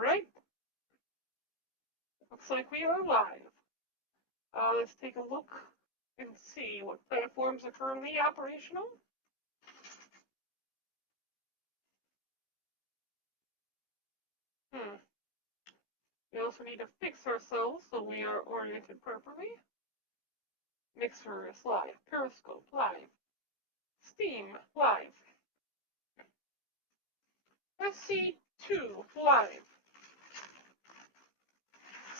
Alright. Looks like we are live. Let's take a look and see what platforms are currently operational. We also need to fix ourselves so we are oriented properly. Mixer is live. Periscope live. Steam live. SC2 live.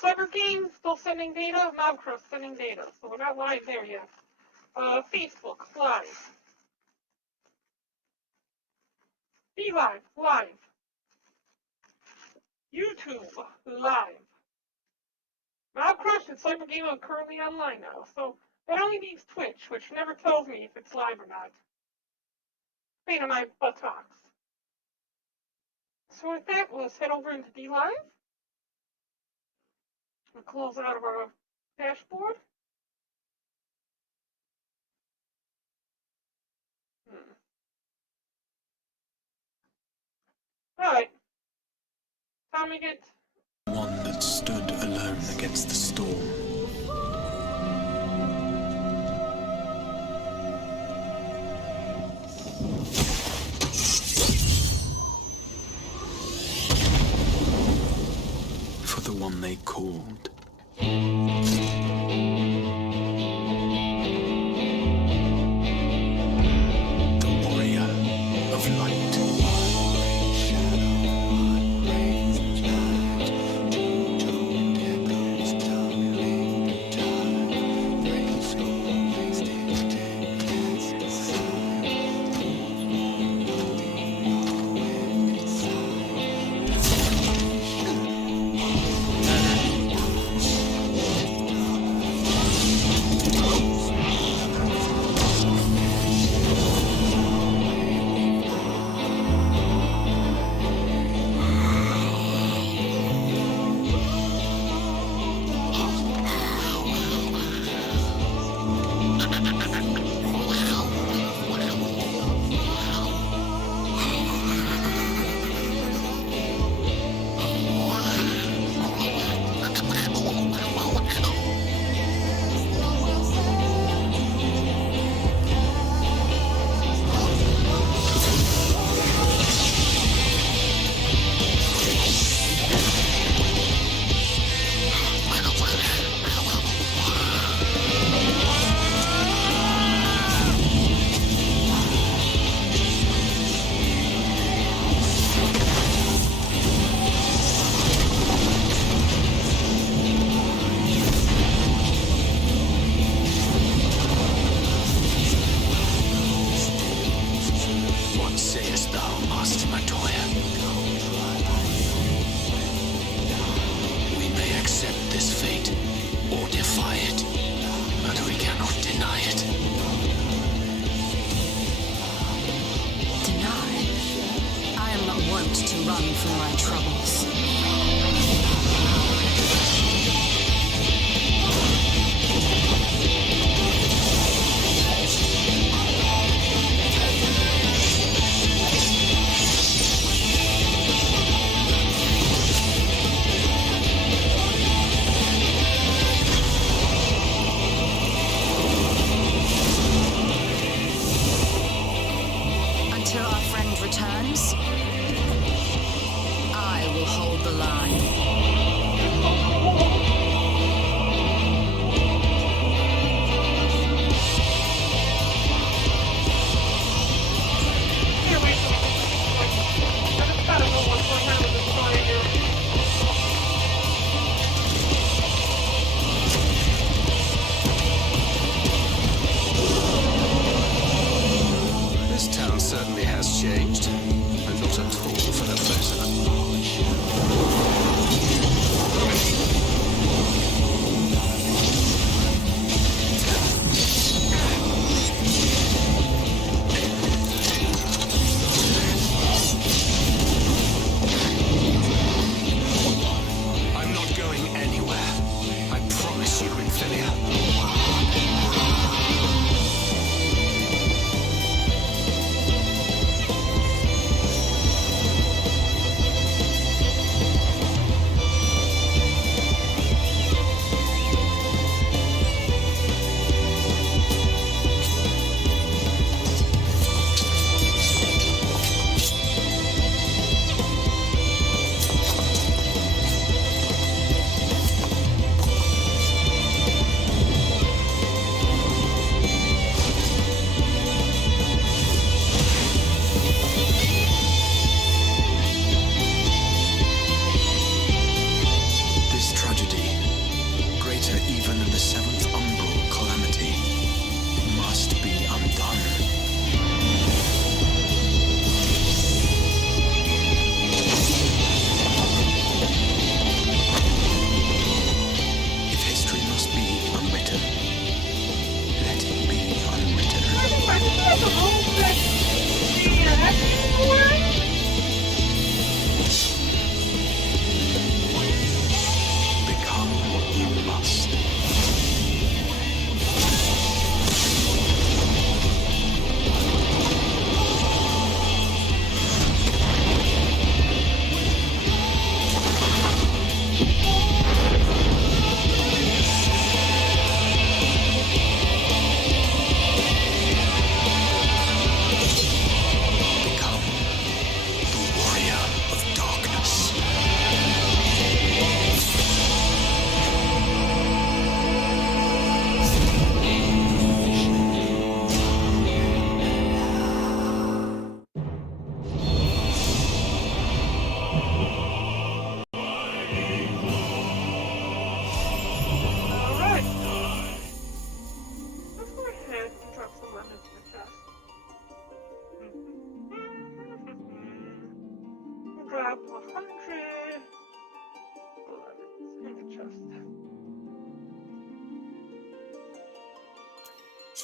Cyber Games still sending data. Mobcross sending data, so we're not live there yet. Facebook live. BeLive live. YouTube live. Mobcrush and Cyber Game are currently online now, so that only leaves Twitch, which never tells me if it's live or not. Pain in my buttocks. So with that, let's head over into DLive. We'll close out of our dashboard. Alright. Time to get... One that stood alone against the storm. For the one they called. The warrior of light.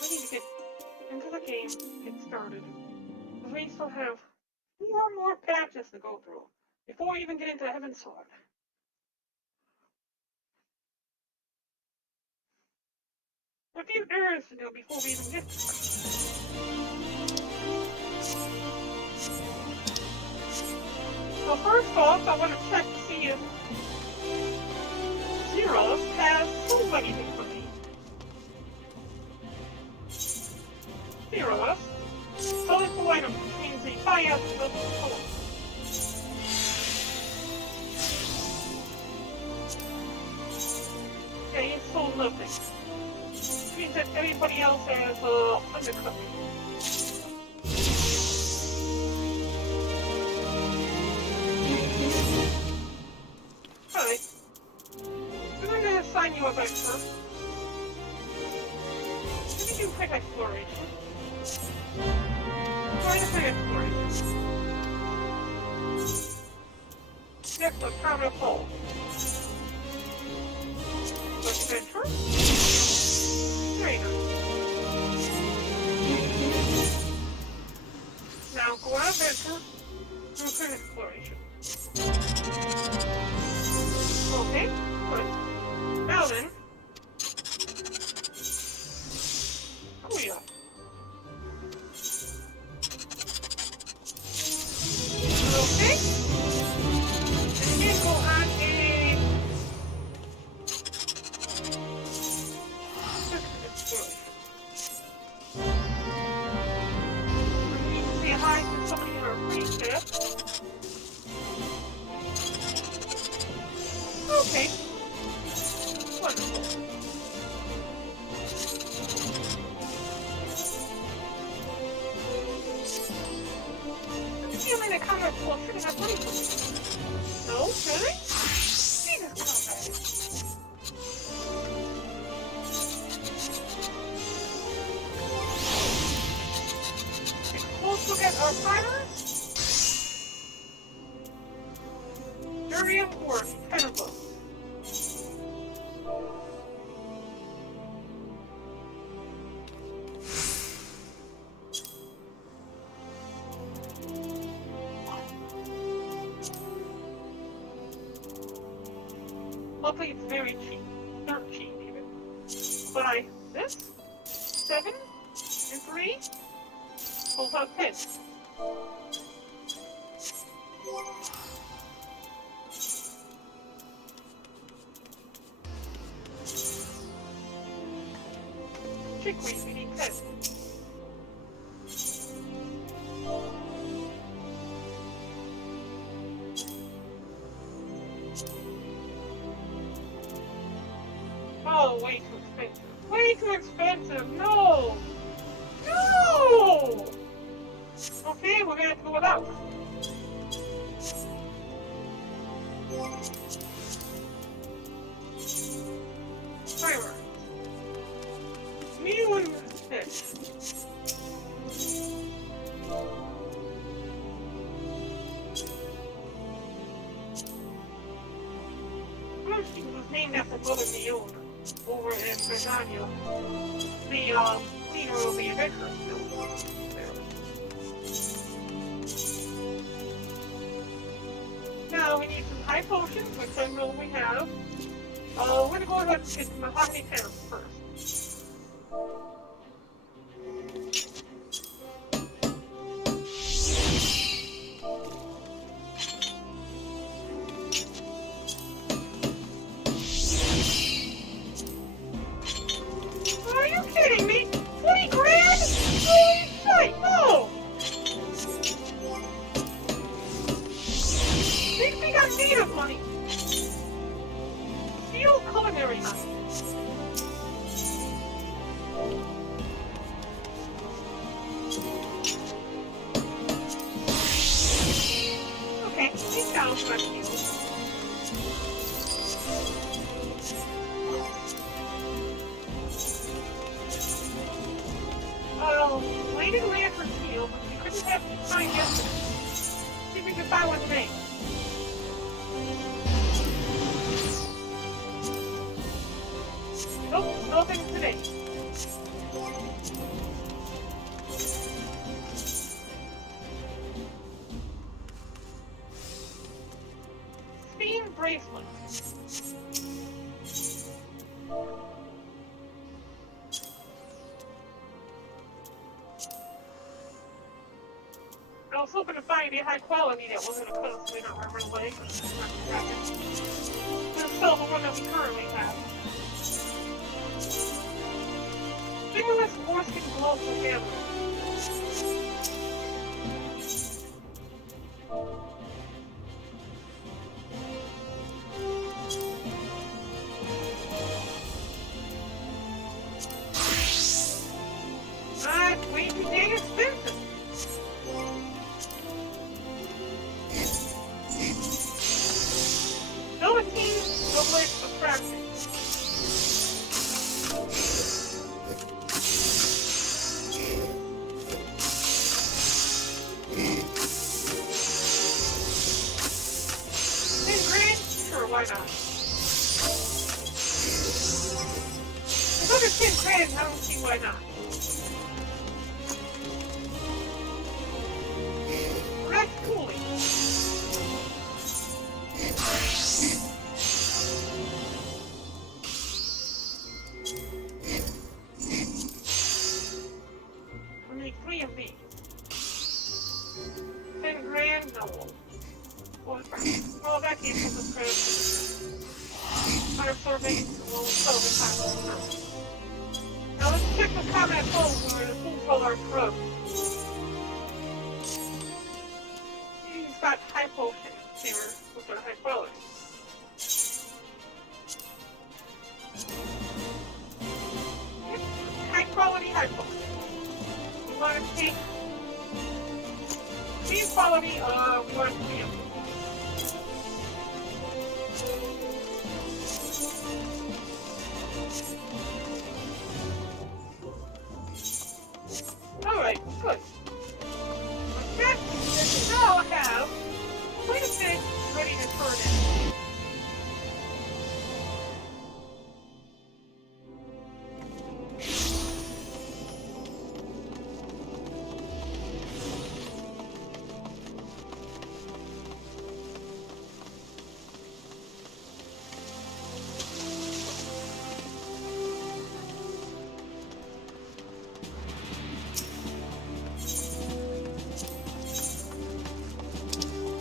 I need to get into the game, get started. Because we still have 4 more patches to go through before we even get into Heaven's Sword. A few errands to do before we even get there. So first off, I want to check to see if Zeros has sold anything for me. Zeros. Selling for items, which means the bias doesn't sold. Okay, he sold nothing. Which means that everybody else has undercut me. Alright. I'm going to assign you a vector. Let me do quick exploration. Try to quick exploration. Next one, Common Pole. Adventure. Very nice. Now go on adventure. Do quick exploration. Okay, good. Now then, Kuya. Okay. And then go on a exploration. We need to say hi to somebody in our priestess. Okay. Wonderful. I'm feeling a kind of well, shouldn't have money for me. No, really? Jesus Christ. Take a close look at our fighters. Very important, 10 of them. Luckily, it's very cheap. Dirt cheap, even. But this, 7 and 3, pulls out 10. Chickweed, we need 10. Oh, way too expensive. Way too expensive. No! No! Okay, we're gonna have to go without. Timer. Me and fish. She was named after Brother Neon over in Britannia. The leader of the Adventurers Guild. Now we need some high potions, which I know we have. We're gonna go ahead and get the Mahogany Terrace first. Are you kidding me? 20 grand? Holy shit, no! We got native money. Steel culinary money. Okay, these sounds much cute. Waited land for steel, but we couldn't have time yesterday. See if we can find one today. Nope, nothing today. Steam bracelet. I was hoping to find a high quality that wasn't going to cut us in our armor leg. Let's sell the one that we currently have. Fingerless foreskin gloves with hammer. That's way too dang expensive. Velveteen doublet attractive. $10,000? Sure, why not? It's under $10,000, I don't see why not. That's cooling. We'll make 3 of these. $10,000? No. Oh, that came from the credit. Our survey will sell the time. Now let's check the combat pose where the fools hold our throat. He's got high potion here with their high quality. High quality, high potion. We want to take these quality, we want to see them. Alright, good. That we now have quite a bit ready to turn in.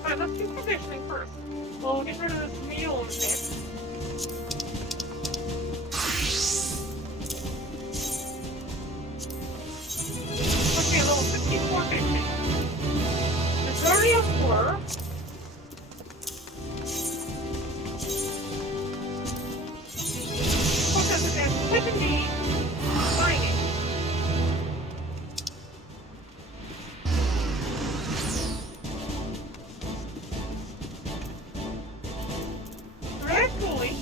Alright, let's do conditioning first. We'll get rid of this meal and bit. Okay, level 54 conditioning. Majority of 4. Focus is at 70 mining. Red cooling.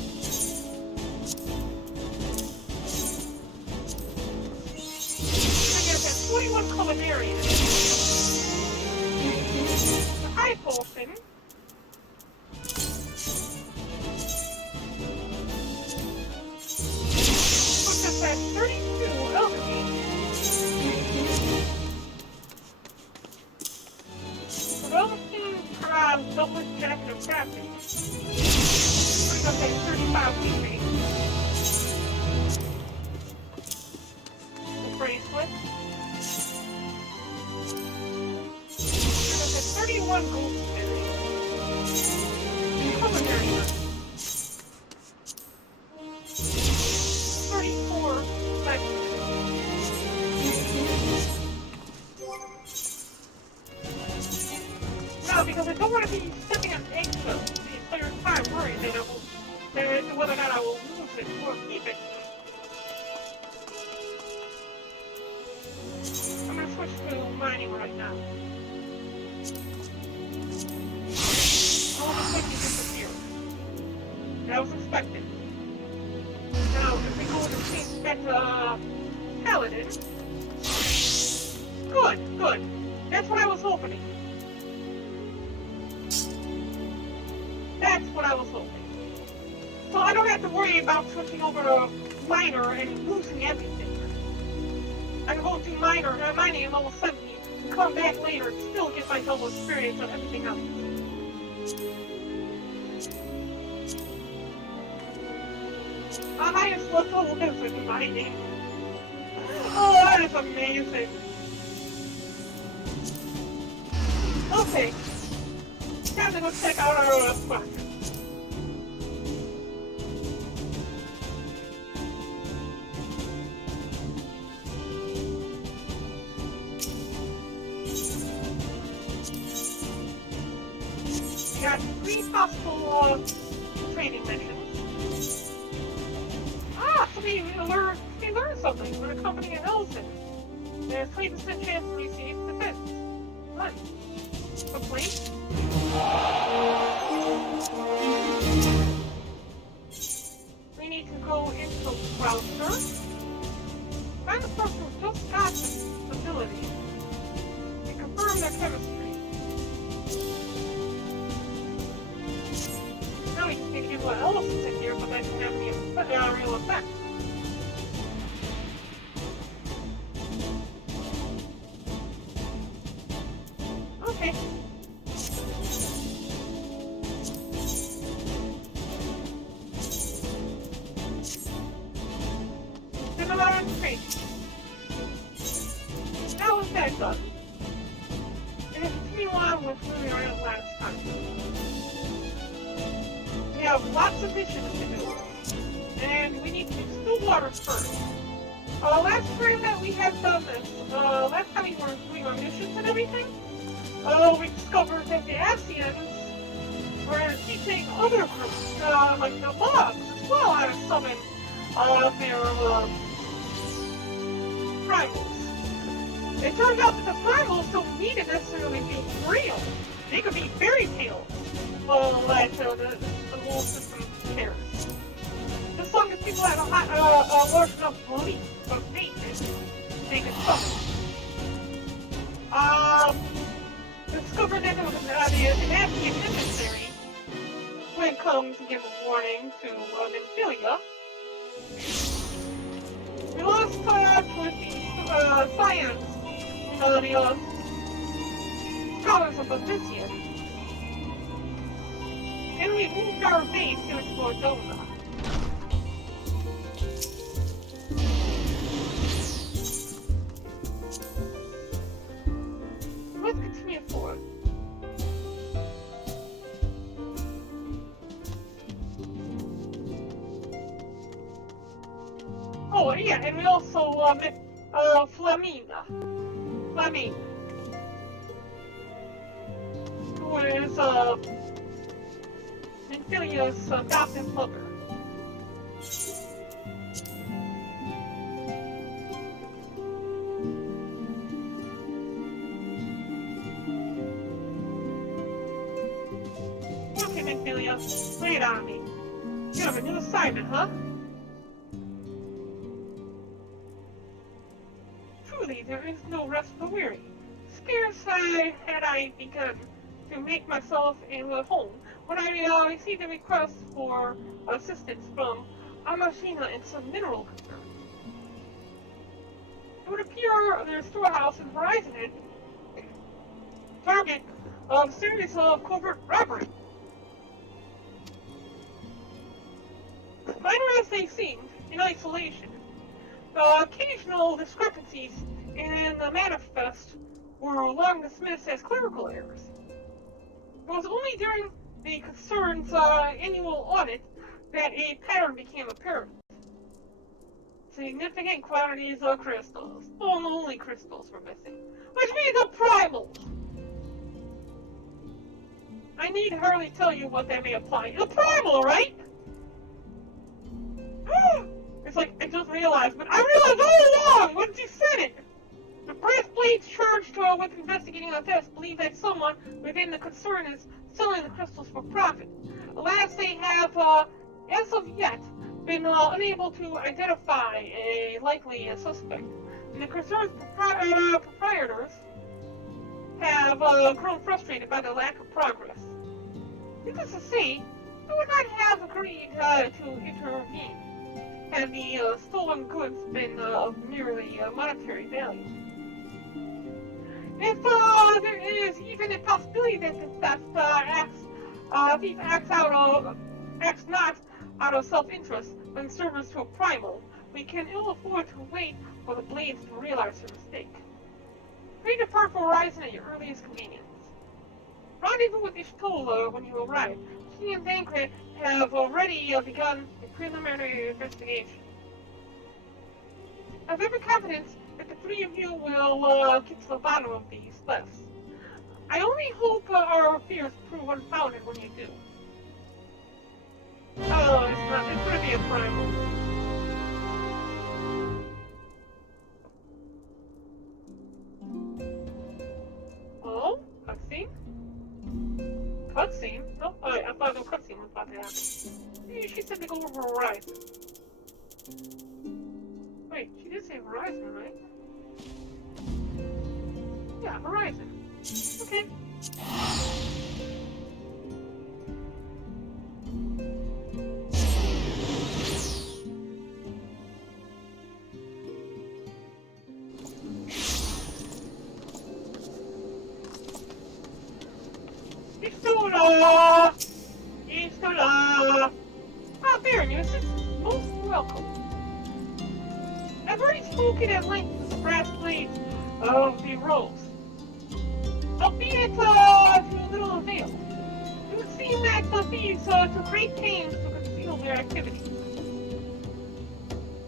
I guess at 41 culinary. The high potion. Puts us at 32 alchemy. Velveteen doublet jacket of crafting. Putting us at 35 HP. The bracelet. Putting us at 31 gold berry. Culinary. 34 legendary. No, because I don't want to be stepping on eggshells the entire time, worried that whether or not I will lose it or keep it. I'm going to switch to mining right now. All the cookies disappeared. That was expected. Now, if we go to change that paladin. Good, good. That's what I was hoping. That's what I was hoping. So I don't have to worry about switching over to miner and losing everything. I can go do mining level 70, and come back later and still get my double experience on everything else. I just love level this with mining. Oh, that is amazing. Okay. Time to go check out our spot. We got 3 possible training missions. So we learn something when a company announces it. There's 20% chance to receive defense. Money. Complete. We need to go into the browser. Find the person who just got this ability and confirm their chemistry. Now we just need to get what else is in here, but that can have any real effect. Okay. Similar trait. Now with that done, we're going to continue on with where we were at last time. We have lots of missions to do, and we need to do still waters first. Last time that we had done this, last time we were doing our missions and everything, we discovered that the Asians were teaching other groups, like the Bugs, as well, how to summon their primals. It turned out that the primals don't need to necessarily be real. They could be fairy tales, like the whole system cares. As long as people have a large enough belief of faith, they can summon. Discovered that it was an Asian emissary when it comes to give a warning to Nymphilia. We lost touch with the science, the scholars of Odysseus, and we moved our base to explore Dona. Let's continue forward. Oh, yeah, and we also met Flamina, who is Nymphia's adopted mother. Okay, Nymphilia, lay it on me. You have a new assignment, huh? Truly, there is no rest for the weary. Scarce had I begun to make myself a home when I received a request for assistance from Amashina in some mineral concerns. It would appear their storehouse in Horizon had target of a series of covert robbery. Minor as they seemed, in isolation, the occasional discrepancies in the manifest were long dismissed as clerical errors. It was only during the concern's annual audit that a pattern became apparent. Significant quantities of crystals, only crystals were missing, which means the primals. I need hardly tell you what that may apply. The primal, right? It's like, I just realized, but I realized all along once you said it! The Breastplate's charged with investigating the theft believe that someone within the concern is selling the crystals for profit. Alas, they have, as of yet, been unable to identify a likely suspect. And the concern's proprietors have grown frustrated by the lack of progress. Needless to say, I would not have agreed to intervene had the stolen goods been of merely monetary value. If there is even a possibility that the thief acts not out of self-interest, but in service to a primal, we can ill afford to wait for the blades to realize their mistake. Free to depart for Horizon at your earliest convenience. Rendezvous with Ishtola when you arrive. She and Tancred have already begun a preliminary investigation. I have every confidence that the three of you will get to the bottom of these thefts. I only hope our fears prove unfounded when you do. Oh, it's gonna be a primal. Oh, cutscene? Cutscene? Oh, I thought no cutscene was about to happen. She said to go over Horizon. Wait, she did say Horizon, right? Yeah, Horizon. Okay. Istola! Ah, Barren, your assistance. Most welcome. I've already spoken at length with the brass blades of the rose. Albeit to little avail. It would seem that the thieves took great pains to conceal their activities.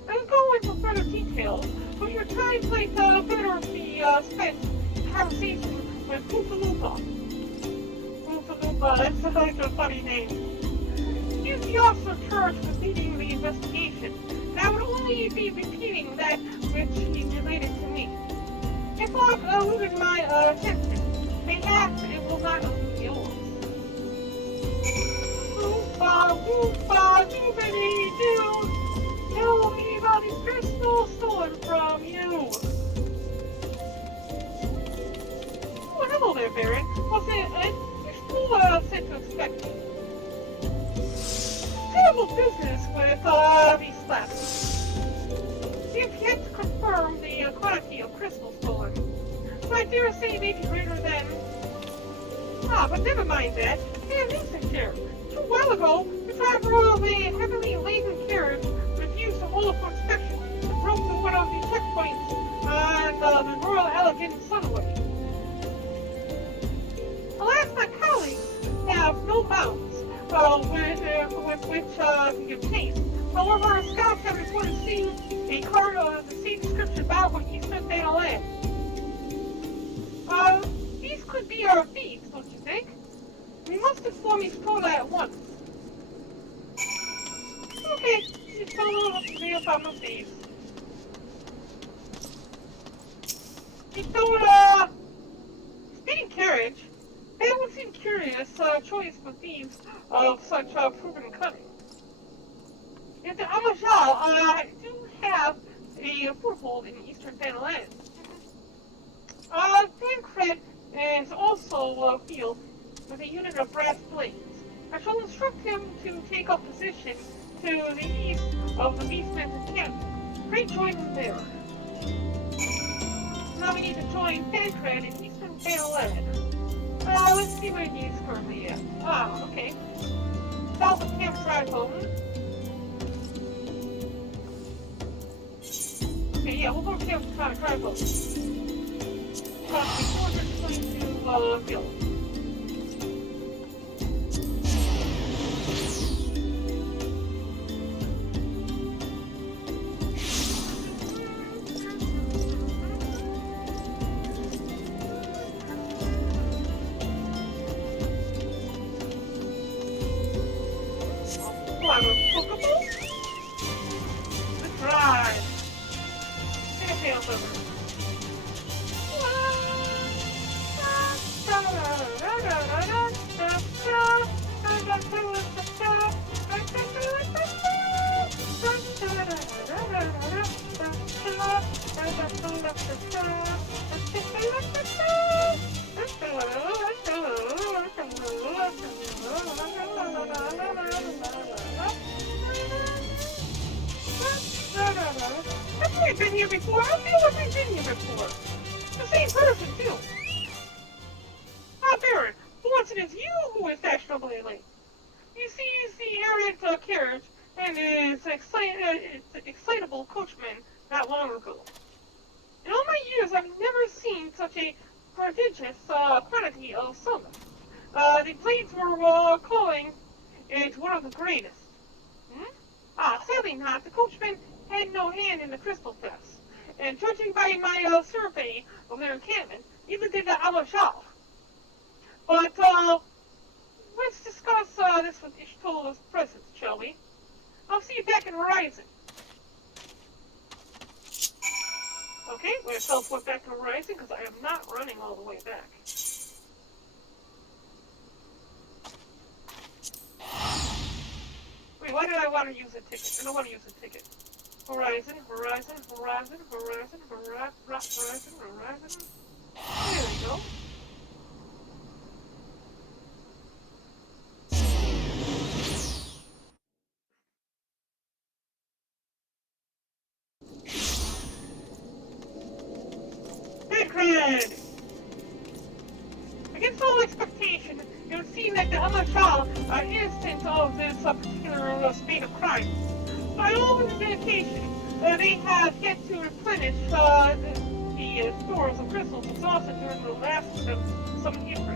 I will go into further details, but your time might better be spent in conversation with Poofaloopa. Poofaloopa, that's such a funny name. He's the officer charged with leading the investigation, and I would only be repeating that which he related to me. If Bob eluded my attention, perhaps it will not elude yours. Woofa, doobity-doo! Tell me about these crystals stolen from you! Oh, hello there, Barren. Was it you're still sent to expect me? Terrible business with these thefts. We have yet to confirm the quantity of crystals stolen. So I dare say maybe greater than... Ah, but never mind that. Hey, a nuisance here. A little while ago, the driver of a heavily laden carriage refused to hold up for inspection and broke through one of the checkpoints on the Royal Elegant Sunway. Alas, my colleagues have no bounds with which to give chase. However, our scouts have reported seeing a car of the same description bound for Eastern Land. These could be our thieves, don't you think? We must inform Ishtola at once. Okay, Ishtola looks to be a problem of thieves. Ishtola! Speeding carriage? That would seem curious choice for thieves of such proven cunning. Yet the Amajal do have a foothold in Eastern Land. Tancred is also field with a unit of brass blades. I shall instruct him to take up position to the east of the Beastman's encampment. Pray join him there. Now we need to join Tancred in Eastern Land. Let's see where he is currently at. Ah, okay. South of Camp Triphone. Okay, yeah, we'll go to Camp Triphone. Cost me 422 gil. I've been here before. I feel like I've been here before. The same person, too. Ah, Barren, once it is you who is fashionably late. You see the errant carriage and its excitable coachman not long ago. In all my years, I've never seen such a prodigious quantity of silver. The blades were calling it one of the greatest. Hmm? Ah, sadly not. The coachman had no hand in the crystal thefts, and judging by my survey of their encampment, neither did the Amashal. But, let's discuss this with Ishtola's presence, shall we? I'll see you back in Horizon. Okay, we're going to teleport back to Horizon, because I am not running all the way back. Wait, why did I want to use a ticket? I don't want to use a ticket. Horizon, Horizon, Horizon, Horizon, Horizon, Horizon. There we go. Sacred! Against all expectation, it would seem that the Amashal are innocent of this particular spate of crime. By all indication, they have yet to replenish the stores of crystals exhausted during the last some history.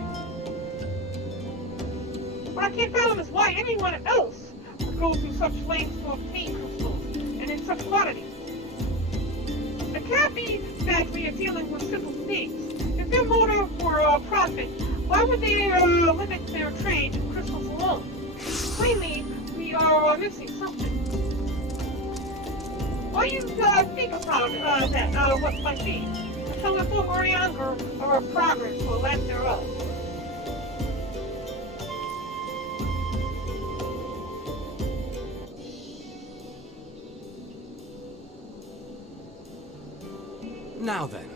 What I can't fathom is why anyone else would go through such lengths to obtain crystals, and in such quantities. It can't be that we are dealing with simple things. If their motive for profit, why would they limit their trade to crystals alone? Plainly, we are missing something. Why you think about that, what might be? Until we put more younger of our progress or lack thereof. Now then.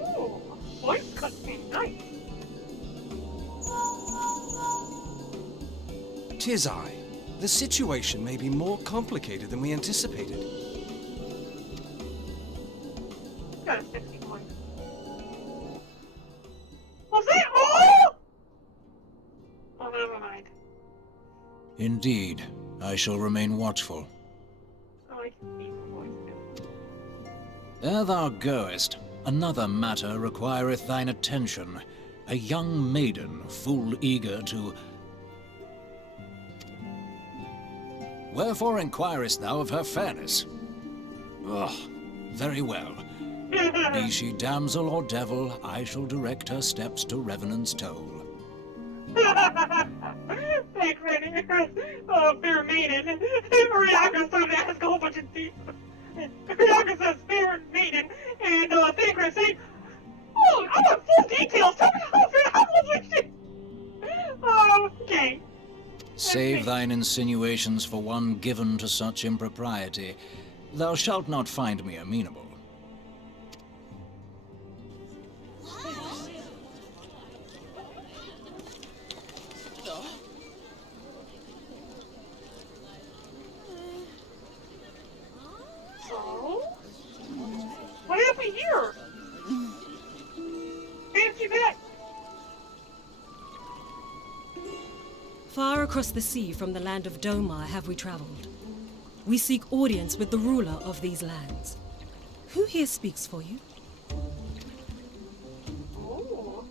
Ooh, voice cutscene, nice. 'Tis I. The situation may be more complicated than we anticipated. Got a 60 point. Was that all? Oh, never mind. Indeed, I shall remain watchful. Oh, I can see the voice too. Ere thou goest, another matter requireth thine attention. A young maiden, full eager to... Wherefore inquirest thou of her fairness? Ugh, very well. Be she damsel or devil, I shall direct her steps to Revenant's Toll. Thanks, Randy. Fair maiden. Ryaka started to ask a whole bunch of things. Ryaka says fair maiden, and Thancred saying, oh, I want full details. Tell me how was she? Okay. Save thine insinuations for one given to such impropriety. Thou shalt not find me amenable. So? What happened here? Fancy that? Far across the sea from the land of Domar have we traveled. We seek audience with the ruler of these lands. Who here speaks for you? Oh.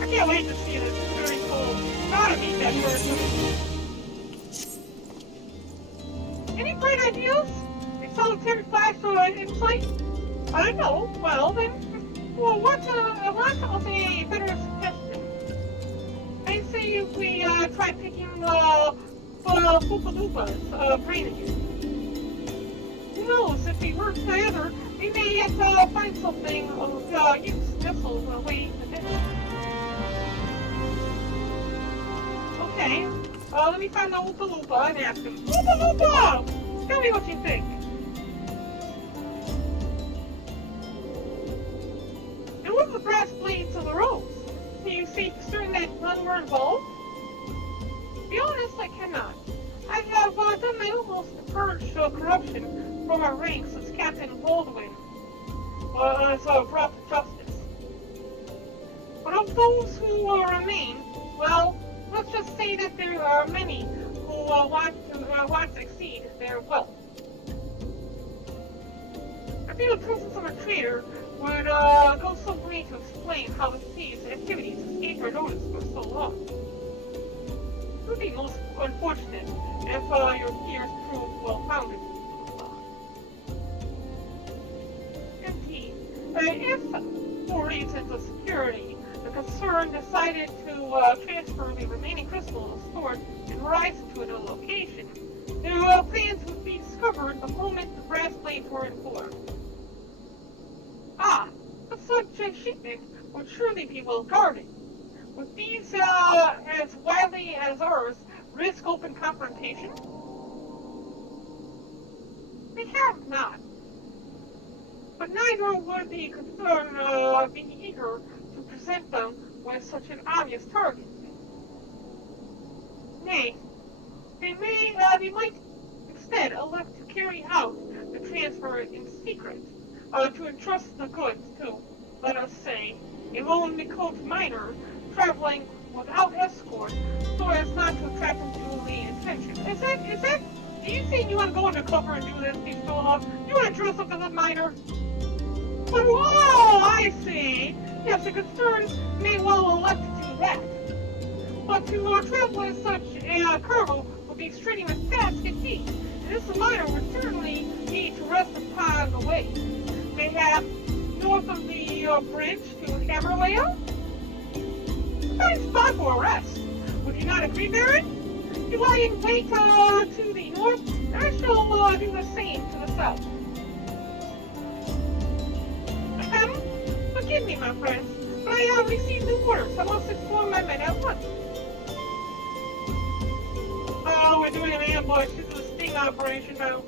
I can't wait to see this. It's very cool. Gotta meet that person. Any great ideas? A solitary flash or insight? I don't know. Well, then, well, what was a better suggestion? I say we try picking Foopaloopa's brain again. Who knows? If we work together, we may yet find something of use. Missiles away in the distance. Okay, let me find the Oompa Loompa and ask him, Oompa Loompa! Tell me what you think. be certain that none were involved? To be honest, I cannot. I have done my utmost to purge corruption from our ranks as Captain Baldwin was brought to justice. But of those who remain, well, let's just say that there are many who want to exceed their wealth. I feel the presence of a traitor would go so great to explain how the city's activities escaped our notice for so long. It would be most unfortunate if your fears proved well-founded. Indeed, if, for reasons of security, the concern decided to transfer the remaining crystals stored in Horizon to another location, their plans would be discovered the moment the brass blades were informed. Ah, but such a shipment would surely be well guarded. Would these, as widely as ours, risk open confrontation? They have not. But neither would the concern be eager to present them with such an obvious target. Nay, they might instead elect to carry out the transfer in secret, to entrust the goods to, let us say, a lone Mikote miner traveling without escort so as not to attract unduly attention. Is that, do you think you want to go undercover and do this, these Philip? You want to dress up as a miner? But, oh, I see. Yes, the concern may well elect to do that. But to travel in such a cargo would be strenuous task indeed, and this miner would certainly need to rest upon the way. Mayhap north of the bridge to Hammerlayer? Fine spot for a rest. Would you not agree, Barren? You lie in wait to the north, and I shall do the same to the south. Forgive me, my friends, but I have received new orders. I must inform my men at once. Oh, we're doing an ambush. This is a sting operation now.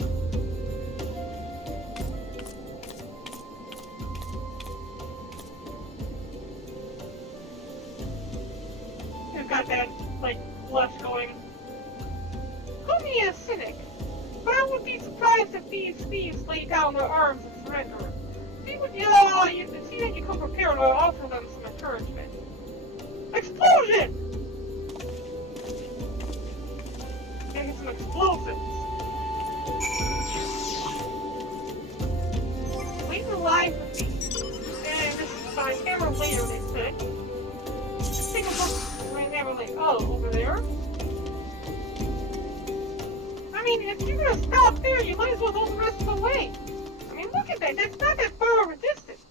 We've got that, like, blush going. Call me a cynic, but I would be surprised if these thieves lay down their arms and surrender. See that you come prepared to offer them some encouragement. Explosion! Gotta get some explosives. Leave the live with me. And this is my hammer later, they said. Let's take a look at my hammer later. Oh, over there. I mean, if you're gonna stop there, you might as well go the rest of the way. I mean, look at that. That's not that far of a distance.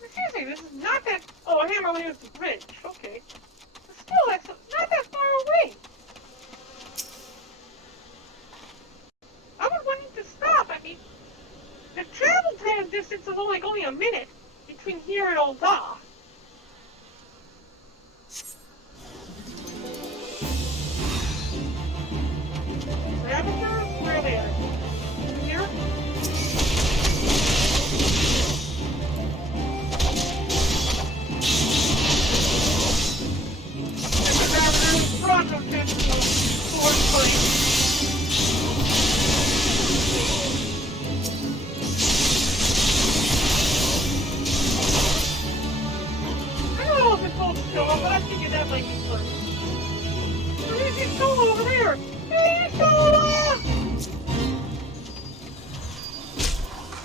Excuse me, this is not that... Oh, Hammerley is the bridge. Okay. But still, that's not that far away. I would want you to stop. I mean, the travel time distance is only a minute between here and Olda. Ravagers? Where are they at? Here? The Ravagers brought them to the sword place. But I figured that might be fun. Where's his solo over there? Hey, Sola!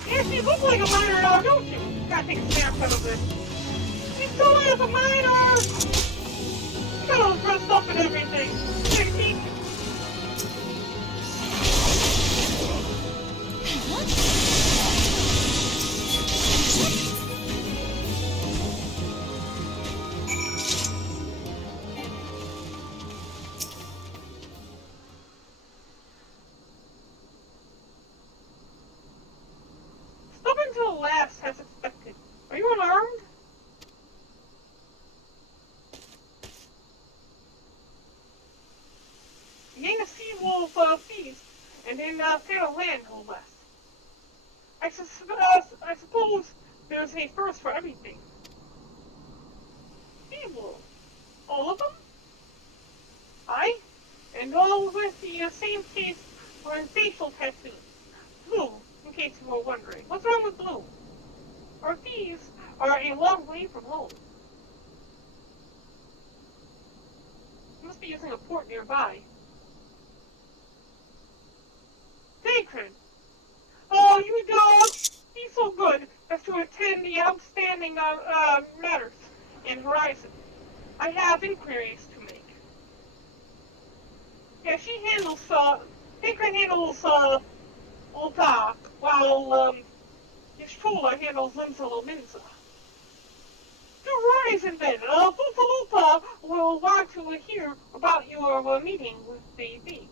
Yes, you look like a miner now, don't you? Gotta take a snapshot of this. He's Sola is a miner! You got all dressed up and everything. Sexy. Until last as expected. Are you alarmed? and in Fatal Land no less. I suppose there's a first for everything. Evil. All of them? Aye, and all with the same taste for facial tattoos. Blue, in case you were wondering. What's wrong with blue? Our thieves are a long way from home. You must be using a port nearby. Sacred. Oh, you don't be so good as to attend the outstanding matters in Horizon. I have inquiries to make. Yeah, she handles, Sacred handles, Ulta, while, Yashtola handles Limsalo Minza. To Horizon then, Fufalupa will want to hear about your meeting with the thieves.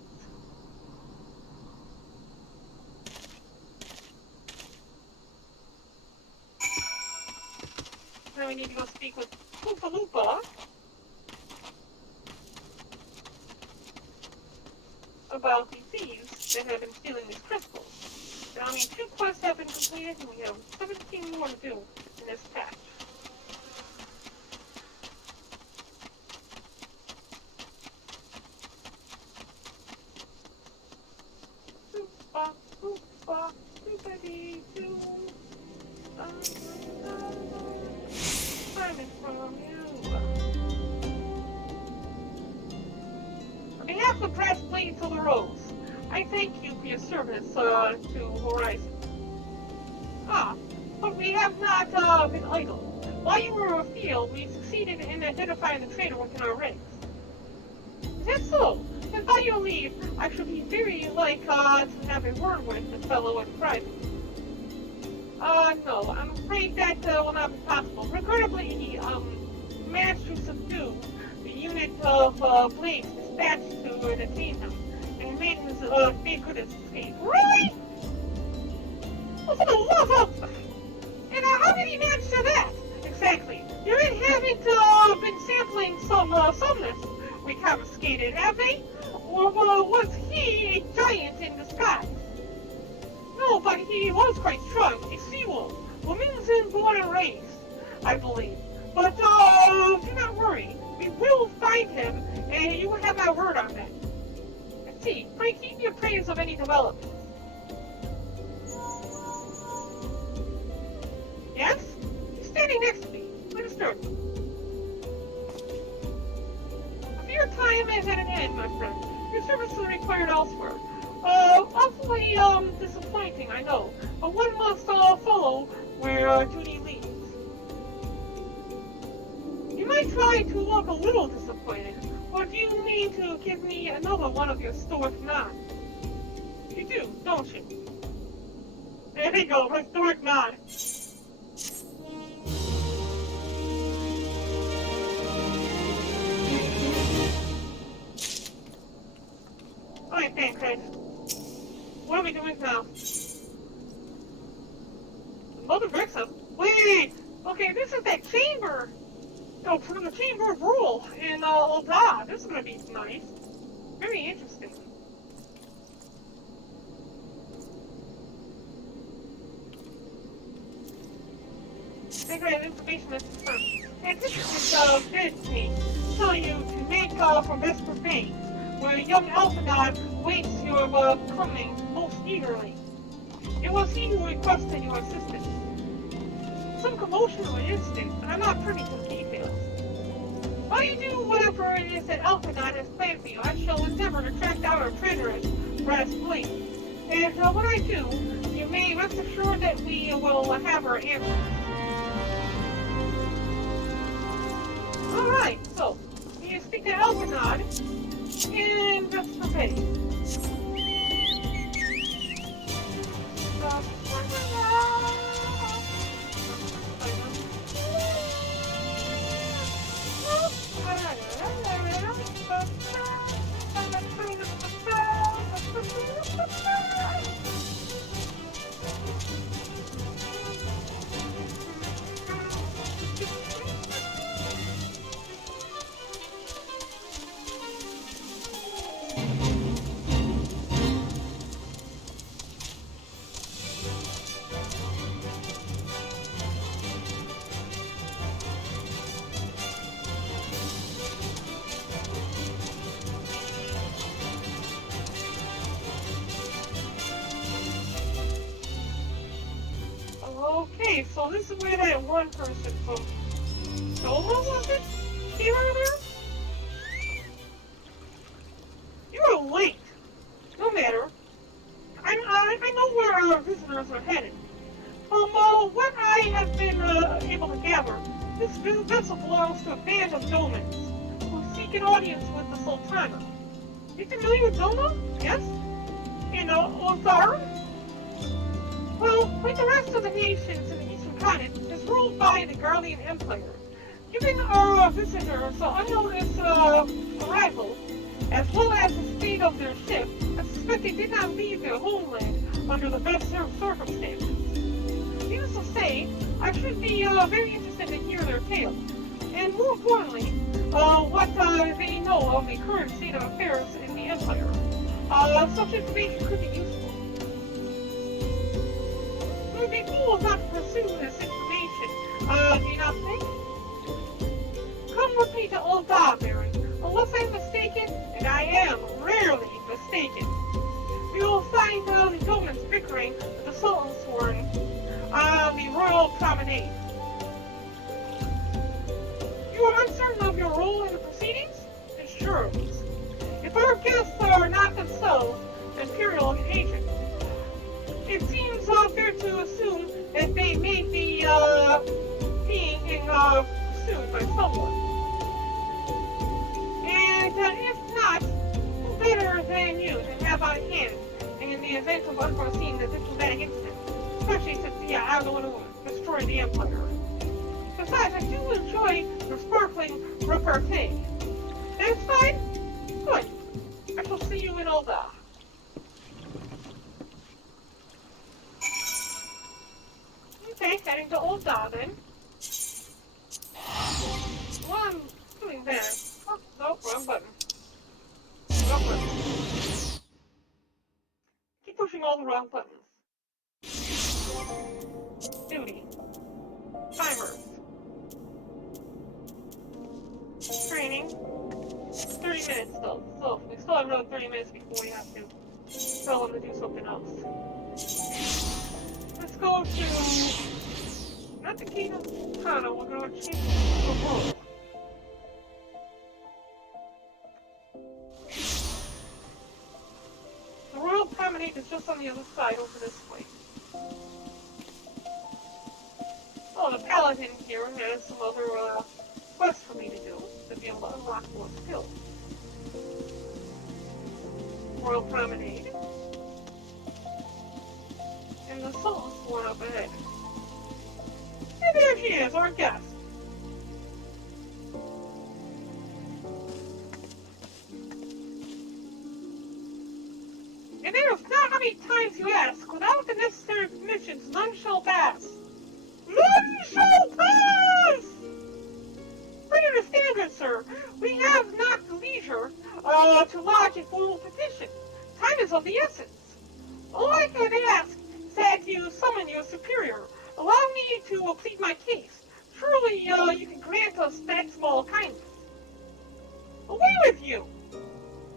Now we need to go speak with Fufalupa about the thieves that have been stealing these crystals. Now, 2 quests have been completed, and we have 17 more to do in this patch. Simon from you. On behalf of Brass Blades of the Rose, I thank you for your service to Horizon. But we have not been idle. While you were afield, we succeeded in identifying the traitor within our ranks. Is that so? Then by your leave, I should be very like to have a word with the fellow in private. No, I'm afraid that will not be possible. Regrettably, he managed to subdue the unit of blades dispatched to detain him, and made good his escape. Really? Well, for the love of... And how did he manage to that? Exactly. You haven't been sampling some sumnus we confiscated, have they? Or was he a giant in disguise? No, but he was quite strong, a sea wolf. Women's born and raised, I believe. But do not worry. We will find him, and you will have my word on that. Let's see. Pray keep me appraised of any developments. Yes? He's standing next to me. Understood. Your time is at an end, my friend. Your services are required elsewhere. Awfully, disappointing, I know. But one must, follow where duty leads. You might try to look a little disappointed, or do you mean to give me another one of your stoic nods? You do, don't you? There you go, my stoic nod. Alright, Pancreas. What are we doing now? Mother Brixa? Wait! Okay, this is that chamber! No, from the Chamber of Rule in Ulda. This is gonna be nice. Very interesting. Pancreas, information is confirmed. And this bids me tell you to make for Vesper Bay, where young Alphinaud waits your coming most eagerly. It was he who requested your assistance. Some commotion or incident, and I'm not privy to the details. While you do whatever it is that Alphinaud has planned for you, I shall endeavor to track down our traitorous Brass Blade. And when I do, you may rest assured that we will have our answers. Alright, so, you speak to Alphinaud, and that's the pay. Okay, so this is where that one person from Solo, was it? Came out of there? You were late. No matter. I know where our visitors are headed. From what I have been able to gather, this vessel belongs to a band of Domans who seek an audience with the Sultana. You familiar with Doma? Yes? In Ozar? Well, like the rest of the nations in the Eastern Continent, is ruled by the Guardian Empire. Given our visitors' unnoticed arrival, as well as the state of their ship, I suspect they did not leave their homeland under the best circumstances. Needless to say, I should be very interested to hear their tale, and more importantly, what they know of the current state of affairs in the Empire. Such information could be useful. It would be foolish not to pursue this information, do you not think? Come with me to Ul'dah, Barren. Unless I'm mistaken, and I am rarely mistaken, we will find the Domans bickering with the Sultan's sworn on the Royal Promenade. You are uncertain of your role in the proceedings? Sure. If our guests are not themselves Imperial agents, it seems fair to assume that they may be being pursued by someone. And if not, who better than you to have on hand in the event of unforeseen diplomatic incident, especially since I don't want to destroy the Empire. Besides, I do enjoy your sparkling repartee. That's fine? Good. I shall see you in Ul'dah. Okay, heading to Ul'dah then. While I'm doing that... Oh, no, wrong button. Wrong button. Keep pushing all the wrong buttons. Duty. Timers. Training. 30 minutes still. So, we still have another 30 minutes before we have to tell them to do something else. Let's go to... not the Kingdom of Kana, we're going to change the world. The Royal Promenade is just on the other side, over this way. Oh, the Paladin here has some other quests for me to do to be able to unlock more skills. Royal Promenade. And the Sultan's one up ahead. And there she is, our guest. And there's not how many times you ask, without the necessary permissions, none shall pass. None shall pass! Bring understand, good sir, we have not the leisure to lodge a formal petition. Time is of the essence. All I can ask is that you summon your superior. Allow me to plead my case. Surely you can grant us that small kindness. Away with you!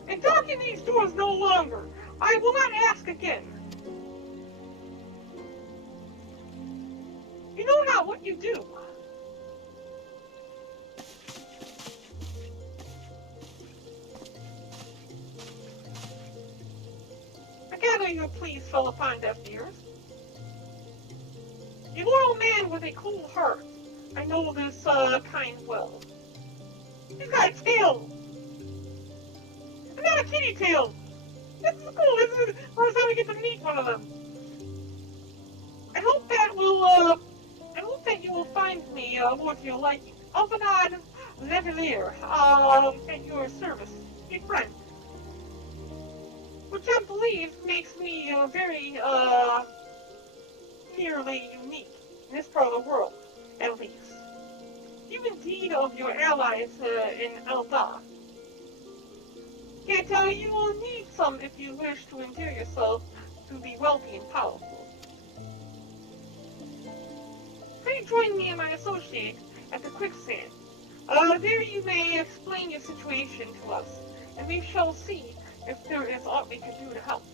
And darken these doors no longer. I will not ask again. You know not what you do. I gather your pleas fell upon deaf ears. A loyal man with a cool heart. I know this kind well. He's got a tail. And not a kitty tail. This is cool. This is the first time we get to meet one of them. I hope that you will find me more to your liking. Alvanad Levelier, at your service. A friend. Which I believe makes me very, nearly unique in this part of the world, at least. You indeed of your allies in Ul'dah. Can't tell you will need some if you wish to endear yourself to the wealthy and powerful. Pray join me and my associate at the quicksand. There you may explain your situation to us, and we shall see if there is aught we can do to help.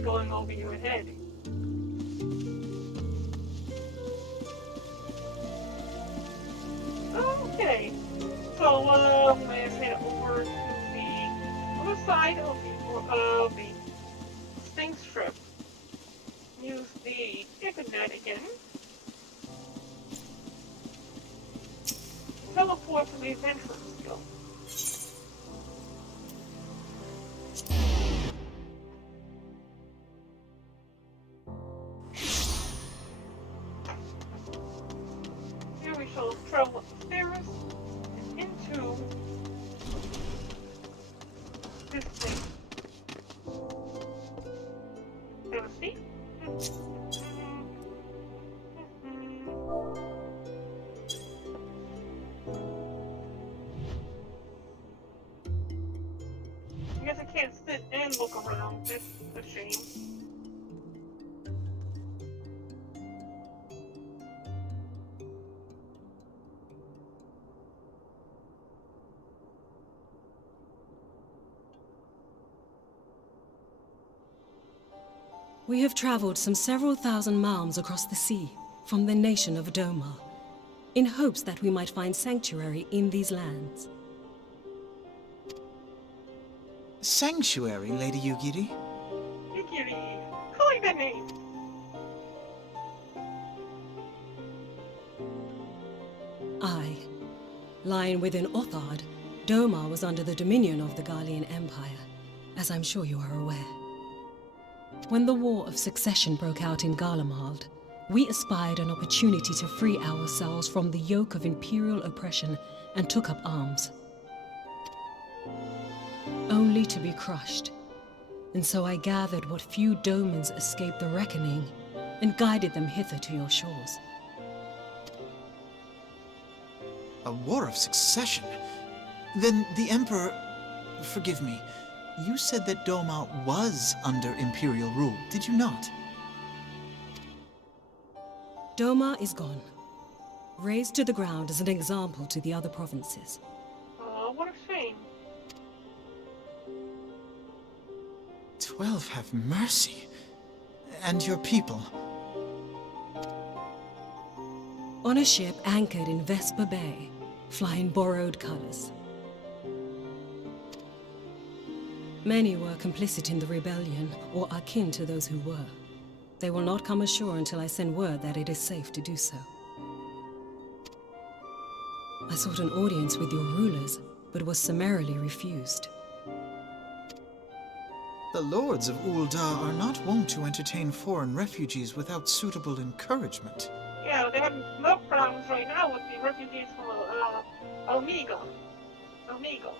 really going over your head. Okay. So, let's head over to the other side of the Sting Strip. Use the internet again. Teleport to the entrance go. Here we shall travel up the stairs and into this thing. Have a seat. I guess I can't sit and look around. That's a shame. We have traveled some several thousand miles across the sea from the nation of Doma, in hopes that we might find sanctuary in these lands. Sanctuary, Lady Yugiri? Yukiri, calling that name. Aye. Lying within Othard, Doma was under the dominion of the Garlean Empire, as I'm sure you are aware. When the War of Succession broke out in Garlemald, we espied an opportunity to free ourselves from the yoke of imperial oppression and took up arms. Only to be crushed. And so I gathered what few Domans escaped the reckoning and guided them hither to your shores. A war of succession? Then the Emperor... Forgive me. You said that Doma was under Imperial rule, did you not? Doma is gone. Razed to the ground as an example to the other provinces. What a shame. 12 have mercy. And your people? On a ship anchored in Vesper Bay, flying borrowed colors. Many were complicit in the rebellion, or akin to those who were. They will not come ashore until I send word that it is safe to do so. I sought an audience with your rulers, but was summarily refused. The lords of Ul'dah are not wont to entertain foreign refugees without suitable encouragement. Yeah, they have no problems right now with the refugees from Omega. Omega.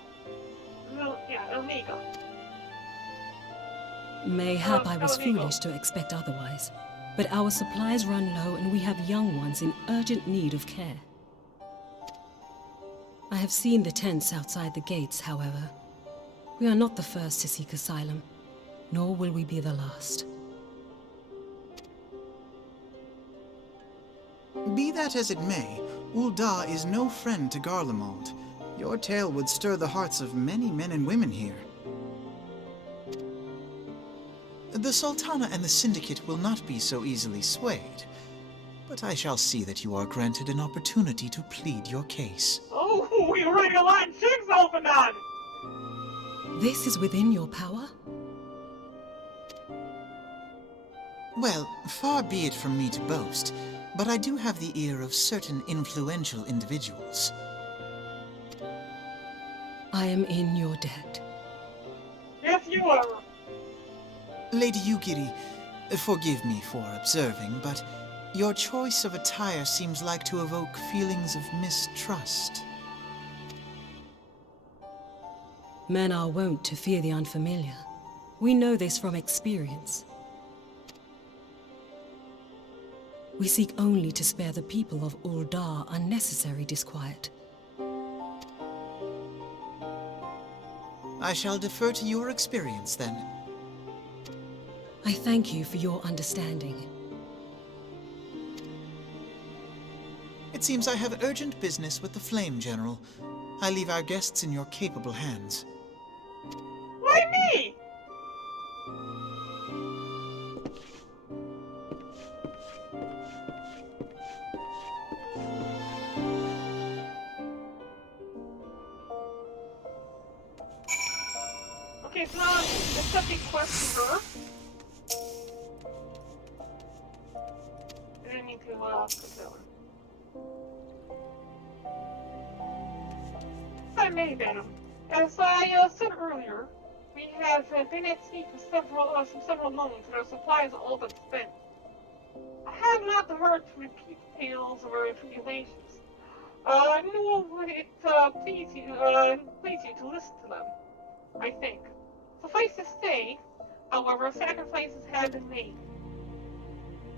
Mayhap I was foolish to expect otherwise, but our supplies run low and we have young ones in urgent need of care. I have seen the tents outside the gates, however. We are not the first to seek asylum, nor will we be the last. Be that as it may, Ul'dah is no friend to Garlemald. Your tale would stir the hearts of many men and women here. The Sultana and the Syndicate will not be so easily swayed, but I shall see that you are granted an opportunity to plead your case. Oh, we already a lot of chicks open on! This is within your power? Well, far be it from me to boast, but I do have the ear of certain influential individuals. I am in your debt. Yes, you are. Lady Yugiri, forgive me for observing, but your choice of attire seems like to evoke feelings of mistrust. Men are wont to fear the unfamiliar. We know this from experience. We seek only to spare the people of Ul'dah unnecessary disquiet. I shall defer to your experience, then. I thank you for your understanding. It seems I have urgent business with the Flame General. I leave our guests in your capable hands. Why me? Okay, so now I'm accepting questioner. And I need to, put that one. Hi, Madam. As I said earlier, we have been at sea for several moments, and our supplies are all but spent. I have not the heart to repeat tales of our tribulations. Nor would it please you to listen to them, I think. Suffice to say, however, sacrifices have been made.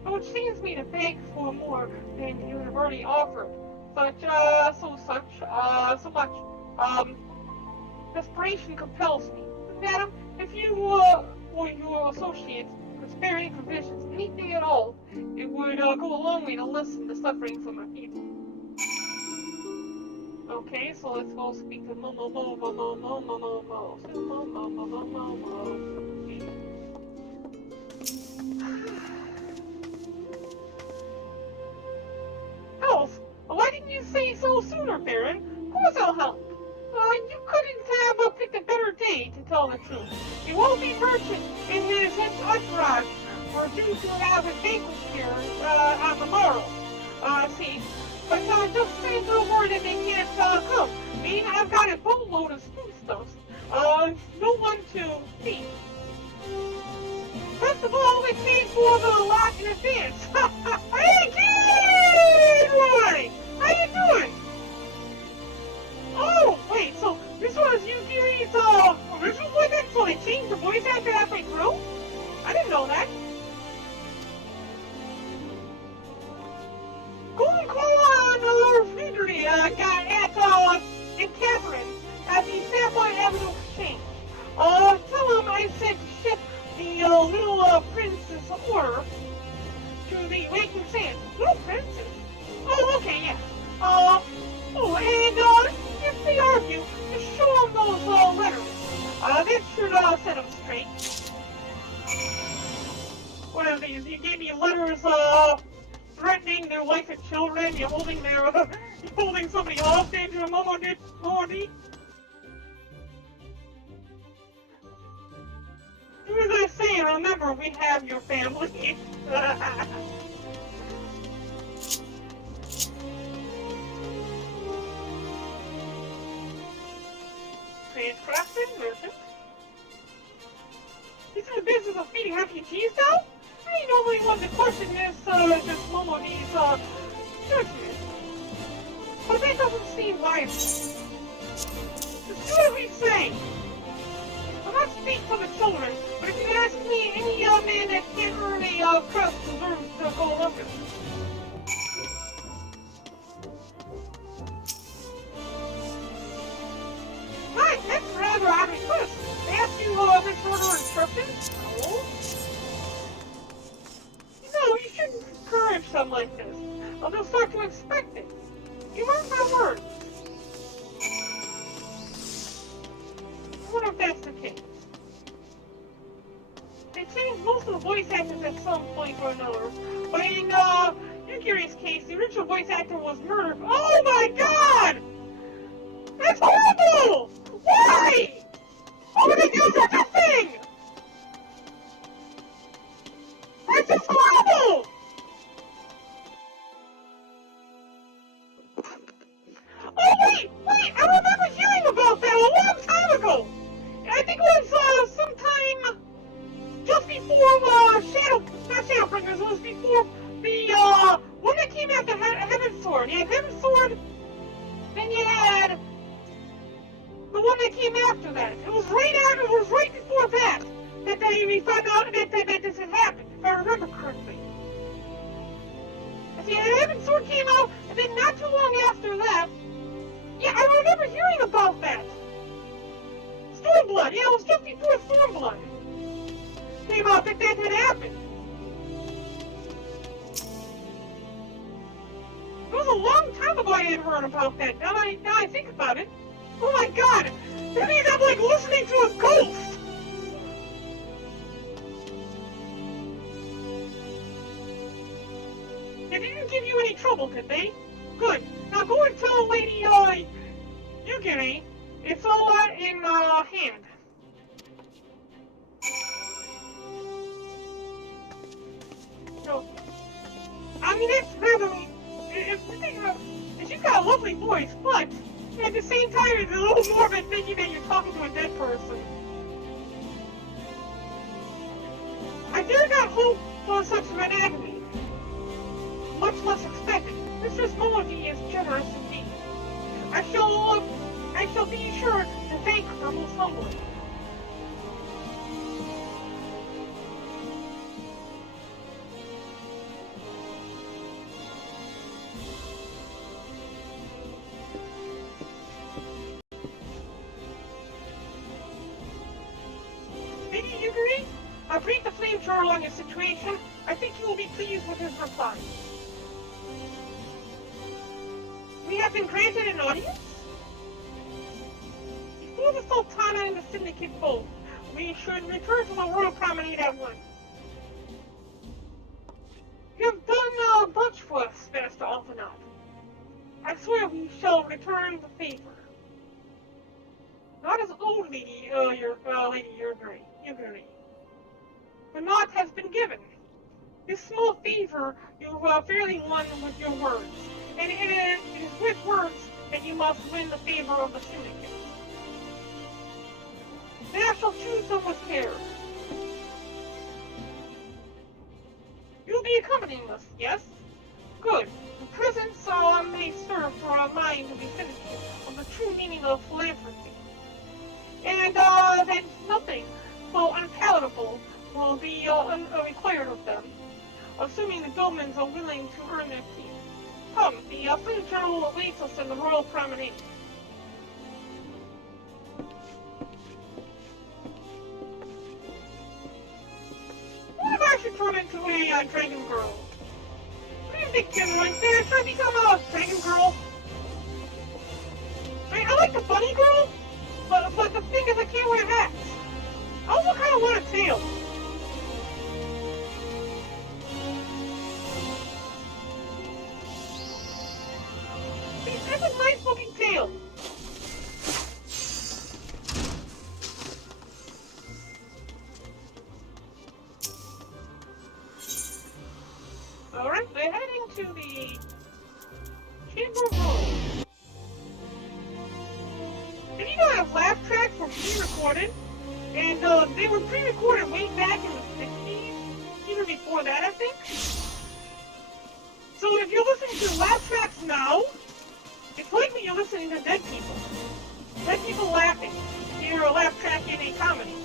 Though it shames me to beg for more than you have already offered, so much, desperation compels me. Madam, if you or your associates could spare any provisions, anything at all, it would go a long way to lessen the suffering from our people. Okay, so let's go speak to Momo. Health? Why didn't you say so sooner, Barren? Of course I'll help. You couldn't have picked a better day, to tell the truth. The wealthy merchant and his entourage are due to have a banquet here on the morrow. See, but just send the word that they can't come. I mean, I've got a boatload of foodstuffs. No one to feed. First of all, they paid for the lot in advance. Hey, kid! How you doing? Oh, wait, so this was Yuki's original voice actor, so they changed the voice actor halfway through? I didn't know that. Go and call on Friedrich in Catherine at the Sapphire Avenue Exchange. Tell him I sent to ship the little princess order to the Waking Sands. Little princess? Oh, okay, yeah. And if they argue, just show them those letters. That should set them straight. What are these? You gave me letters, threatening their wife and children. You're holding somebody hostage. Momo did. Do as I say, and remember, we have your family. Craftsman, merchant. This is the business of feeding refugees now? I ain't normally one to question this Momo's judgment. But that doesn't seem viable. Just do as we say. I'll not speak for the children, but if you ask me, any young man that can't earn a crust deserves to go hungry. Right, that's rather odd request. They ask you disorder instructions? No. No, you shouldn't encourage something like this. They'll start to expect it. You mark my words. I wonder if that's the case. They changed most of the voice actors at some point or another. But in Yukiri's case, the original voice actor was murdered. Oh my god! That's horrible! Why? Why would they do such a thing? That's just horrible! Oh wait! I remember hearing about that a long time ago! I think it was sometime just before not Shadowbringers, it was before the one that came after Heaven's Sword. You had Heaven's Sword, then you had the one that came after that. It was right before that we found out that this had happened, if I remember correctly. And see, Heaven's Sword came out, and then not too long after that, yeah, I remember hearing about that. Stormblood, yeah, it was just before Stormblood came out that had happened. It was a long time ago I had heard about that. Now I think about it. Oh my god! That means I'm like listening to a ghost! didn't give you any trouble, did they? Good. Now go and tell Lady, Yugiri it's all in, hand. So, I mean, it's really, she's got a lovely voice, but at the same time, it's a little morbid thinking that you're talking to a dead person. I dare not hope for such an agony. Much less expected. Mistress Momoji is generous indeed. I shall be sure to thank her most humbly. Lady Yugiri, I briefed the flame journal on your situation. I think you will be pleased with his reply. We have been granted an audience? Before the Sultana and the Syndicate both, we should return to the Royal Promenade at once. You have done much for us, Master Altanat. I swear we shall return the favor. Not as old Lady Yugiri. But naught has been given. This small favor you fairly won with your words. And it is with words that you must win the favor of the Syndicate. Then I shall choose them with care. You'll be accompanying us, yes? Good. The presence may serve for a mind to be Syndicate of the true meaning of philanthropy. And then nothing so unpalatable will be required of them, assuming the Domans are willing to earn their keep. Come, the flame journal awaits us in the Royal Promenade. What if I should turn into a dragon girl? What do you think, General? Should I become a dragon girl? I like the bunny girl, but the thing is I can't wear hats. I also kind of want a tail. That's a nice looking tail. Alright, we're heading to the Chamber of Rose. Did you know that laugh tracks were pre-recorded? And they were pre-recorded way back in the 60s? Even before that, I think? So if you're listening to laugh tracks now, it's likely you're listening to dead people. Dead people laughing. You're a laugh track in a comedy.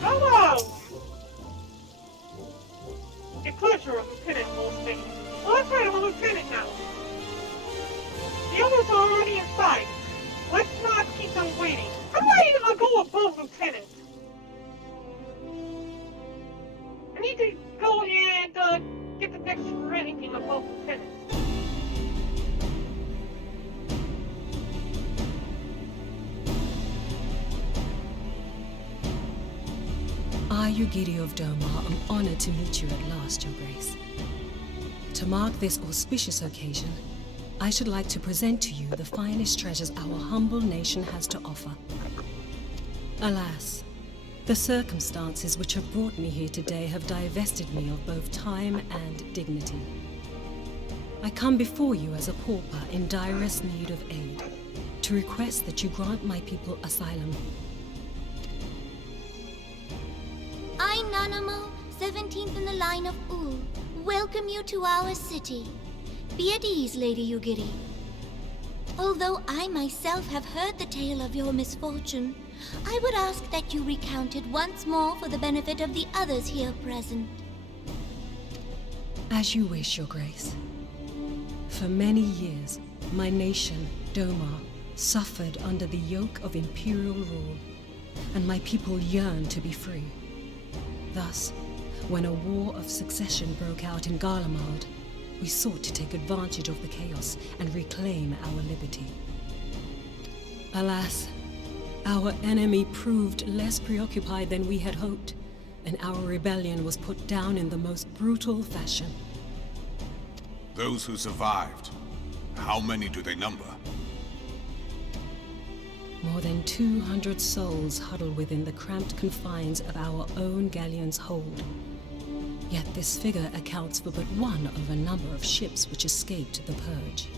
Hello! A pleasure, Lieutenant Wolfsbane. Well, that's right, I'm a lieutenant now. The others are already inside. Let's not keep them waiting. How do I even go above lieutenant? I need to go and get the next ranking above lieutenant. I, Yugiri of Doma, am honored to meet you at last, Your Grace. To mark this auspicious occasion, I should like to present to you the finest treasures our humble nation has to offer. Alas, the circumstances which have brought me here today have divested me of both time and dignity. I come before you as a pauper in direst need of aid, to request that you grant my people asylum. I, Nanamo, 17th in the line of Ul, welcome you to our city. Be at ease, Lady Yugiri. Although I myself have heard the tale of your misfortune, I would ask that you recount it once more for the benefit of the others here present. As you wish, Your Grace. For many years, my nation, Doma, suffered under the yoke of imperial rule, and my people yearned to be free. Thus, when a war of succession broke out in Garlemald, we sought to take advantage of the chaos and reclaim our liberty. Alas, our enemy proved less preoccupied than we had hoped, and our rebellion was put down in the most brutal fashion. Those who survived, how many do they number? More than 200 souls huddle within the cramped confines of our own galleon's hold. Yet this figure accounts for but one of a number of ships which escaped the Purge.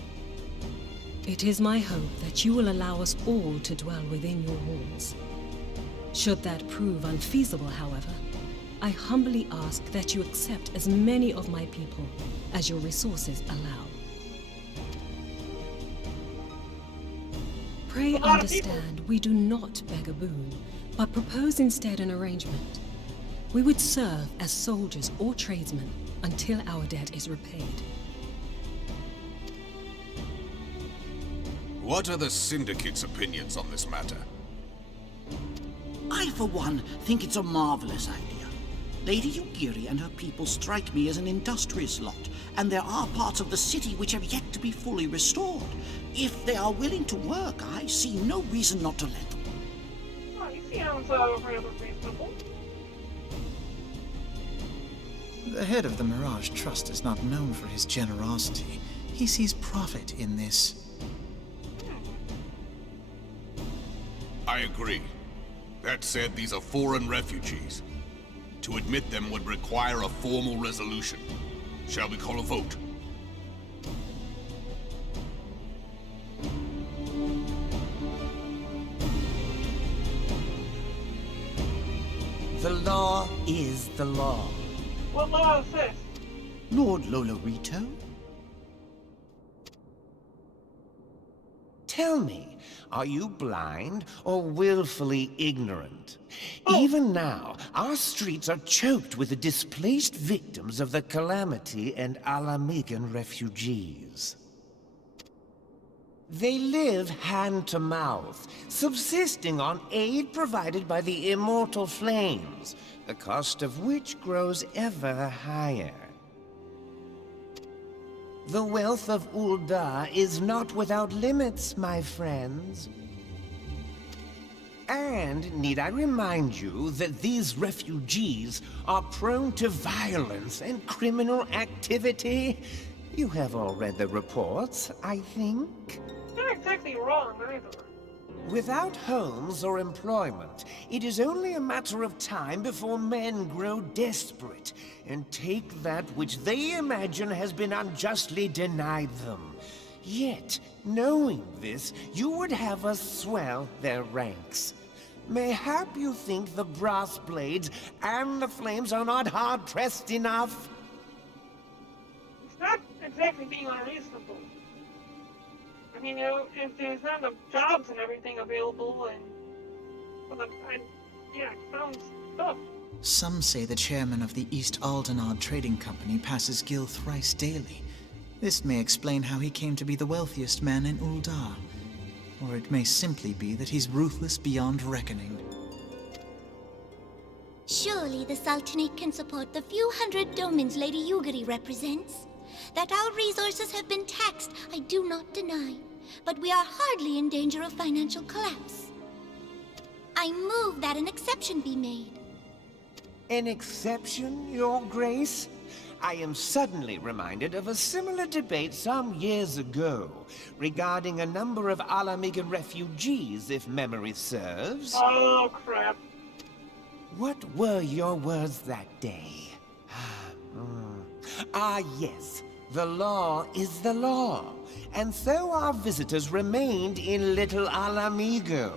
It is my hope that you will allow us all to dwell within your walls. Should that prove unfeasible, however, I humbly ask that you accept as many of my people as your resources allow. Pray understand, we do not beg a boon, but propose instead an arrangement. We would serve as soldiers or tradesmen until our debt is repaid. What are the Syndicate's opinions on this matter? I, for one, think it's a marvelous idea. Lady Yugiri and her people strike me as an industrious lot, and there are parts of the city which have yet to be fully restored. If they are willing to work, I see no reason not to let them. Oh, he sounds rather reasonable. The head of the Mirage Trust is not known for his generosity. He sees profit in this. I agree. That said, these are foreign refugees. To admit them would require a formal resolution. Shall we call a vote? The law is the law. What law is this? Lord Lolorito? Tell me, are you blind or willfully ignorant? Even now, our streets are choked with the displaced victims of the Calamity and Alamigan refugees. They live hand to mouth, subsisting on aid provided by the immortal flames, the cost of which grows ever higher. The wealth of Ul'dah is not without limits, my friends. And need I remind you that these refugees are prone to violence and criminal activity? You have all read the reports, I think. Not exactly wrong, either. Without homes or employment, it is only a matter of time before men grow desperate and take that which they imagine has been unjustly denied them. Yet, knowing this, you would have us swell their ranks. Mayhap you think the brass blades and the flames are not hard-pressed enough? It's not exactly being unreasonable. I mean, you know, if there's not enough jobs and everything available, and well, yeah, it sounds tough. Some say the chairman of the East Aldenard Trading Company passes Gil thrice daily. This may explain how he came to be the wealthiest man in Ul'dah. Or it may simply be that he's ruthless beyond reckoning. Surely the Sultanate can support the few hundred domins Lady Yugiri represents. That our resources have been taxed, I do not deny. But we are hardly in danger of financial collapse. I move that an exception be made. An exception, Your Grace? I am suddenly reminded of a similar debate some years ago regarding a number of Alamigan refugees, if memory serves. Oh, crap. What were your words that day? Ah, yes. The law is the law. And so our visitors remained in Little Alamigo.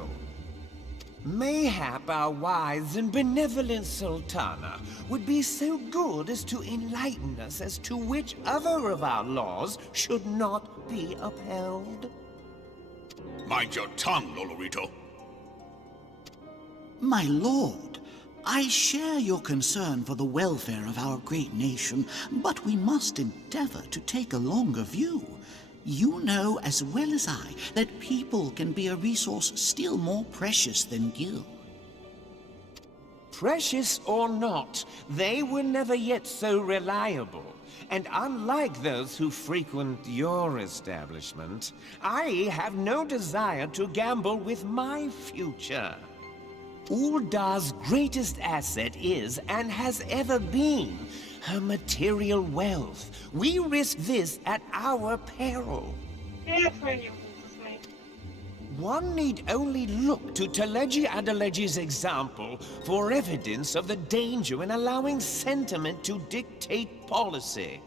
Mayhap our wise and benevolent Sultana would be so good as to enlighten us as to which other of our laws should not be upheld. Mind your tongue, Lolorito. My lord, I share your concern for the welfare of our great nation, but we must endeavor to take a longer view. You know as well as I that people can be a resource still more precious than Gil. Precious or not, they were never yet so reliable. And unlike those who frequent your establishment, I have no desire to gamble with my future. Uldar's greatest asset is, and has ever been, her material wealth. We risk this at our peril. That's when you lose me. One need only look to Teleji Adeleji's example for evidence of the danger in allowing sentiment to dictate policy.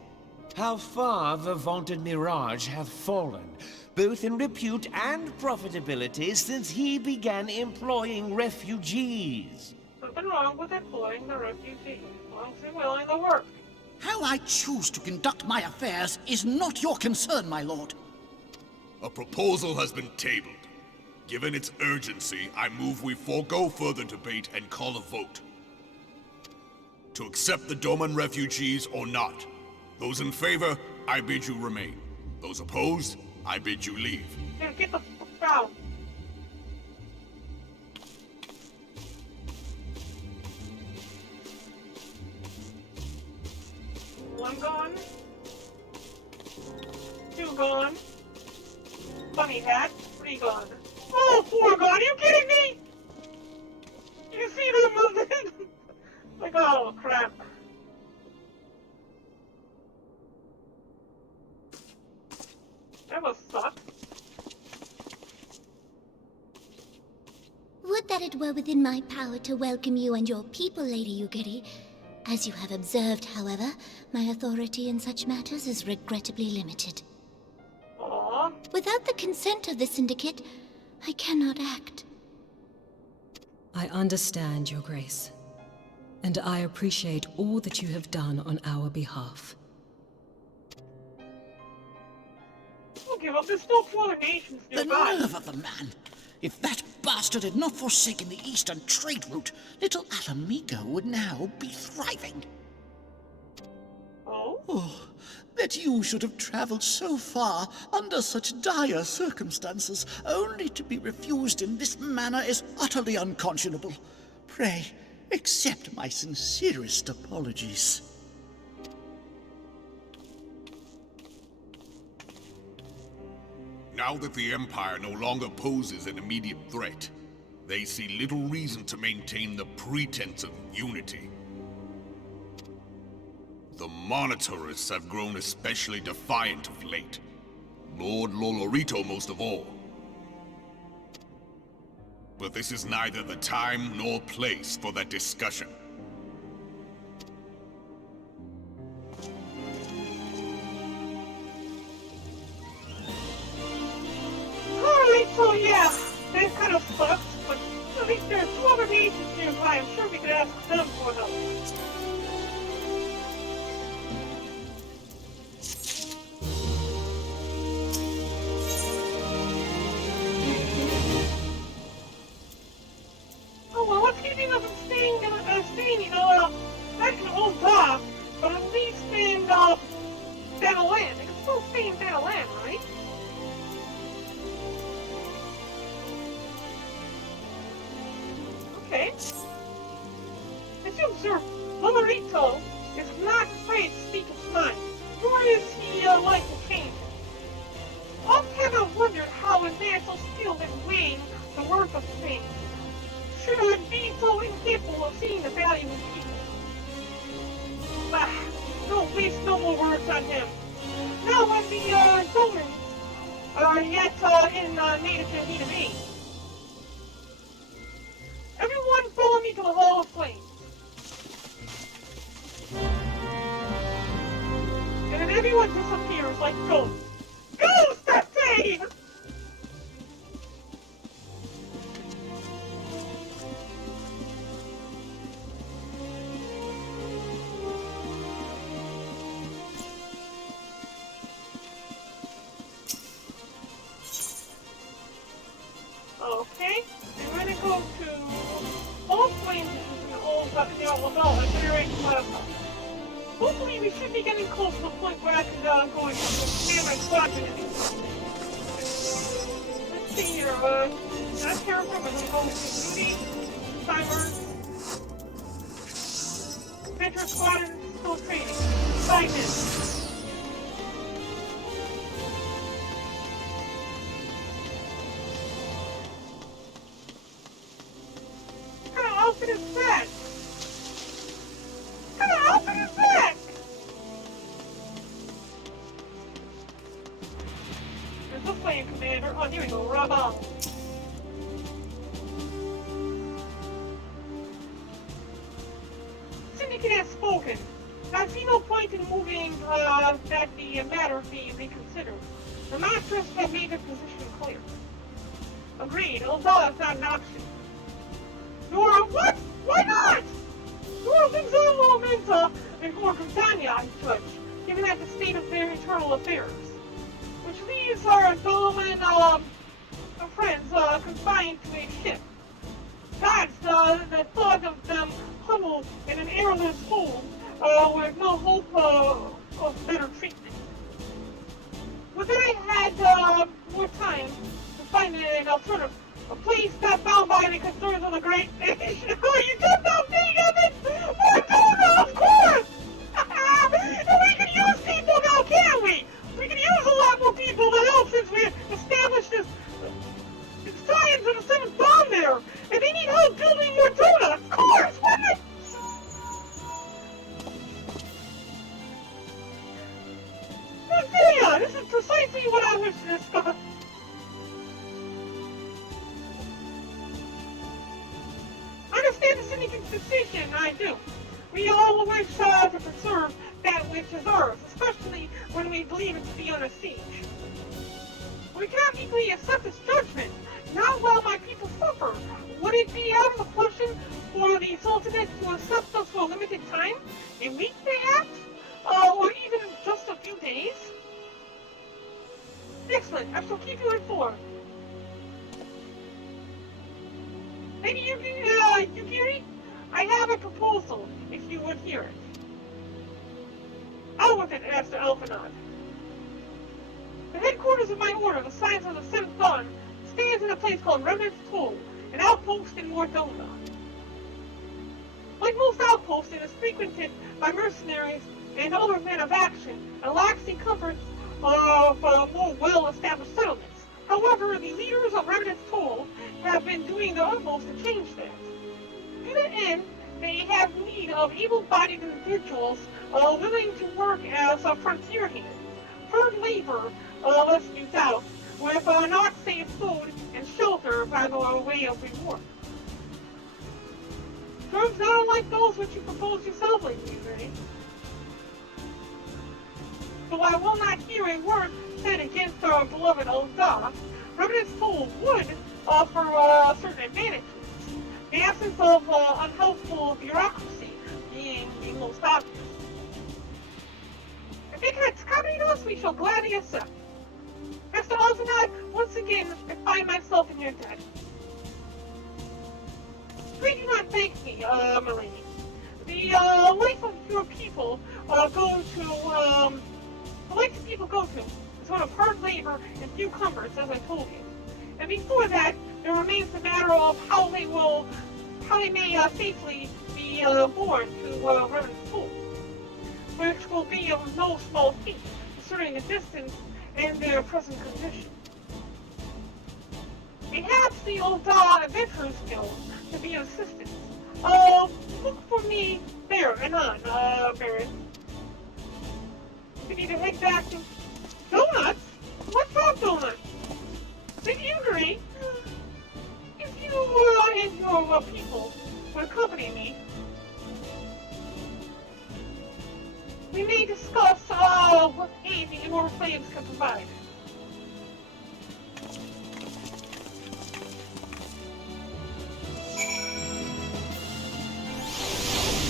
How far the vaunted Mirage have fallen, both in repute and profitability, since he began employing refugees. Nothing wrong with employing the refugees, as long as they're willing to work. How I choose to conduct my affairs is not your concern, my lord. A proposal has been tabled. Given its urgency, I move we forego further debate and call a vote. To accept the Doman refugees or not. Those in favor, I bid you remain. Those opposed, I bid you leave. Yeah, get the fuck out. One gone. Two gone. Bunny hat. Three gone. Oh, four gone. Are you kidding me? You see the movement? Like, oh, crap. That must suck. Would that it were within my power to welcome you and your people, Lady Yugiri. As you have observed, however, my authority in such matters is regrettably limited. Aww. Without the consent of the Syndicate, I cannot act. I understand, Your Grace, and I appreciate all that you have done on our behalf. We'll give up. There's still 2 other nations The nearby. nerve of the man! If that bastard had not forsaken the eastern trade route, little Alamigo would now be thriving. Oh? Oh, that you should have traveled so far under such dire circumstances, only to be refused in this manner is utterly unconscionable. Pray, accept my sincerest apologies. Now that the Empire no longer poses an immediate threat, they see little reason to maintain the pretense of unity. The Monitorists have grown especially defiant of late. Lord Lolorito most of all. But this is neither the time nor place for that discussion. Alright, so yeah, that kind of sucks, but at least there's 2 other nations nearby. I'm sure we could ask them for help. Oh well, what's keeping us from staying, back in Old Dock, but at least in, Shadowland. They can still stay in Shadowland, right? Okay. As you observe, Lolorito is not afraid to speak his mind, nor is he like to change it. Often have I wondered how a man so skilled in weighing the worth of things should be so incapable of seeing the value in people. Don't waste no more words on him. Now when the Domans are yet in native to need of aid. Everyone follow me to the Hall of Flames. And then everyone disappears like ghosts. Ghosts that save! Okay, we're gonna go to Hall of Flames, which is an old generation plasma. Hopefully we should be getting close to the point where I can go and expand my squad unity. Let's see here, not Terraform, I'm gonna go with Duty, Timer, Venture Squadron, still training. 5 minutes. What kind of outfit is that? What kind of outfit is that? There's the flame, Commander. Oh, here we go. Rub on. Syndicate has spoken. I see no point in moving that the matter be reconsidered. The Masters have made their position clear. Agreed. Although it's not an option. Nor what? Why not? Nor Gonzalo Menta and Nor Campania, I judge, given at the state of their internal affairs. Which leaves our Dolman friends confined to a ship. Gods, the thought of them huddled in an airless hole with no hope of better treatment. Would I had more time to find an alternative, a place not bound by any concerns of the great nation. Oh, you just don't think of it? Fortuna, of course! And we can use people now, can't we? We can use a lot more people than help since we established this science of the Seventh Bond there. And they need help building more Duna, of course! What? Yeah, this is precisely what I wish to discuss. I understand the syndicate's decision, I do. We all wish to preserve that which is ours, especially when we believe it to be under siege. We cannot equally accept this judgment, not while my people suffer. Would it be out of the question for the Sultanate to accept us for a limited time? A week, perhaps? Or even just a few days? Excellent, I shall keep you informed. Lady Yugiri, I have a proposal, if you would hear it. Out with it, Master Alphanod. The headquarters of my order, the Science of the Seventh Dawn, stands in a place called Remnant's Toll, an outpost in Mordona. Like most outposts, it is frequented by mercenaries and other men of action, and lacks the comforts of more well-established settlements. However, the leaders of Remnant's Toll have been doing their utmost to change that. To that end, they have need of able-bodied individuals willing to work as frontier hands. Hard labor, lest you doubt, with not safe food and shelter by the way of reward. Terms not unlike those which you proposed yourself, Lady Yugiri. Though I will not hear a word said against our beloved Ul'dah, Remnant's Toll would offer certain advantages. The absence of unhelpful bureaucracy being the most obvious. If they can accommodate us, we shall gladly accept. Master Altanad, once again, I find myself in your debt. Please do not thank me, Milady. The life of your people go to is one of hard labor and few comforts, as I told you. And before that, there remains the matter of how they may safely be borne to Remnant's Toll, which will be of no small feat, considering the distance and their present condition. Perhaps the Ul'dah Adventurers Guild to be of assistance. Look for me there and on, Barren. We need to head back to... Donuts? What's up, donuts? Lady Yugiri, if you and your people would accompany me, we may discuss what aid the Immortal Flames can provide.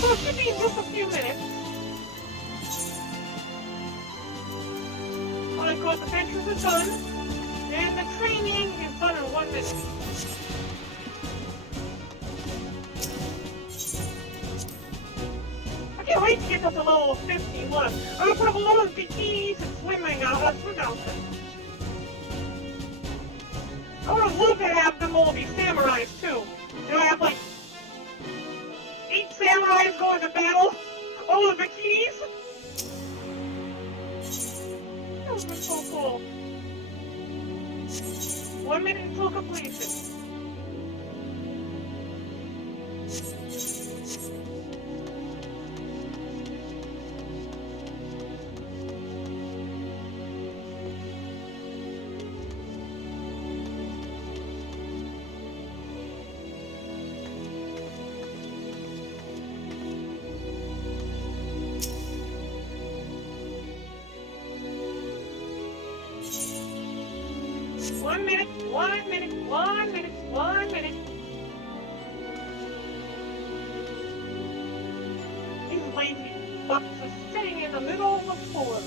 So it should be in just a few minutes. Of course, the adventures are done, and the training is done in 1 minute. I can't wait to get up to level 51. I'm gonna put up a lot of bikinis and swim outfits. I would have loved to have them all be samurais too. You know, I have like 8 samurais going to battle, all in bikinis. was so cool. 1 minute until completion. One minute, 1 minute, 1 minute, 1 minute. These lazy fucks are sitting in the middle of the floor.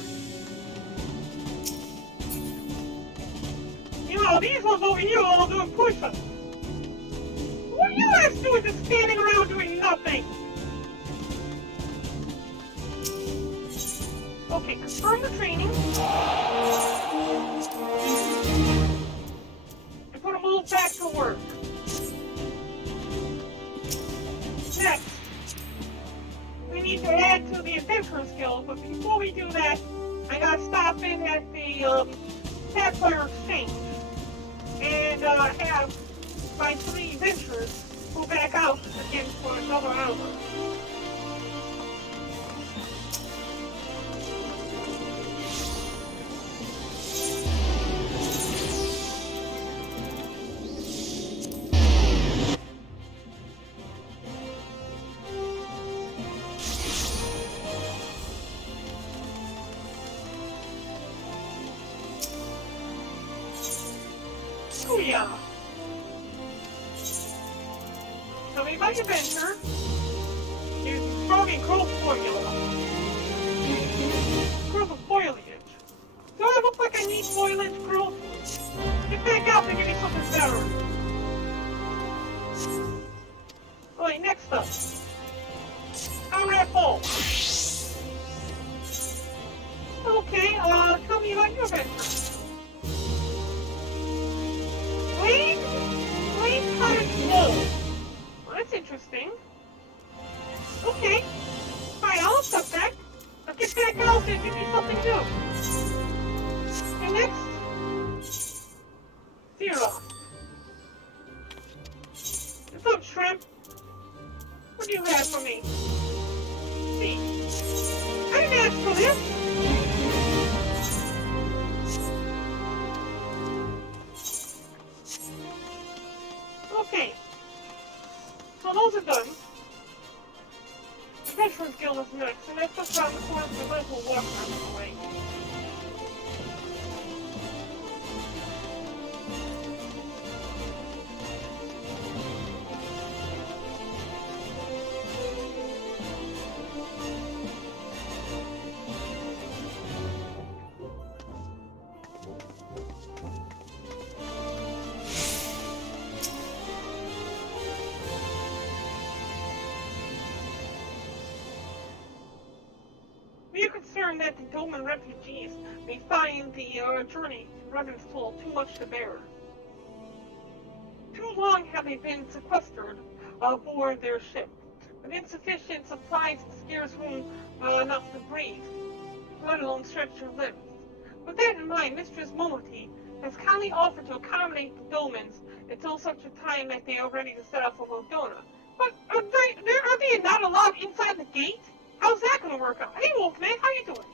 You know, these ones over here are all doing push-ups. What are you guys doing just standing around doing nothing? Okay, confirm the training. And put them all back to work. Next, we need to add to the adventure skill, but before we do that, I gotta stop in at the Sapphire Exchange and have my 3 adventurers go back out again for another hour. Oh yeah. Tell me about your adventure. Use froggy growth formula. Growth of foliage. Do I look like I need foliage growth? Get back out and give me something better. Alright, next up. Comrade Ball. Okay, tell me about your adventure. Blade cottage wool. Well, that's interesting. Okay. Fine, I'll accept that. I'll get back out and give you something new. And next, Zero. What's up, Shrimp? What do you have for me? See. I didn't ask for this. Okay, so those are done. The Veterans Guild is next, and that's just around the corner from the local water away. That the Doman refugees may find the journey to Revan's Toll too much to bear. Too long have they been sequestered aboard their ship, with insufficient supplies and scarce room enough to breathe, let alone stretch their limbs. With that in mind, Mistress Momoti has kindly offered to accommodate the Domans until such a time that they are ready to set out for Modona. But are they not allowed inside the gate? How's that gonna work out? Hey, Wolfman, how you doing?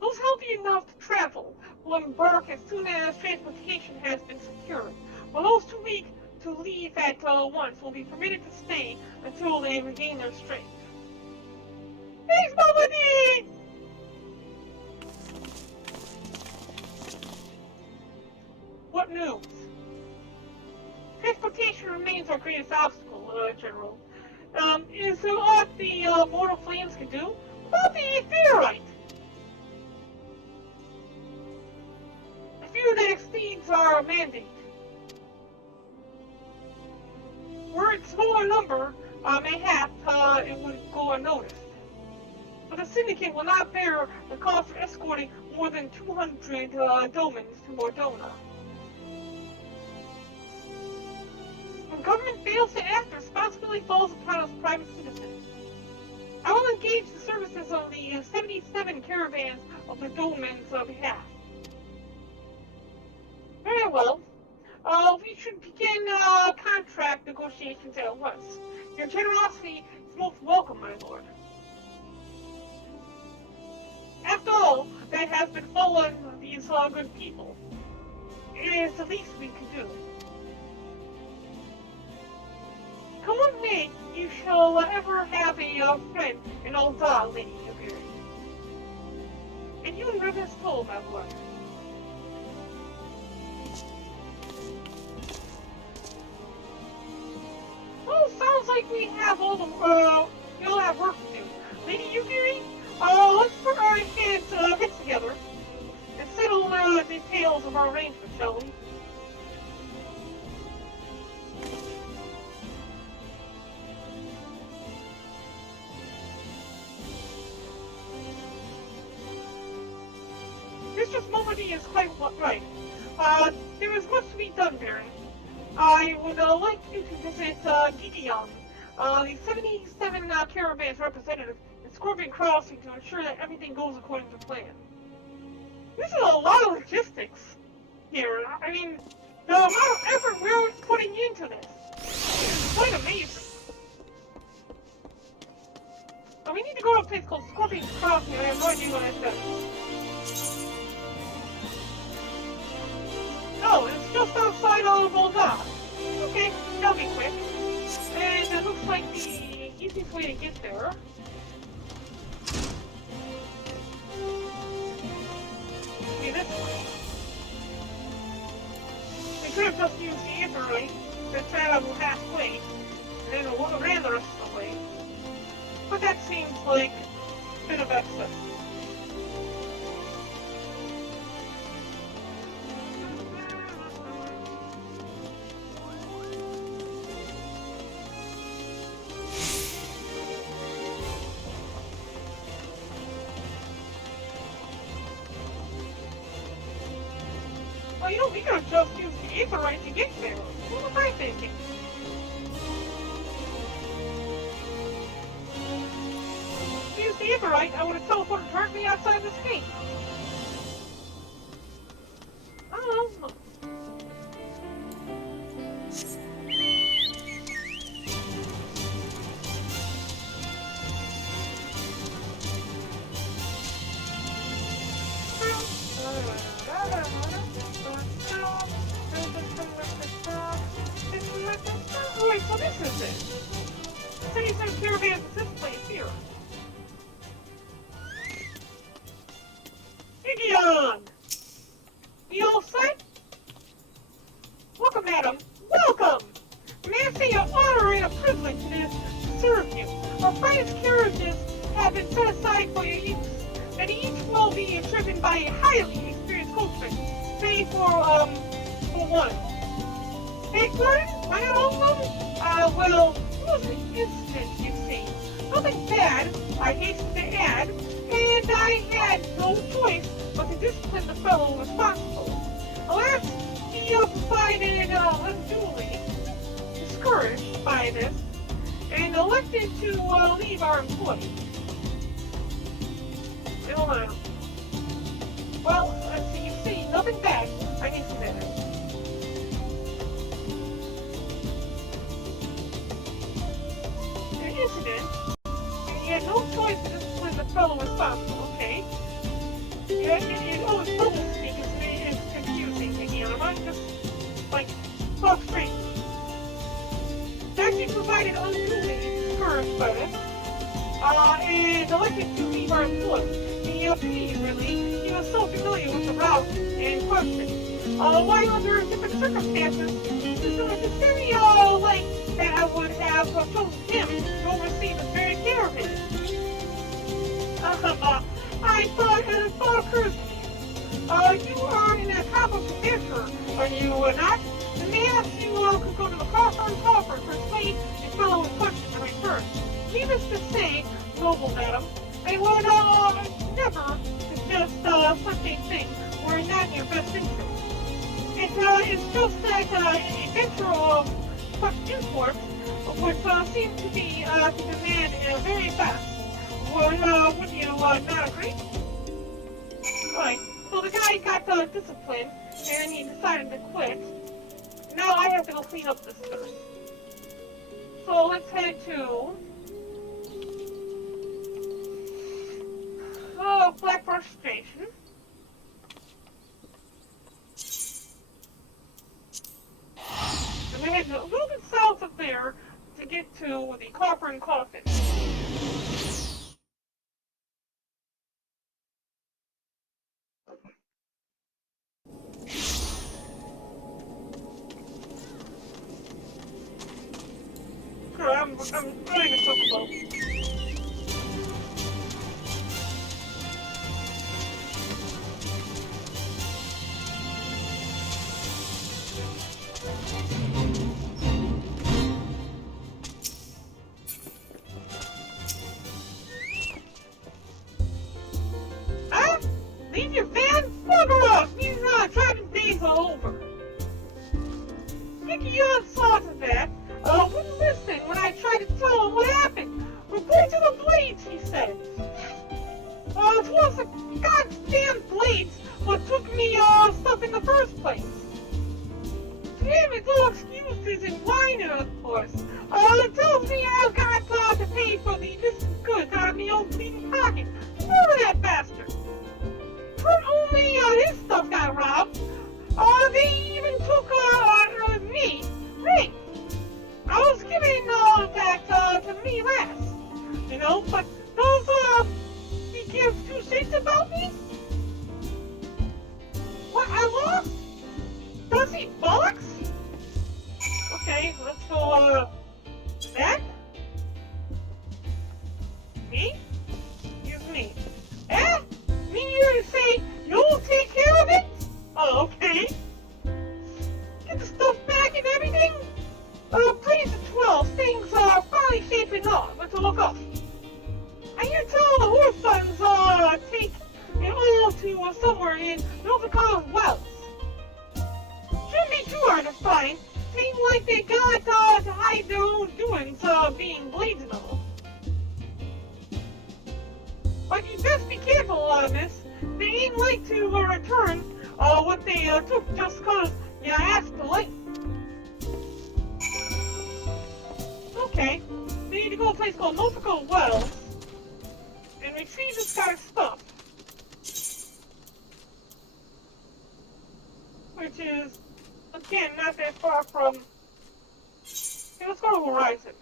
Those healthy enough to travel will embark as soon as transportation has been secured, while those too weak to leave at once will be permitted to stay until they regain their strength. Thanks, Melody! What news? Transportation remains our greatest obstacle, General. Is there what the mortal flames can do? About the Etheorite? I fear that exceeds our mandate. Were it smaller number, mayhap it would go unnoticed. But the Syndicate will not bear the cost of escorting more than 200 Domans to Mordona. When government fails to act, the responsibility falls upon us private citizens. I will engage the services of the 77 caravans of the Doman's behalf. Very well. We should begin contract negotiations at once. Your generosity is most welcome, my lord. After all, that has been fallen these good people. It is the least we can do. Come what may, you shall ever have a friend in Ul'dah, Lady Yugiri. And you in Reverence Toll, my lord. Well, sounds like we have all the, we all have work to do. Lady Yugiri, let's put our heads together and settle the details of our arrangement, shall we? Mistress Momody is quite right. There is much to be done, Barren. I would like you to visit Gideon, the 77 caravans representative in Scorpion Crossing to ensure that everything goes according to plan. This is a lot of logistics here. I mean, the amount of effort we're putting into this is quite amazing. We need to go to a place called Scorpion Crossing. I have no idea what that says. Oh, it's just outside of Ul'dah. Okay, that'll be quick. And it looks like the easiest way to get there. Okay, this way. We could have just used the Aetherite to travel halfway, and then ran the rest of the way. But that seems like a bit of excess. Well, you know, we could have just used the Aetherite to get there. What was I thinking? If we used the Aetherite, I would have teleported directly outside this gate. I don't know. Alright, so this is it. 77 caravans is this place here. Gideon! You all set? Welcome, madam. Welcome! May I say an honor and a privilege it is to serve you. Our finest carriages have been set aside for your use, and each will be driven by a highly experienced coachman. Say for one. Hey, Gordon, am I not all of them? Well, it was an incident, you see. Nothing bad, I hasten to add, and I had no choice but to discipline the fellow responsible. Alas, he provided unduly discouraged by this, and elected to leave our employ. Well, let's see, you see, nothing bad, I hasten to add. Incident, and he had no choice to discipline the fellow responsible, okay? It's double speak, it's confusing again. I might just, like, talk straight. Actually provided unduly discouraged by this, and elected to leave our employ. The pity, really, he was so familiar with the route in question. While under different circumstances, it's very, like, that I would have chosen him to oversee this very caravan. I thought it occurred to me. You are an accomplished adventurer, are you not? May I ask you could go to the coffer and persuade the fellow in question to return. Needless to say, noble madam, I would never suggest such a thing were it not in your best interest. It's just that adventure of such import, which seems to be to demand very fast. would you not agree? Alright, so the guy got disciplined, and he decided to quit. Now I have to go clean up this first. So let's head to... Blackbrush Station. And we head a little bit south of there to get to the Copper and Coffin. Sure, I'm trying to talk about. Huh? Leave your van? Bugger off! These driving days are over. Mickey saw to that. Wouldn't listen when I tried to tell him what happened. Report to the Blades, he said. It was the goddamn Blades what took me stuff in the first place. Damn it, no excuses and whining, of course. It tells me I've got to pay for the missing goods out of the old bleeding pocket. Remember that bastard. Not only his stuff got robbed, they even took me. Me. I was giving that to me last, you know, but those, he gives two shits about me? What, I lost? Does he bollocks? Okay, let's go, that? Me? Use me. Eh? Me here to say, you'll take care of it? Oh, okay. Get the stuff back and everything? Praise the 12, things are finally shaping up, but to look up. I hear tell the horse sons, take it all to somewhere in North Dakota Wells. Shouldn't be too hard to find. Seems like they got to hide their own doings, being blades and all. But you best be careful, miss. They ain't like to return what they took just 'cause you asked polite. Okay, we need to go to a place called North Dakota Wells and retrieve this guy's stuff. Which is, again, not that far from... Okay, let's go to Horizon.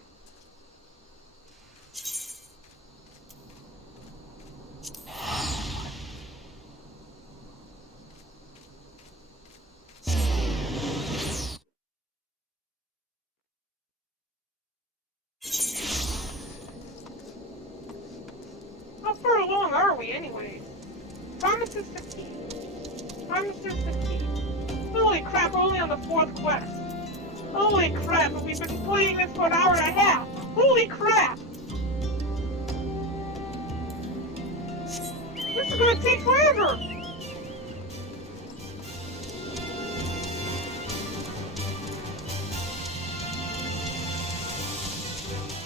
How far along are we, anyways? Promises to keep. Promises to keep. Holy crap, we're only on the 4th quest. Holy crap, we've been playing this for an hour and a half. Holy crap! This is gonna take forever!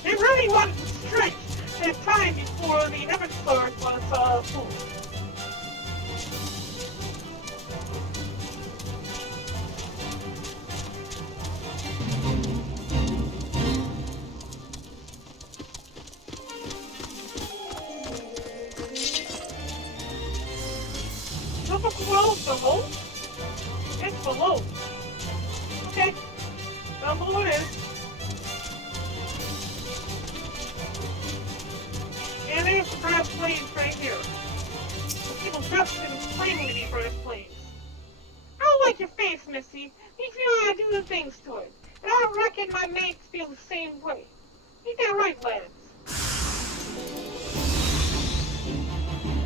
They really wanted to stretch that time before the Heaven Sword was full. Well, below? It's below. Okay. Down below it is. And there's the brass blades right here. People dressed in claiming to be brass blades. I don't like your face, Missy. Makes me want to do the things to it. And I reckon my mates feel the same way. Ain't that right, lads?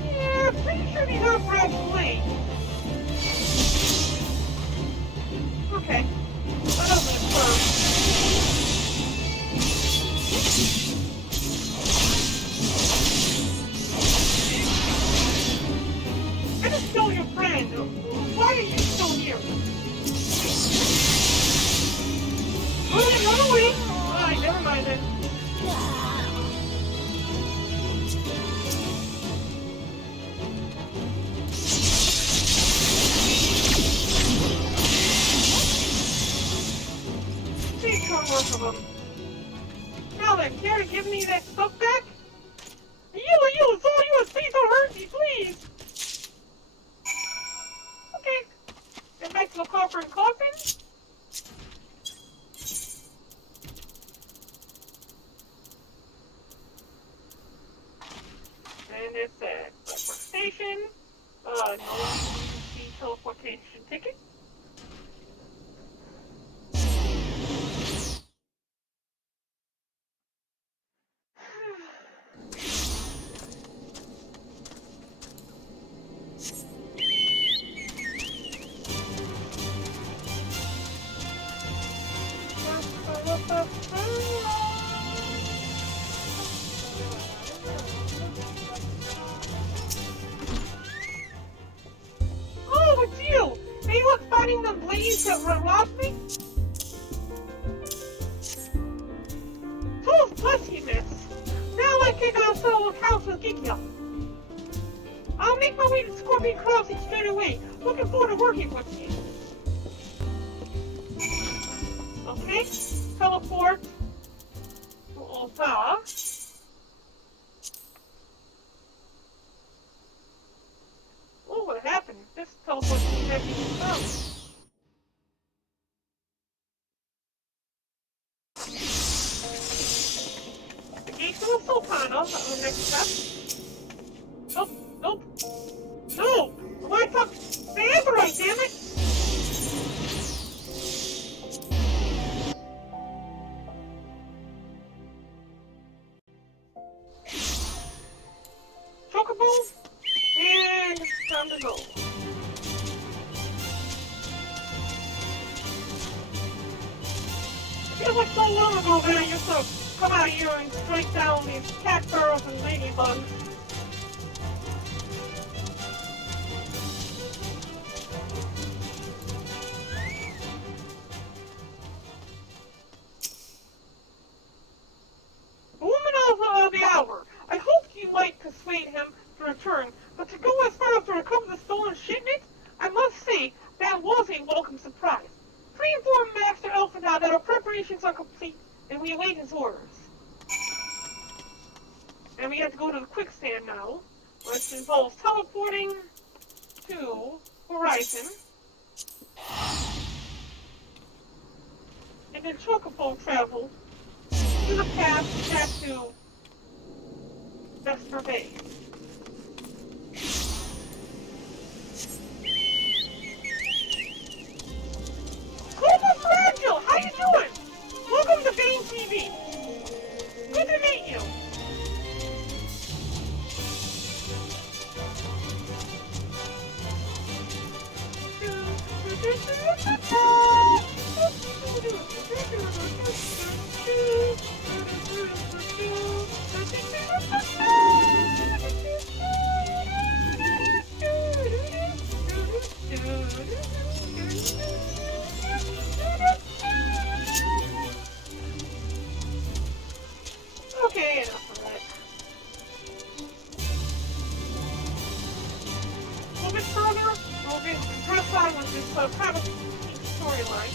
Yeah, pretty sure these are brass blades. Okay. That doesn't confirm. I just stole your friend. Why are you still here? Run away! Alright, never mind then. both of them. Now then, care to give me that stuff back? You, it's all yours. Please don't hurt me, please. Okay. Get back to the coffer and coffin. And it's at the station. No emergency teleportation ticket. Oh, it's you! Are you fighting the blades that robbed me? Oh, bless you, miss. Now I can settle accounts with Gigya. I'll make my way to Scorpion Crossing straight away. Looking forward to working with you. Okay, teleport to Ulta. Oh, what happened? This teleport is heavy as the gates of the Sultana, the next step. Nope, nope. No! Why fuck? The Aetheryte, damn it! Chocobo, and time to go. Feels like so long ago that I used to come out here and strike down these cat burrows and ladybugs. The woman of the hour. I hoped you might persuade him to return, but to go as far as to recover the stolen shipment, I must say that was a welcome surprise. Please inform Master Elfina that our preparations are complete and we await his orders. And we have to go to the quicksand now, which involves teleporting to Horizon, and then Chocobo travel to the path to Vesper Bay. Global Fragile, how you doing? Welcome to Bane TV. Good to meet you. Okay, enough of that. A little bit further, we'll be able to press on with this kind of storyline.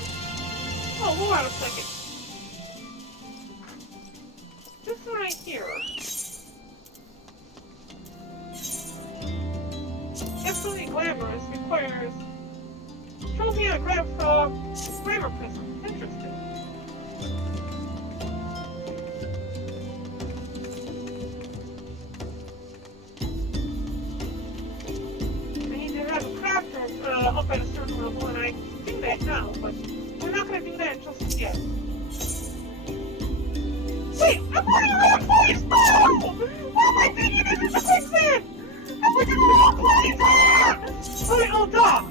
Oh, hold on a second. This right here. Absolutely glamorous requires trophy and glamour prism. Interesting. I need to have a crafter up at a certain level, and I do that now, but we're not going to do that just yet. Wait, I'm already in the place! No! Why am I thinking this is the quicksand? I'm looking for the place! Alright, oh, duh!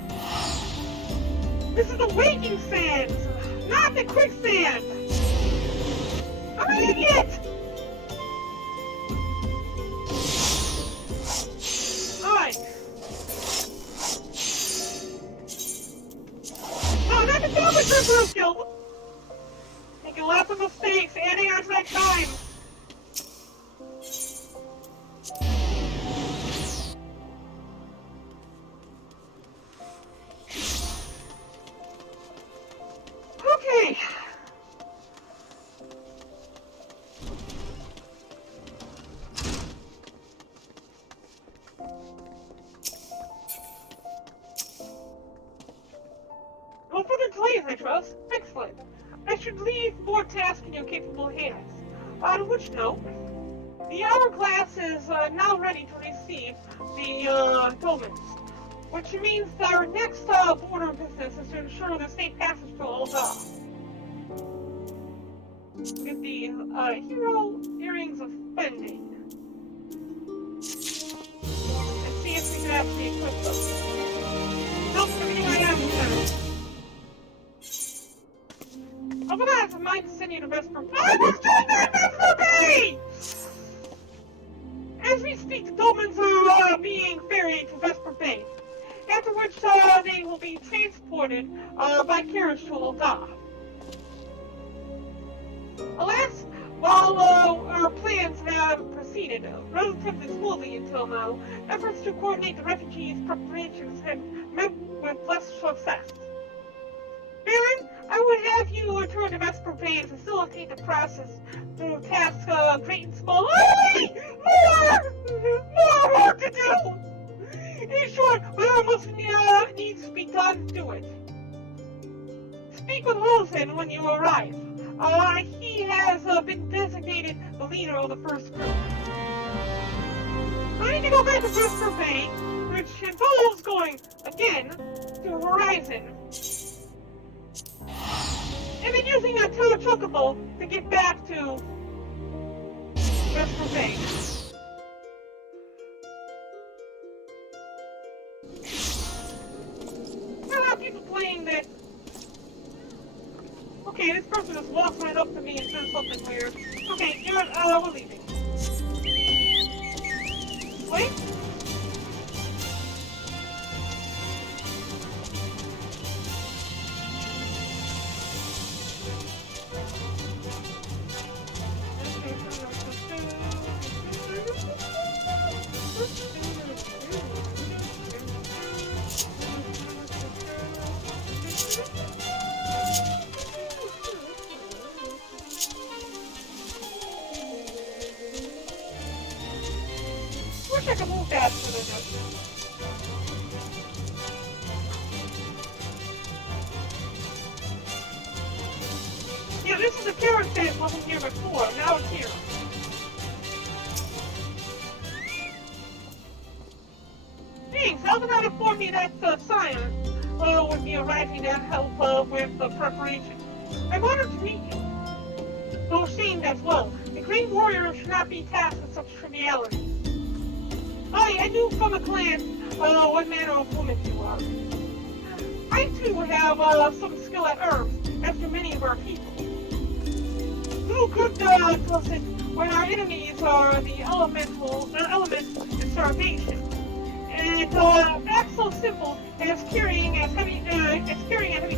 This is the waking sands, not the quicksand! I'm an idiot! Alright. No, not the Salvage Reserve Guild! Making lots of mistakes, adding on to that time! Okay. further delays, I trust. Excellent. I should leave more tasks in your capable hands. On which note, the hourglass is now ready to receive the dolmens, which means our next order of business is to ensure the safe passage to Ul'dah. With the hero earrings of bending. And see if we can actually equip them. Nope, everything I have is better. I'm gonna have to mind to send you to Vesper. I was doing that Vesper Bay! As we speak, the dolmens are being ferried to Vesper Bay, after which they will be transported by carriage to Ul'dah. Alas, while our plans have proceeded relatively smoothly until now, efforts to coordinate the refugees' preparations have met with less success. Barren, I would have you return to Vesper Bay and facilitate the process through tasks great and small. Only more work to do! In short, whatever must needs to be done, do it. Speak with Wilson when you arrive. He has been designated the leader of the first group. I need to go back to Vesper Bay, which involves going, again, to Horizon. And then using a telechocobo to get back to Vesper Bay. There are a lot of people playing that. Okay, this person just walks right up to me and says something weird. Okay, you know what, we're leaving. Wait. Wish I could move faster than this. Yeah, this is a carrot that wasn't here before. Now it's here. Thanks. How did not inform me that Scion would be arriving to help with the preparation? I'm honored to meet you. Though shamed as well. The great warrior should not be tasked with such triviality. I knew from a glance what manner of woman you are. I too have some skill at herbs, as do many of our people. Little good does it when our enemies are the elements and starvation. And acts so simple as carrying a heavy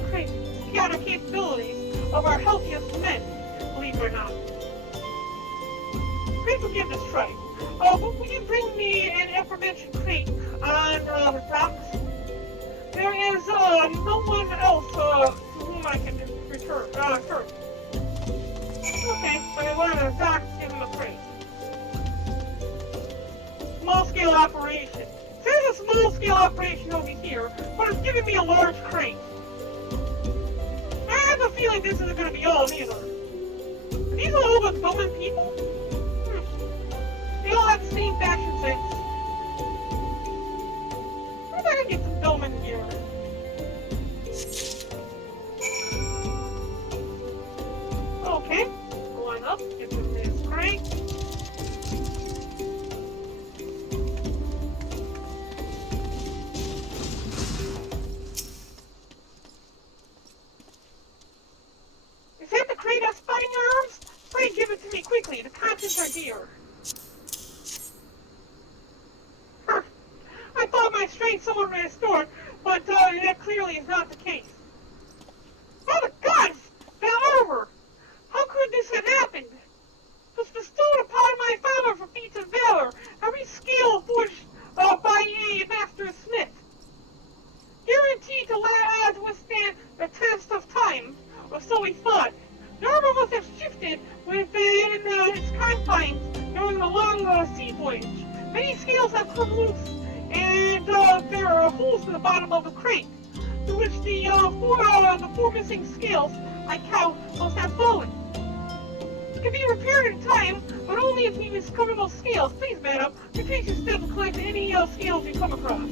crate beyond the capabilities of our healthiest men, believe it or not. Pray forgive this trite. But will you bring me an aforementioned crate on the docks? There is no one else to whom I can return. Okay, but I want to dock give him a crate. Small-scale operation. There's a small-scale operation over here, but it's giving me a large crate. I have a feeling this isn't going to be all either. Are these all the Bowman people? They all have the same fashion sense. Where am I gonna get some Bowman here? Okay, go on up, get some this crate. Is that the crate of spotting herbs? Please give it to me quickly, the contents are dear. I thought my strength somewhat restored, but that clearly is not the case. Oh the gods! That armor! How could this have happened? It was bestowed upon my father for feats of valor, every skill forged by a master smith. Guaranteed to withstand the test of time, or so we thought. The armor must have shifted within its confines during the long sea voyage. Many scales have come loose, and there are holes in the bottom of the crate, through which the the 4 missing scales I count must have fallen. It can be repaired in time, but only if you discover those scales. Please, madam, repeat your step to collect any scales you come across.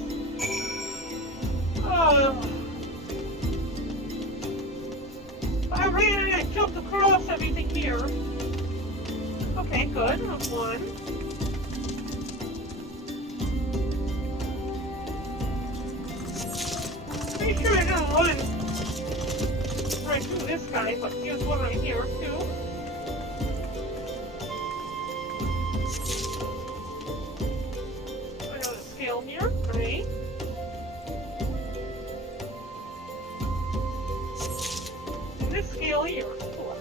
I ran and I jumped across everything here. Okay, good. That's one. Pretty sure I didn't run right through this guy, but here's one right here, too. Another scale here. Great. And this scale here. Cool.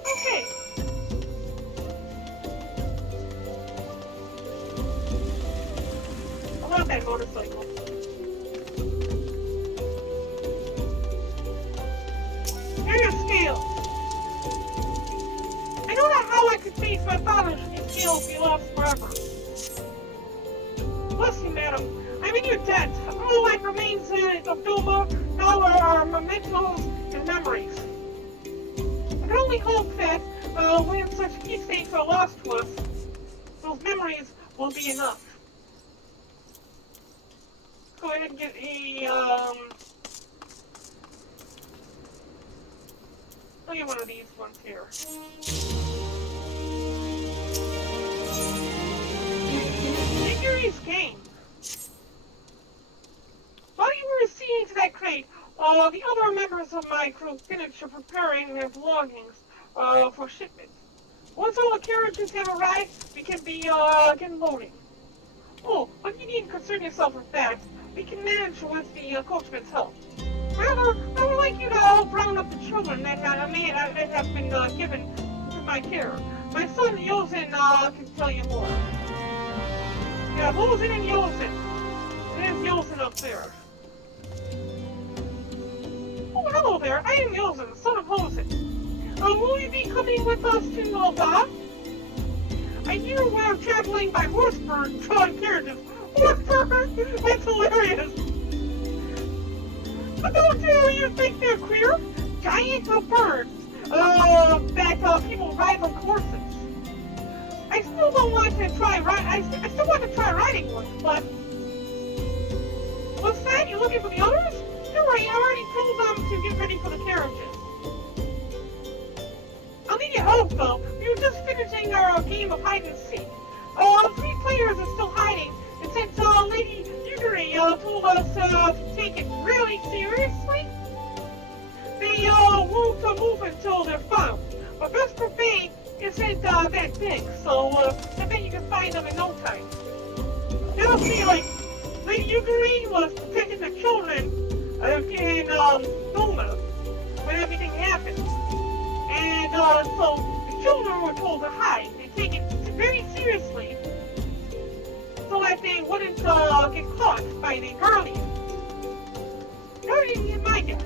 Okay. I love that motorcycle. Here's your scale. I don't know how I could face my father should these scales be lost forever. Bless you, madam. I'm in your debt. All that remains of Doma now are mementos and memories. I can only hope that when such keepsakes are lost to us, those memories will be enough. Go ahead and get a, I'll get one of these ones here. Figures game. While you were seeing to that crate, the other members of my crew finished preparing their belongings for shipment. Once all the carriages have arrived, we can begin loading. Oh, but you needn't concern yourself with that. We can manage with the coachman's help. Rather, I would like you to help round up the children that have been given to my care. My son Yosin can tell you more. Yeah, Lozen and Yosin. There's Yosin up there. Oh, hello there. I am Yosin, son of Hosen. Will you be coming with us to Alba? I hear we're traveling by horse-drawn carriages. Horse-bird? That's hilarious. But don't you think they're queer? Giant birds that people ride like horses. I still want to try riding one, but what's that? You looking for the others? Don't worry, I already told them to get ready for the carriages. I'll need your help, though. We were just finishing our game of hide and seek. 3 players are still hiding, and since Lady Yuguri told us to take it really seriously, they won't move until they're found. But Vesper Bay isn't that big, so I bet you can find them in no time. It'll be like Lady Yuguri was protecting the children in Doma when everything happened. And so the children were told to hide. They take it very seriously so that they wouldn't get caught by the Guardian. Guardian is my guess.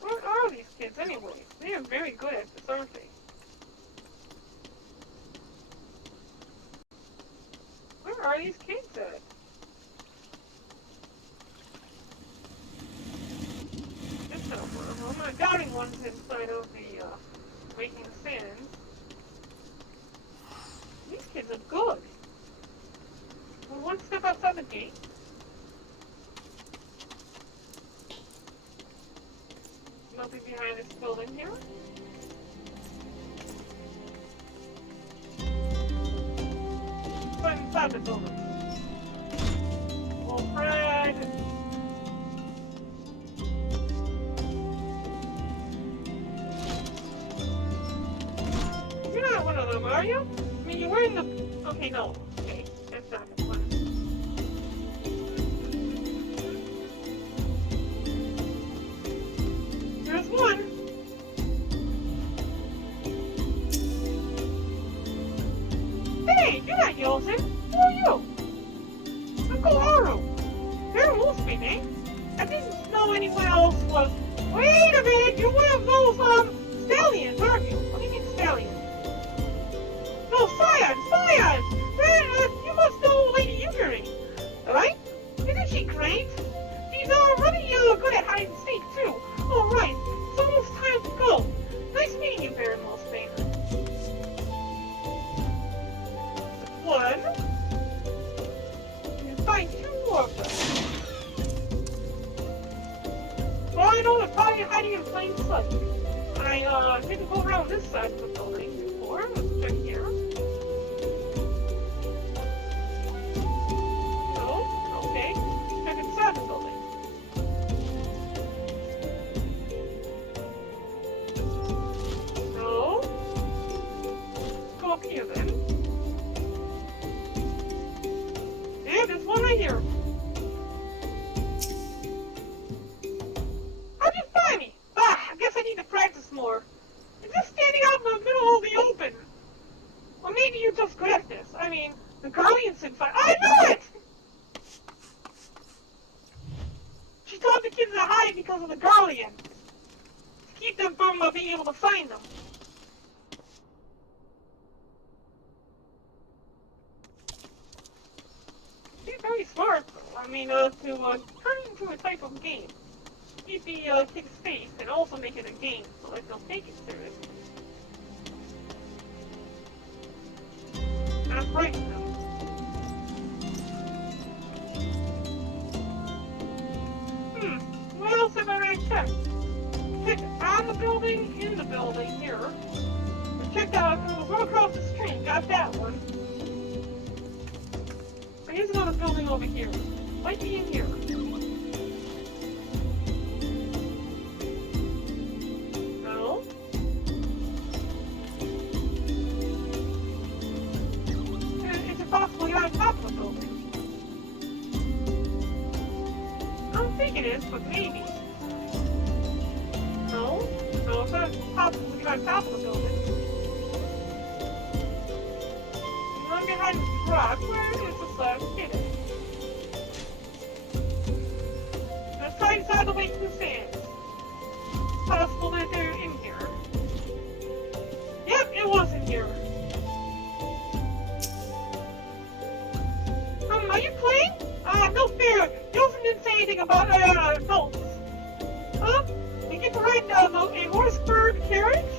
What are these kids anyway? They are very good at this, aren't they? Where are these kids at? This over. Well, my doubting one's inside of the Waking Sands. These kids are good. Will one step outside the gate? Nothing behind this building here. What's inside the building? Oh, Fred! You're not one of them, are you? I mean, you're wearing the... Okay, no. Okay, that's not the one. There's one. Hey, you're not Yosin. Who are you? Uncle Haru. Very loose, me, eh? I didn't know anyone else was. Wait a minute, you're one of those, stallions, aren't you? What do you mean stallions? No, scions! You must know Lady Yugiri, right? Isn't she great? She's, really, good at hide and seek, too. Oh, right. It's almost time to go. Nice meeting you, Barren Wolfsbane. One. You can find 2 more of them. Well, I know they're probably hiding in plain sight. I, didn't go around this side of the building before. Let's check here. No? Okay. Check inside the building. No? Go up here then. Yeah, there's one right here. How'd you find me? I guess I need to practice more. You're just standing out in the middle of the open. Or maybe you're just good at this. I mean, the Guardians didn't find. I knew it! She taught the kids to hide because of the Guardians. To keep them from being able to find them. She's very smart, though. I mean, to turn it into a type of game. Keep the kids safe and also make it a game so that they'll take it seriously. Not frighten them. What else have I already checked? Checked on the building, in the building, here. I checked out right across the street, got that one. But here's another building over here. Might be in here. No? Is it possible you're on top of the building? I don't think it is, but maybe. No? No, it's not possible to get on top of the building. I'm behind this rock. Where is the slab hidden? Let's try inside the way to the sands. It's possible that they're in here. Yep, it was in here. Are you playing? No fair. Yosen didn't say anything about, adults. Huh? You get to ride, a horse-bird carriage?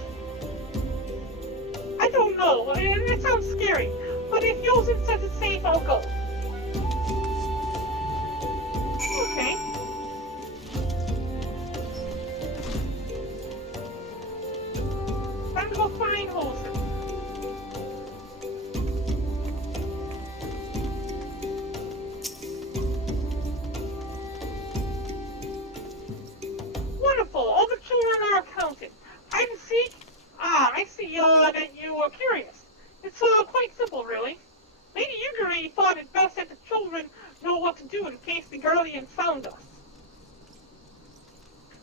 I don't know. It sounds scary. But if Yosen says it's safe, I'll go. Okay. Time to go find Yosen. Wonderful. All the children are counted. Hide and seek? I see, that you are curious. It's, quite simple, really. Lady Yugiri thought it best that the children know what to do in case the Guardians found us.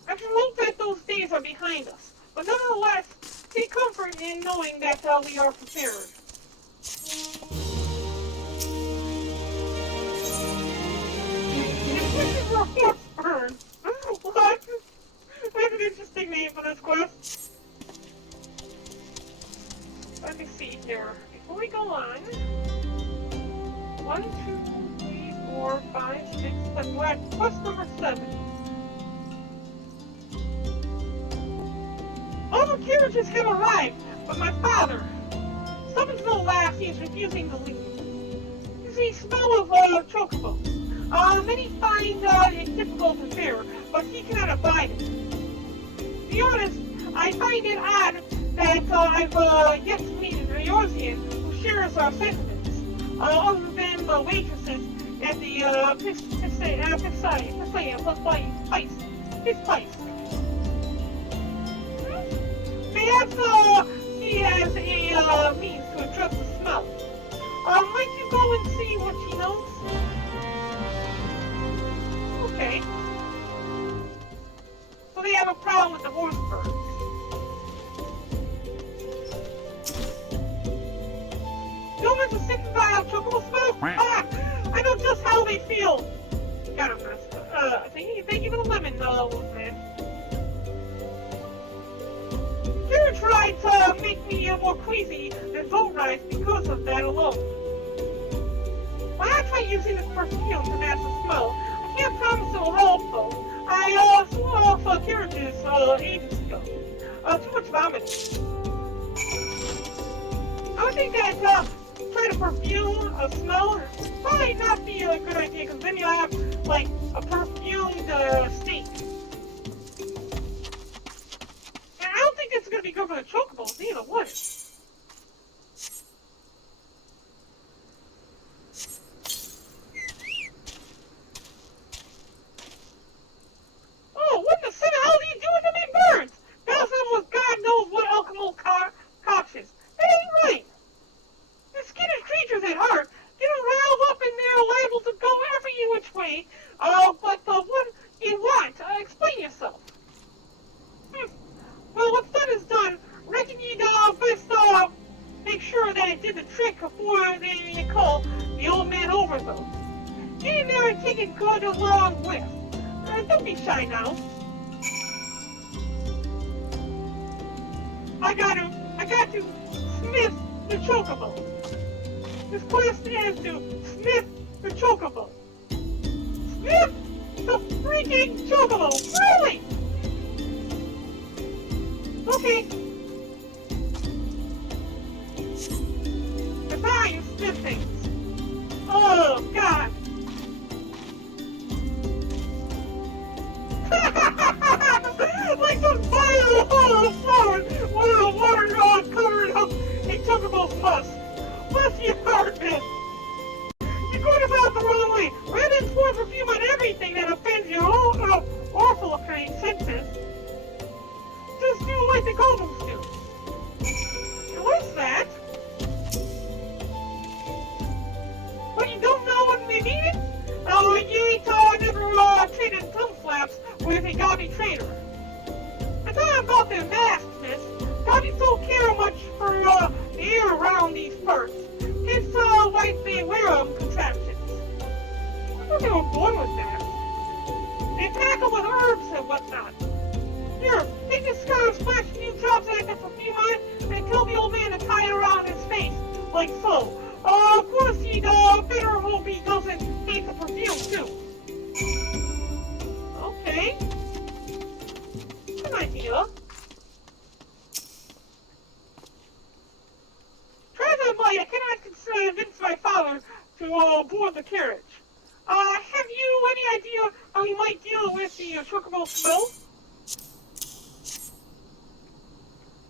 I can hope that those days are behind us, but nonetheless, take comfort in knowing that, we are prepared. This is a horse bird. What? That's an interesting name for this quest. Let me see here. Before we go on, 1, 2, 3, 4, 5, 6, 7. We're at quest number 7. All the carriages have arrived, but my father, summons no lass, he is refusing to leave. You see, smell of chocobos. Many find it difficult to bear, but he cannot abide it. To be honest, I find it odd that I've yet to meet an Eorzean who shares our sentiments, other than the waitresses at the his place. Perhaps he has a means to address the smell. Might you go and see what she knows? Okay. So they have a problem with the horse birds. Humans are sitting by a chocobo smell? I know just how they feel. Got him, thank you more crazy than boat rides because of that alone. When I try using this perfume to mask the smell, I can't promise it will help though. I flew off carriages ages ago. Too much vomiting. I would think that trying to perfume a smell would probably not be a good idea, because then you'll have like a perfumed state. And I don't think it's going to be good for the chocobos either, would it? Oh, what in the center hell are you doing to me birds? Dousing with God knows what alchemical concoctions. That ain't right. They're skinny creatures at heart. Get them riled up and they're liable to go every which way. But what you want? Explain yourself. Well, what's done is done. Reckon you'd best make sure that it did the trick before they call the old man over, though. Get in there and take it good along with. Don't be shy now. I got to sniff the chocobo. This quest is to sniff the chocobo. Sniff the freaking chocobo! Really? Okay. Goodbye, you sniff things. Oh, God. Like some fire flowers with a water covered up in chocobo pus. Bless your heart, man. You're going about the wrong way. Rather than pour perfume on everything that offends your own awful senses, just do like the goblins do. And what's that? What, you don't know when we need it? Oh, you ain't never traded thumb flaps with a gaudy trader. I'm talking about their masks, miss. Gaudies don't care much for the air around these parts. It's why they wear contraptions. I thought they were born with that. They tackle with herbs and whatnot. Here, take this scarf, splash a few drops at the perfume on it, and tell the old man to tie it around his face, like so. Of course he'd better hope he doesn't hate the perfume too. Okay. Good idea. Try that might, I cannot convince my father to board the carriage. Have you any idea how you might deal with the chocobo smell?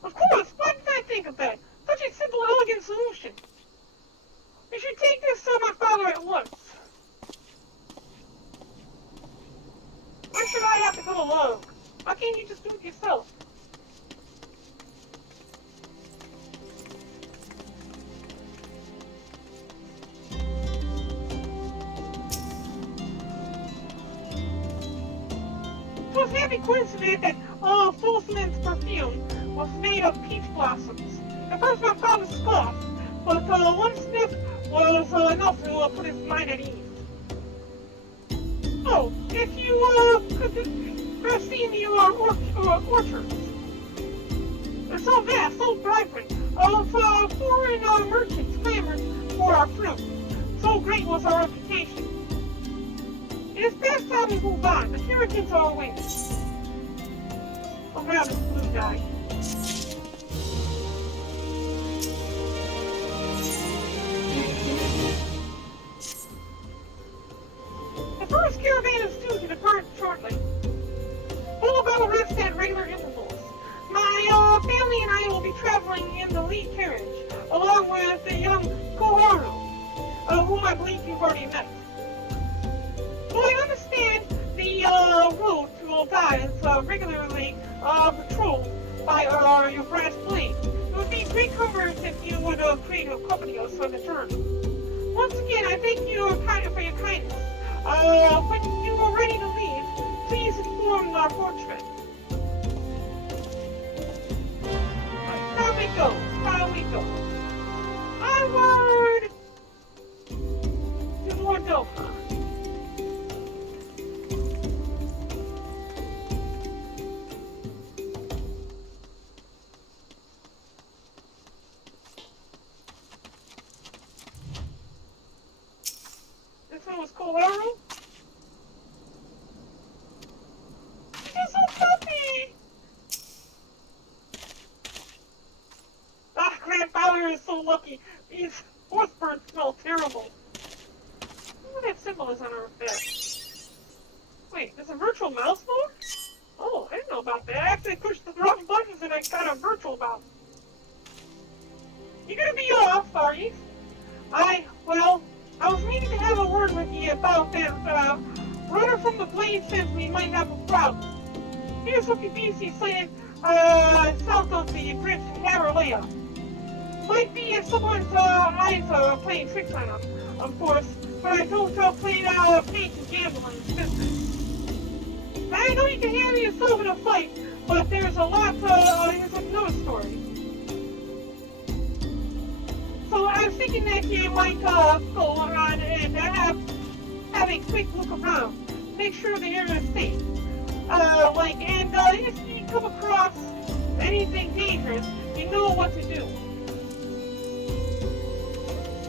Of course, why didn't I think of that? Such a simple, elegant solution. You should take this to my father at once. Why should I have to come along? Why can't you just do it yourself? It was a happy coincidence that Fulsman's perfume was made of peach blossoms. At first my father scoffed, but one sniff was enough to put his mind at ease. Oh, if you could have seen the orchards. They're so vast, so vibrant, of foreign merchants clamored for our fruit. So great was our reputation. It is past time we move on. The Puritans are waiting. I'll grab this blue guy. The first caravan is due to depart shortly. We'll rest at regular intervals. My family and I will be traveling in the lead carriage, along with the young Koharu, whom I believe you've already met. Well, I understand the road to Oldai is regularly patrolled by your brass blade. It would be great comfort if you would accompany us on the journey. Once again, I thank you for your kindness. When you are ready to leave, please inform our portrait. Down we go, down we go. Onward to Mordova. These horse birds smell terrible. What that symbol is on our bed. Wait, there's a virtual mouse mode? Oh, I didn't know about that. I actually pushed the wrong buttons and I got a virtual mouse. You gonna be off, are you? I was meaning to have a word with you about that. Runner from the Blade says we might have a problem. Here's what the BC saying, south of the bridge to Haralea. Might be if someone's eyes are playing tricks on them, of course, but I don't play paint and gambling business. I know you can handle yourself in a fight, but there's a lot, here's another story. So I was thinking that you might go around and have a quick look around. Make sure that you're safe. If you come across anything dangerous, you know what to do.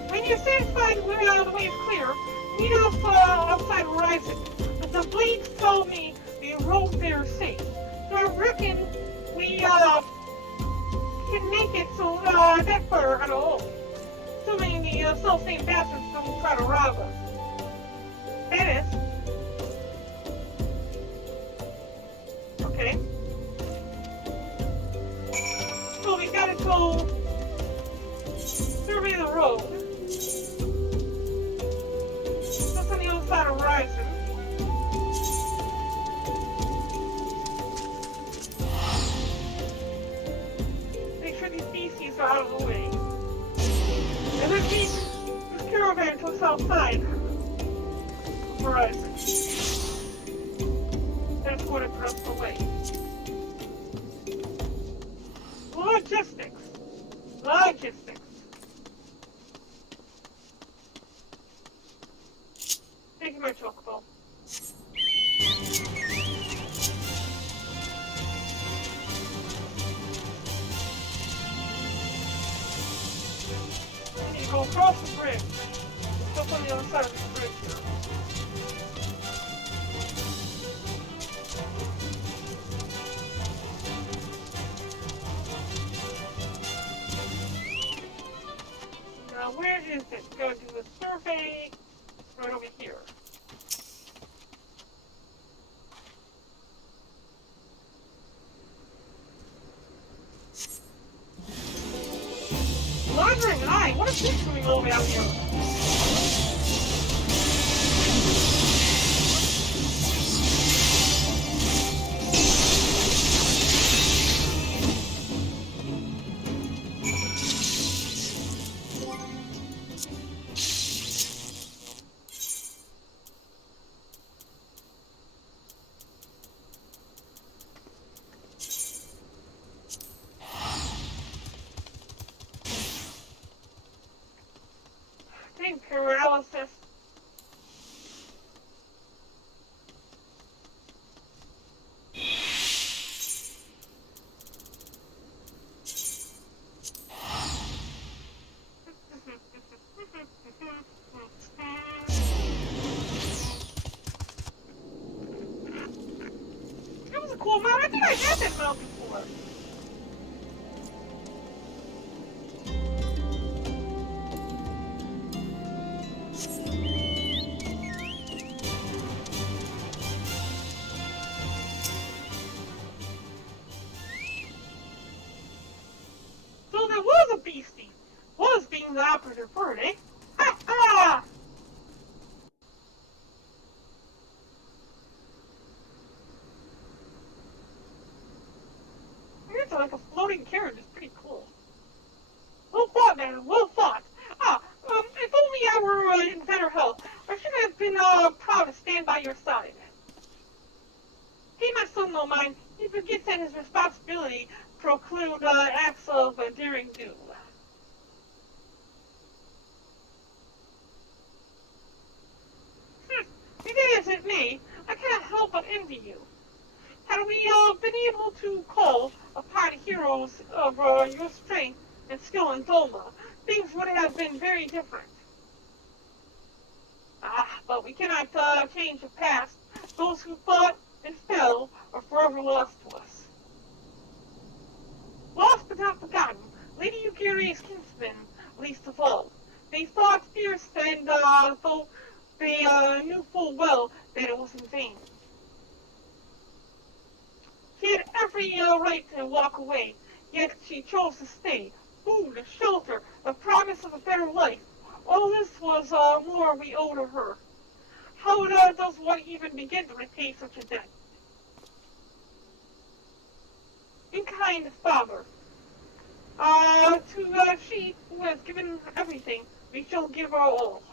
When you're satisfied with the way is clear, meet us outside Horizon. But the Blades told me the road there is safe. So I reckon we can make it so that far at all. Assuming the self-same bastards don't try to rob us. That is. Okay. So we gotta go survey the road. That's on the other side of Horizon. Make sure these species are out of the way. And then this caravan to the south side of Horizon. That's what across the way. Logistics. Thank you, my chocobo. And you go across the bridge. Just on the other side of the bridge here. Now, where is it? Go do the survey right over here. Laundering eye, what is this doing all the way out here? Paralysis. That was a cool mount. I think I had that mount before. Beastie was being the operative bird, eh? Ha ha! It's like a floating carriage. It's pretty cool. Well thought, man. Well thought. If only I were in better health, I should have been proud to stand by your side. Hey, my son, no mind. He forgets that his responsibility preclude acts of daring do. It isn't me. I can't help but envy you. Had we been able to call upon heroes of your strength and skill in Doma, things would have been very different. But we cannot change the past. Those who fought and fell are forever lost to us. Lost but not forgotten. Lady Yugiri's kinsman, at least every right to walk away, yet she chose to stay. Food, a shelter, the promise of a better life. All this was more we owe to her. How does one even begin to repay such a debt? In kind father, to she who has given everything, we shall give her all.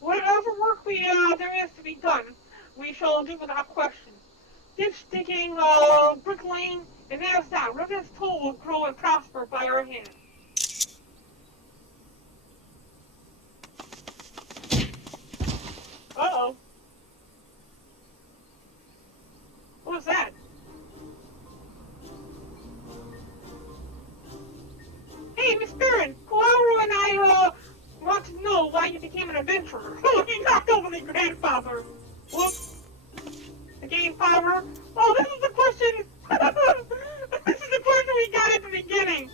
Whatever work there is to be done, we shall do without question. Ditch digging, bricklaying, and as that, Revenant's toll will grow and prosper by our hand. Uh-oh. What was that? Hey, Miss Barren, Koaru and I, want to know why you became an adventurer. You knocked over the grandfather. Whoops. Again, power. Oh, this is the question. This is the question we got at the beginning.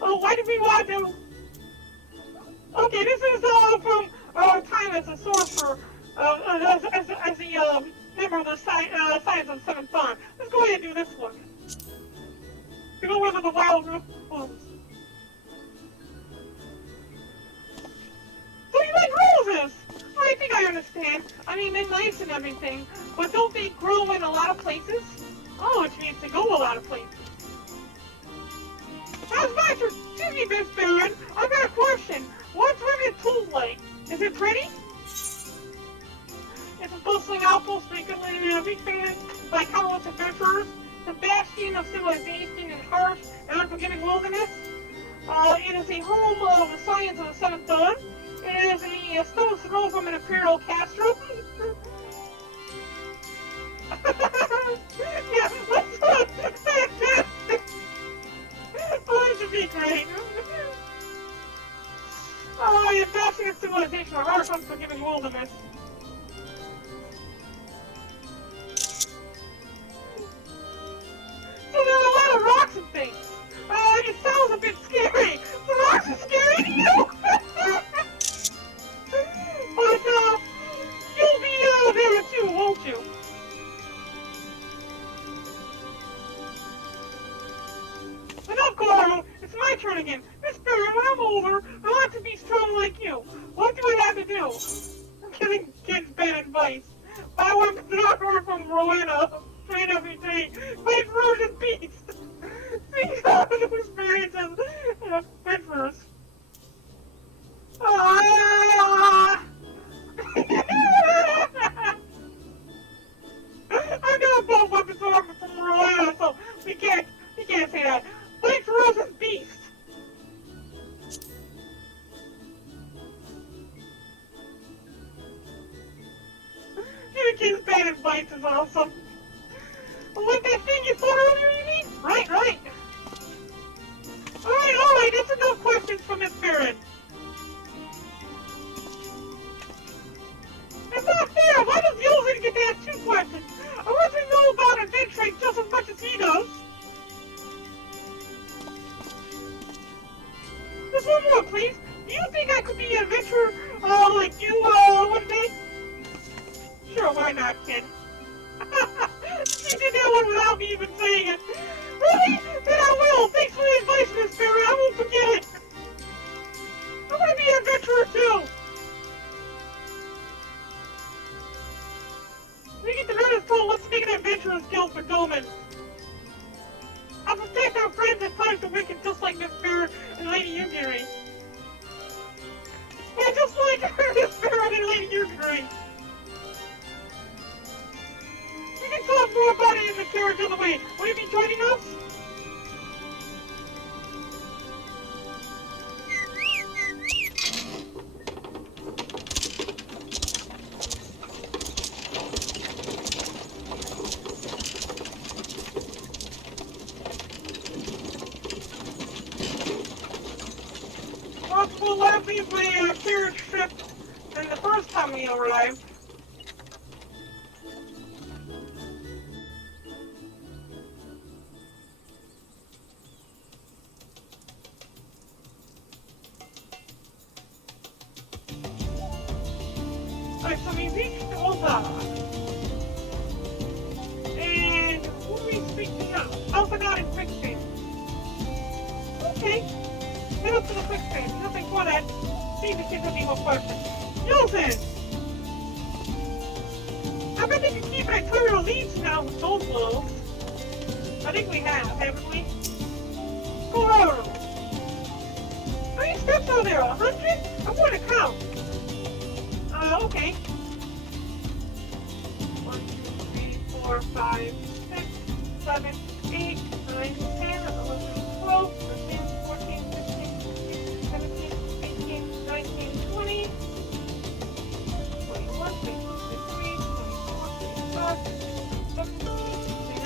Oh, why did we want to? Okay, this is from time as a sorcerer, as a member of the Science of Seventh Dawn. Let's go ahead and do this one. To go over the wild rooms. So you like roses? I think I understand. I mean, they're nice and everything, but don't they grow in a lot of places? Oh, which means they go a lot of places. That's my turn. Excuse me, Miss Barren. I've got a question. What's Revenant Tool like? Is it pretty? It's a bustling outpost frequently and big fan by countless adventurers. The bastion of civilization in harsh and unforgiving wilderness. It is a home of the Science of the Seventh Dawn. It is a stone's throw from an imperial castro. Yeah, let's fantastic. Oh, this would be great. Oh, yeah, bastion of civilization, a harsh, unforgiving wilderness. So there are a lot of rocks and things. It sounds a bit scary. The rocks are scary to you. But, you'll be, there too, won't you? Enough, Goro. It's my turn again. Miss Barren, when I'm older, I want to be strong like you. What do I have to do? I'm giving kids bad advice. I want to not heard from Rowena. Train every day. Fight ferocious beasts. See how new experiences and adventures. I know both weapons are from Rowena, so we can't say that. Fight ferocious beast. Giving kids bad advice is awesome. Like that thing you saw earlier, you mean? Right. Alright, that's enough questions from Miss Barren. It's not fair! Why does Yolzin get to ask 2 questions? I want to know about adventuring just as much as he does. Just one more, please. Do you think I could be an adventurer, like you, one day? Sure, why not, kid? She did that one without me even saying it. Really? Then I will. Thanks for the advice, Miss Barren. I won't forget it. I want to be an adventurer, too. We get the Revenant's Toll. Let's make an adventurer's guild for Doman. I'll protect our friends and punish the wicked just like Miss Barren and Lady Yugiri. Yeah, just like Miss Barren and Lady Yugiri. We can talk more about it in the carriage on the way. Will you be joining us? We'll likely play a carriage trip than the first time we arrived. Alright, so we reached Oldar. Three streets to now. Alpha out in quicksand. Okay. Head up to the quicksand. Nothing for that. See if there's any more questions. Yelson! I bet they can keep arterial leads now with those blows. I think we have, haven't we? Colorado. How many steps are there? 100? I want to count. Okay. 1, 2, 3, 4, 5, 6, 7, 8, 9, 10, 11, 12, 13, 14, 15, 16, 17, 18, 19, 20, 21, 22, 23, 24, 25, 27,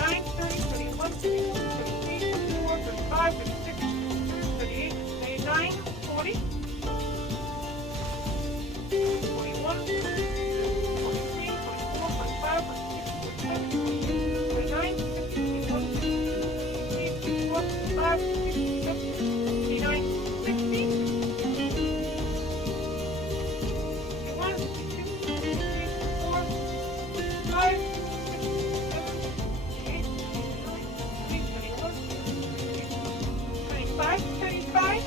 29, 30, 31, 32, 33, 34, 35, 36, 38, 39, 40, 41, 43, 24, 25, 26, 27, 28, 29, 50, 51, 53, 54, 55, 56, 59, 60, 61, 62, 63, 64, 65, 68, 69, 21, 25, 35,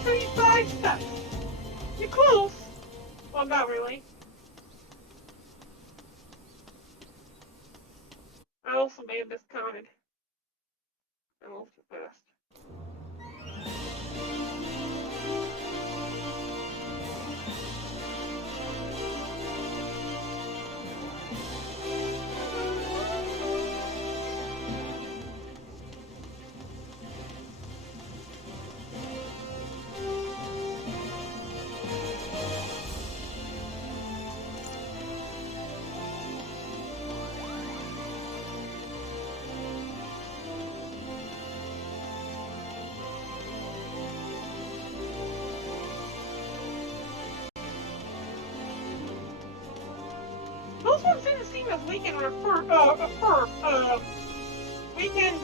35 steps. You're close. Well, not really. I also may have miscounted. I moved too fast. Those ones didn't seem as weekend weekend,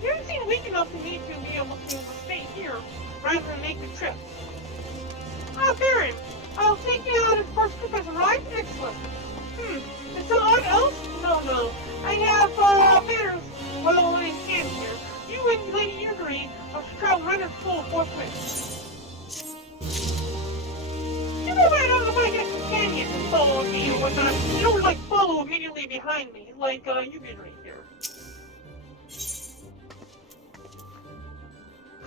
they didn't seem weak enough to me to be able to stay here rather than make the trip. Barren, I'll take you out as first group has arrived. Excellent. Is someone else? No. I have, matters well in hand here. You and Lady Yuguri should travel right as full forthwith. You know I don't know if I get companions to follow me or whatnot. You don't like follow immediately behind me, like you did right here.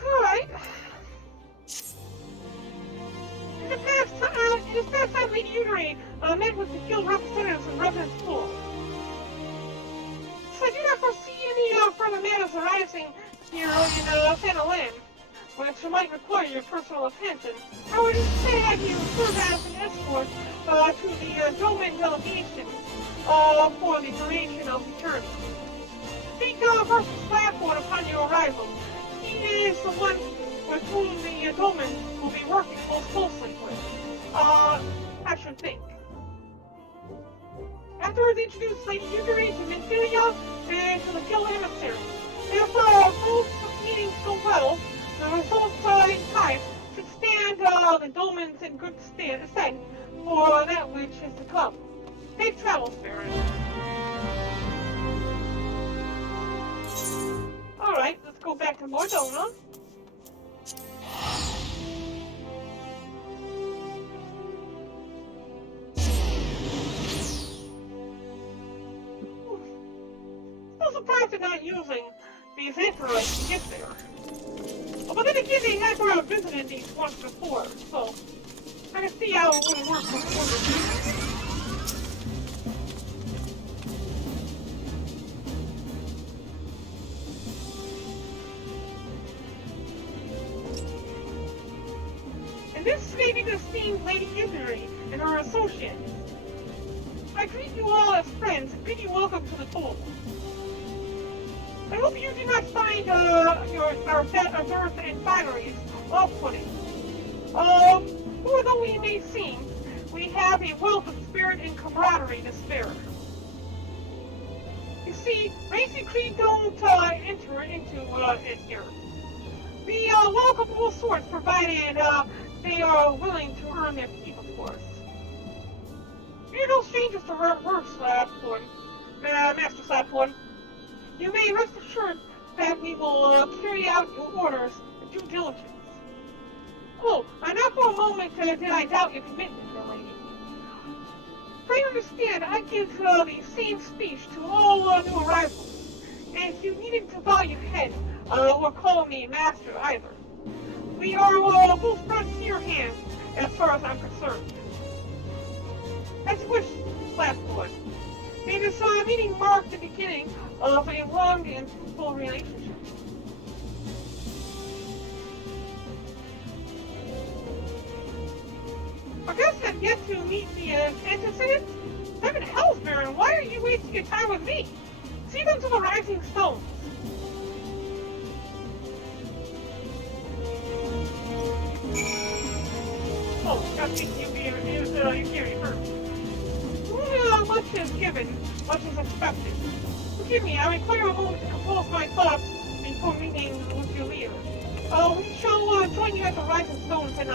Alright. In this past time, Lady Yuguri met with the guild representatives in Revenant's Pool. So I do not foresee any further matters arising here in Fanalan, which might require your personal attention. I would instead have you serve as an escort to the Doman delegation for the duration of the journey. Speak versus Blackboard upon your arrival. He is the one with whom the Doman will be working most closely with. I should think. Afterwards, introduce Lady Yuguri to Minfilia and to the guild emissary. If both meetings go well, the results in time should stand the Dolmens in good stead for that which is to come. Safe travels, Barren. Alright, let's go back to Mordona. Still surprised they're not using these Anthroids to get there. But then again, they had visited these once before, so I can see how it would work before. And this may be the esteemed Lady Yuguri and her associates. I greet you all as friends and bid you welcome to the pool. I hope you do not find our birth and fineries off-putting. Although we may seem, we have a wealth of spirit and camaraderie to spare. You see, race and creed don't enter into it here. We welcome all sorts, provided they are willing to earn their keep, of course. You're no strangers to work, Blackboard. Master Slapwood. You may rest assured that we will carry out your orders with due diligence. Oh, not for a moment did I doubt your commitment, my lady. Pray understand, I give the same speech to all new arrivals, and if you needn't to bow your head or call me master either. We are both frontier hands as far as I'm concerned. As you wish, Slapwood. May this meeting mark the beginning of a long and fruitful relationship. I guess I've yet to meet the antecedents. Seven hells, Barren, why are you wasting your time with me? See them to the rising stones. Oh, I think you hear me first. Much is given, much is expected. Forgive me, I require a moment to compose my thoughts before meeting with your leader. We shall join you at the rising stones in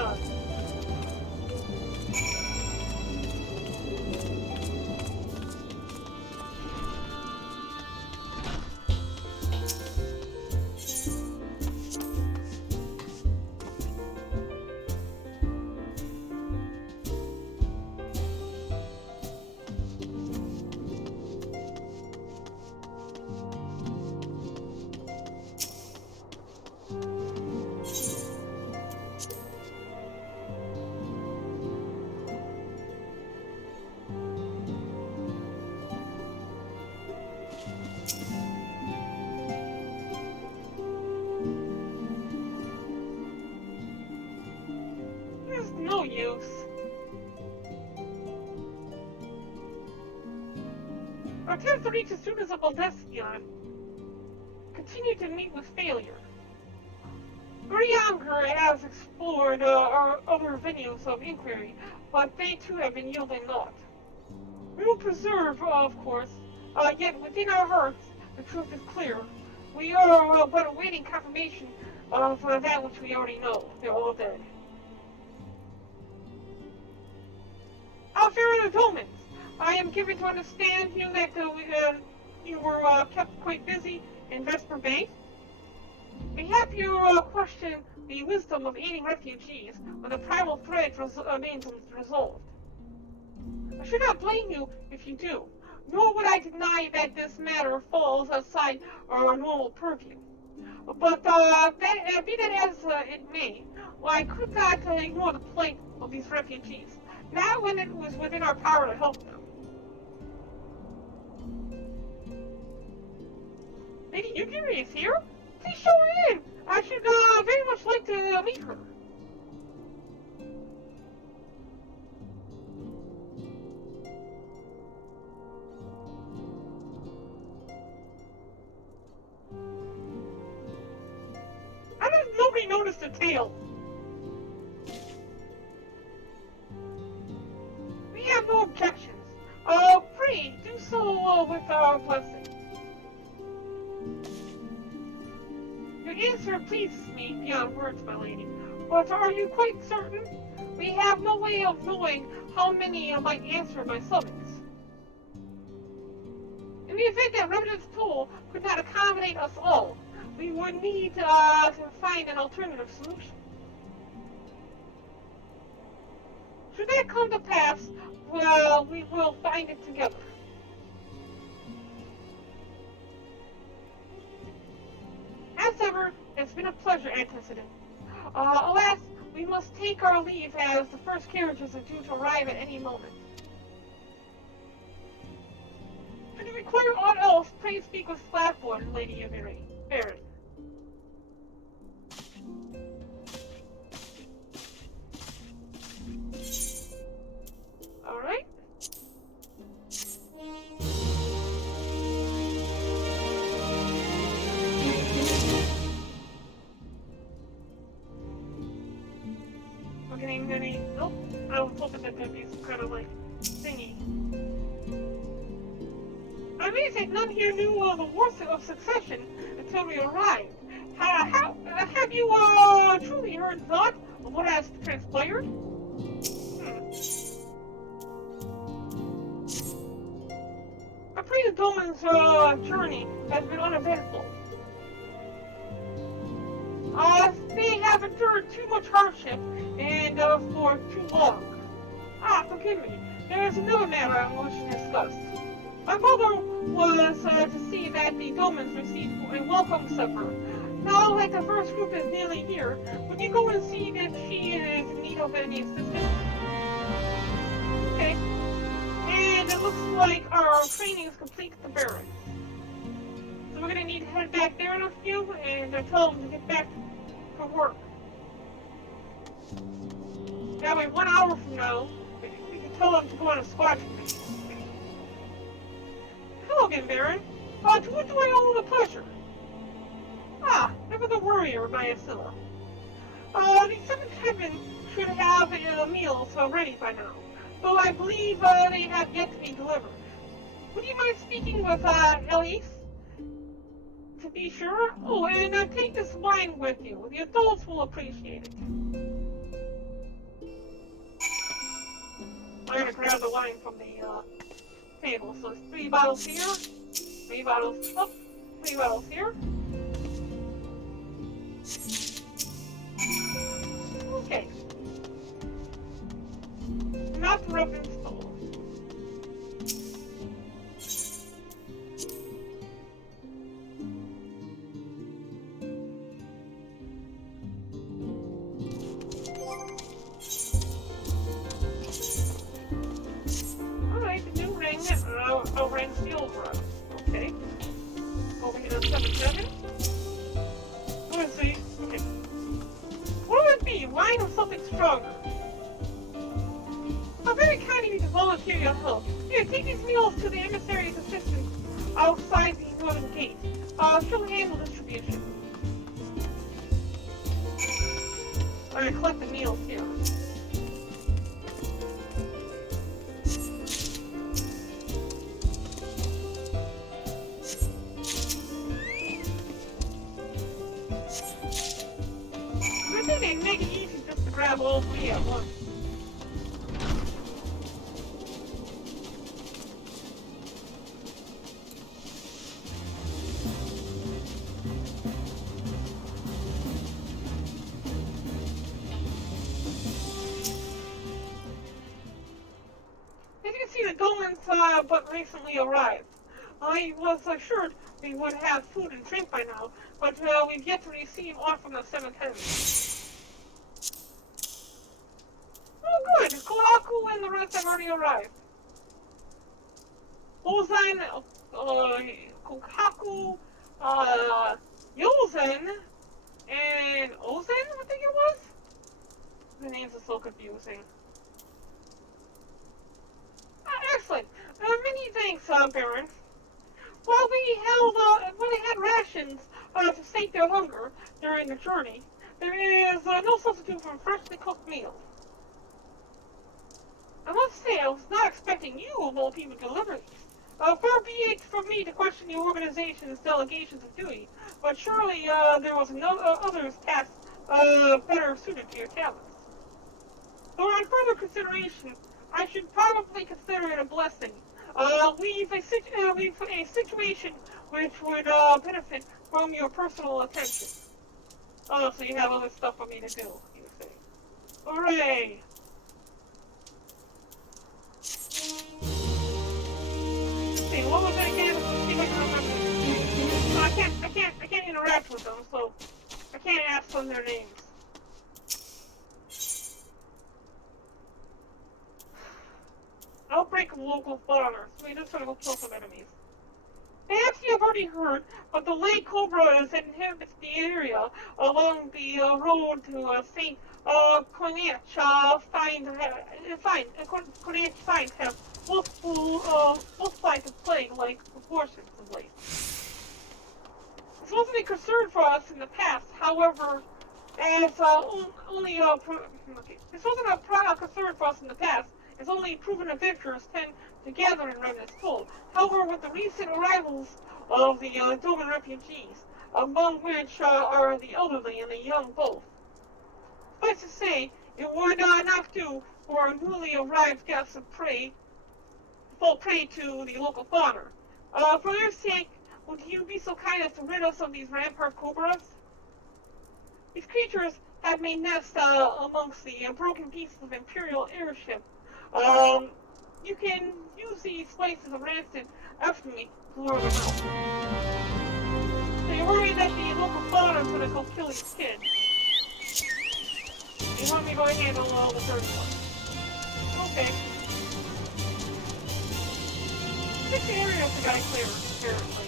There's no use. Our attempt to reach as soon as a Valdescion continue to meet with failure. Brianger has explored other venues of inquiry, but they too have been yielding naught. We will preserve, of course, yet within our hearts the truth is clear. We are but awaiting confirmation of that which we already know. They're all dead. How fare the Dolmens? I am given to understand you that you were kept quite busy in Vesper Bay. Mayhap you question the wisdom of aiding refugees when the primal threat remains unresolved. I should not blame you if you do, nor would I deny that this matter falls outside our normal purview. But be that as it may, I could not ignore the plight of these refugees, not when it was within our power to help them. Lady Yugiri is here? Please show her in! I should very much like to meet her. How does nobody notice the tail? We have no objections. Pray, do so with our blessing. Your answer pleases me beyond words, my lady. But are you quite certain? We have no way of knowing how many might answer my summons. In the event that Remnant's toll could not accommodate us all, we would need to find an alternative solution. Should that come to pass, well, we will find it together. As ever, it's been a pleasure, Antecedent. Alas, we must take our leave as the first carriages are due to arrive at any moment. Should you require aught else, pray speak with Slapwood, Lady Yugiri. Barren. Alright. Nope. I was hoping that there'd be some kind of, like, thingy. I'm amazed that none here knew the War of Succession until we arrived. Have you, truly heard thought of what has transpired? I pray the Doman's journey has been uneventful. They have endured too much hardship and for too long. Forgive me. There is another matter I wish to discuss. My mother was to see that the Domans received a welcome supper. Now that the first group is nearly here, would you go and see if she is in need of any assistance? Okay. And it looks like our training is complete at the Barren. So we're gonna need to head back there in a few and tell them to get back to work. That way, 1 hour from now, we can tell them to go on a squadron mission. Hello again, Barren. To what do I owe the pleasure? Never the worrier, my Asilla. The Seventh Heaven should have meals ready by now, though I believe they have yet to be delivered. Would you mind speaking with Elise? To be sure. Oh, and take this wine with you. The adults will appreciate it. I'm gonna grab the wine from the table. So it's 3 bottles here, 3 bottles up, 3 bottles here. Okay. Not rubbed and stolen. Alright, the new ring, ring the old one. Okay. Over here to 7-7. Let's see. Okay. What would it be? Wine or something stronger? Very kind of you to volunteer your help. Here, take these meals to the emissary's assistant outside the northern gate. She'll handle distribution. I'm gonna collect the meals here. I think they make it easy just to grab all 3 at once. But recently arrived. I was assured we would have food and drink by now, but we've yet to receive aught from the Seventh Heaven. Oh good, Kohaku and the rest have already arrived. Ozan, Kohaku, Yozen, and Ozen, I think it was? The names are so confusing. Excellent. Many thanks, Barren. While we had rations to sate their hunger during the journey, there is no substitute for freshly cooked meals. I must say, I was not expecting you of all people to deliver these. Far be it from me to question your organization's delegations of duty, but surely there was others tasked better suited to your talents. So on further consideration, I should probably consider it a blessing. Leave a situation which would benefit from your personal attention. Oh, so you have other stuff for me to do, you say. Hooray! Let's see, what was I again? Let's see if I can remember. I can't interact with them, so I can't ask them their names. Outbreak of local fauners. We just sort of go kill some enemies. Perhaps you have already heard, but the Lake Cobras inhabits the area along the road to St. Cornetch. Cornetch finds have multiple signs of plague-like proportions of late. This wasn't a concern for us in the past, however, as this wasn't a concern for us in the past. It's only proven adventurers tend to gather in Remnant's Toll. However, with the recent arrivals of the Doman refugees, among which are the elderly and the young both, suffice to say, it would not do for our newly arrived guests to fall prey to the local fauna. For their sake, would you be so kind as to rid us of these rampart cobras? These creatures have made nests amongst the broken pieces of Imperial airship. You can use these spices as a rancid after me to lure them out. So you're worried that the local fauna is going to go kill these kids. You want me to go handle all the dirty ones. Okay. This area is the guy clear, apparently.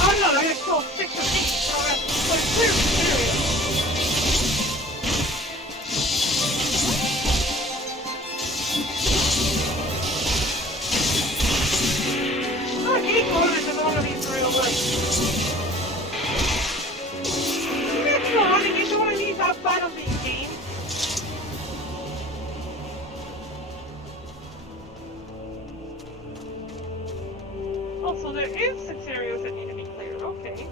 Oh no, I just killed 6 of these, but it's clear this area. I hate going into one of these in real life. You guys know how to get to one of these outside of these games? Oh, so there is 6 areas that need to be cleared, okay.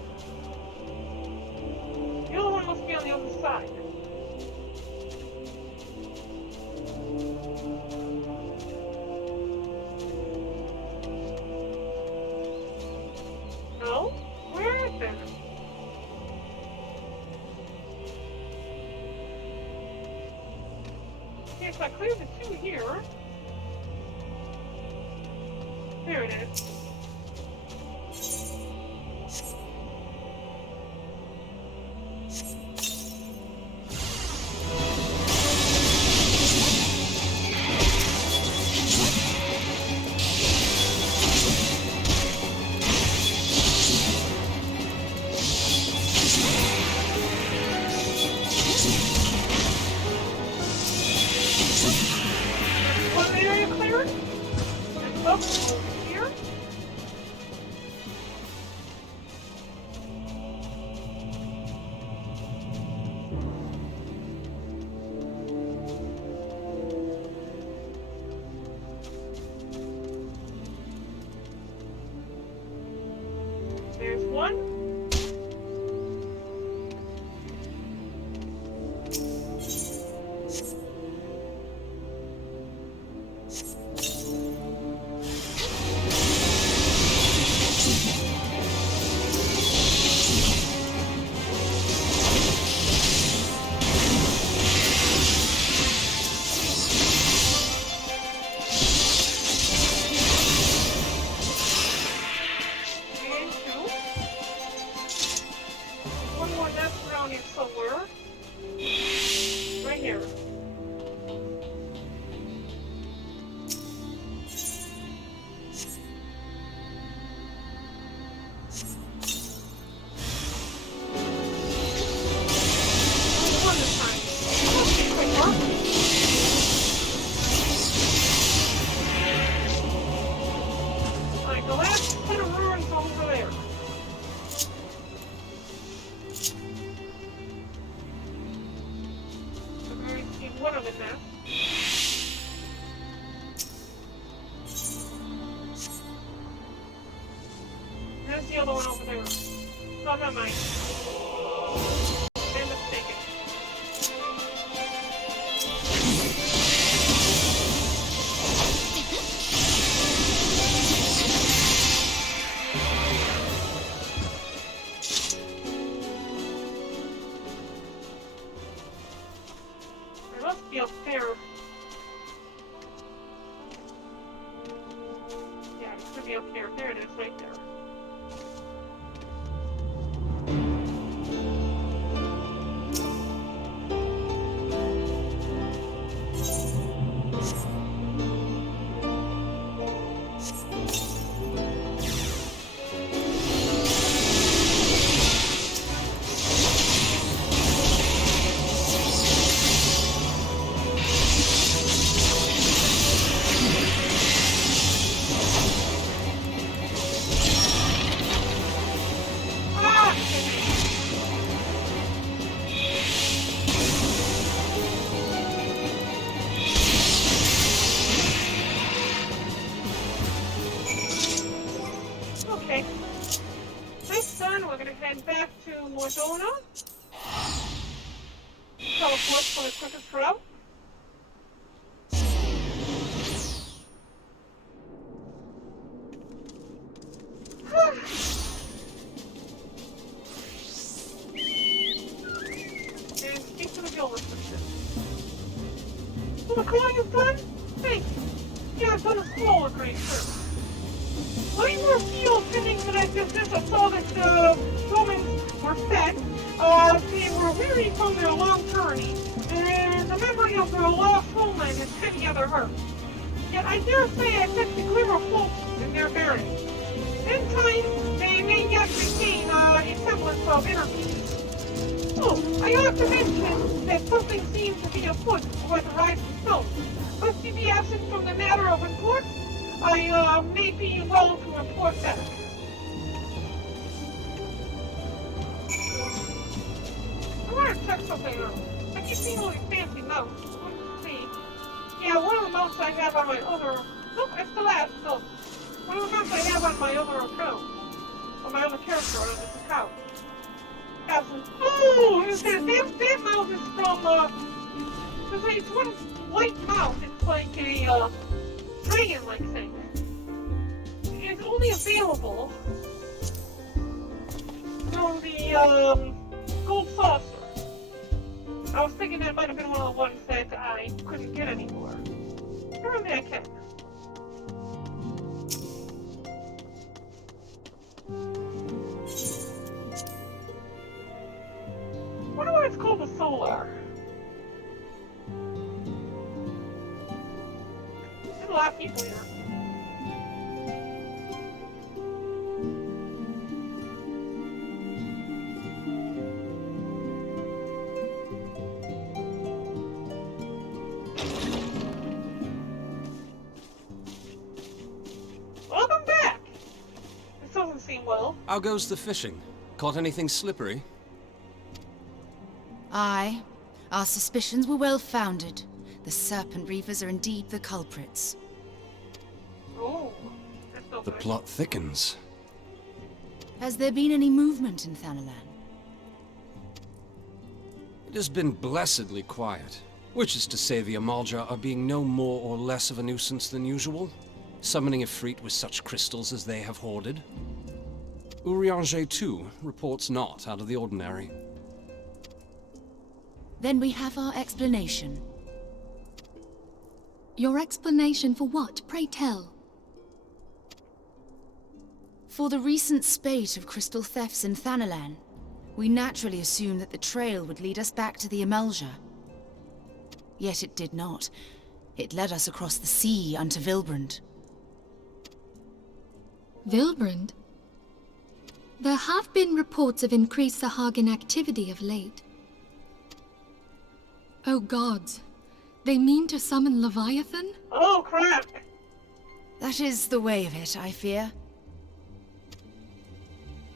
The other one must be on the other side. No? Where is it? Okay, so I cleared the 2 here. There it is. One area cleared? And up over here? There's one. And 2. One more nest around here somewhere. Right here. Only one this time. Okay, quick work. Alright, the last set of ruins over there. I've already seen one of them now. There's the other one over there. No, never mind. I'm mistaken. There must be up there. Yeah, it should be up here. There it is, right there. and back to Mordona. Teleport for the quickest route. And speak to the guild assistant. So the calling is done? Thanks. Yeah, I've done a small great service. Way more field tending than I just did. I saw that the Romans were fed. They were weary from their long journey, and the memory of their lost homeland is heavy at their hearts. Yet I dare say I sense a glimmer float in their bearing. In time, they may yet retain a semblance of inner peace. Oh, I ought to mention that something seems to be afoot with the rise of snow. But to be absent from the matter of import, I may be well to report back. I want to check something out. I keep seeing all these fancy notes. Let's see. Yeah, one of the notes I have on my other... Nope, I still have. So, one of the notes I have on my other account. On my other character on this account. Oh, that mouse is from, it's one white mouse. It's like a, dragon-like thing. It's only available from the, gold saucer. I was thinking that might have been one of the ones that I couldn't get anymore. Apparently I can. I wonder why it's called the Solar. There's a lot of people here. Welcome back! This doesn't seem well. How goes the fishing? Caught anything slippery? Aye. Our suspicions were well founded. The Serpent Reavers are indeed the culprits. Oh, that's no The good. plot thickens. Has there been any movement in Thanalan? It has been blessedly quiet. Which is to say the Amalja are being no more or less of a nuisance than usual, summoning Ifrit with such crystals as they have hoarded. Urianger, too, reports not out of the ordinary. Then we have our explanation. Your explanation for what, pray tell? For the recent spate of crystal thefts in Thanalan, we naturally assumed that the trail would lead us back to the Amalja. Yet it did not. It led us across the sea unto Vilbrand. Vilbrand? There have been reports of increased Sahagin activity of late. Oh gods, they mean to summon Leviathan? Oh crap! That is the way of it, I fear.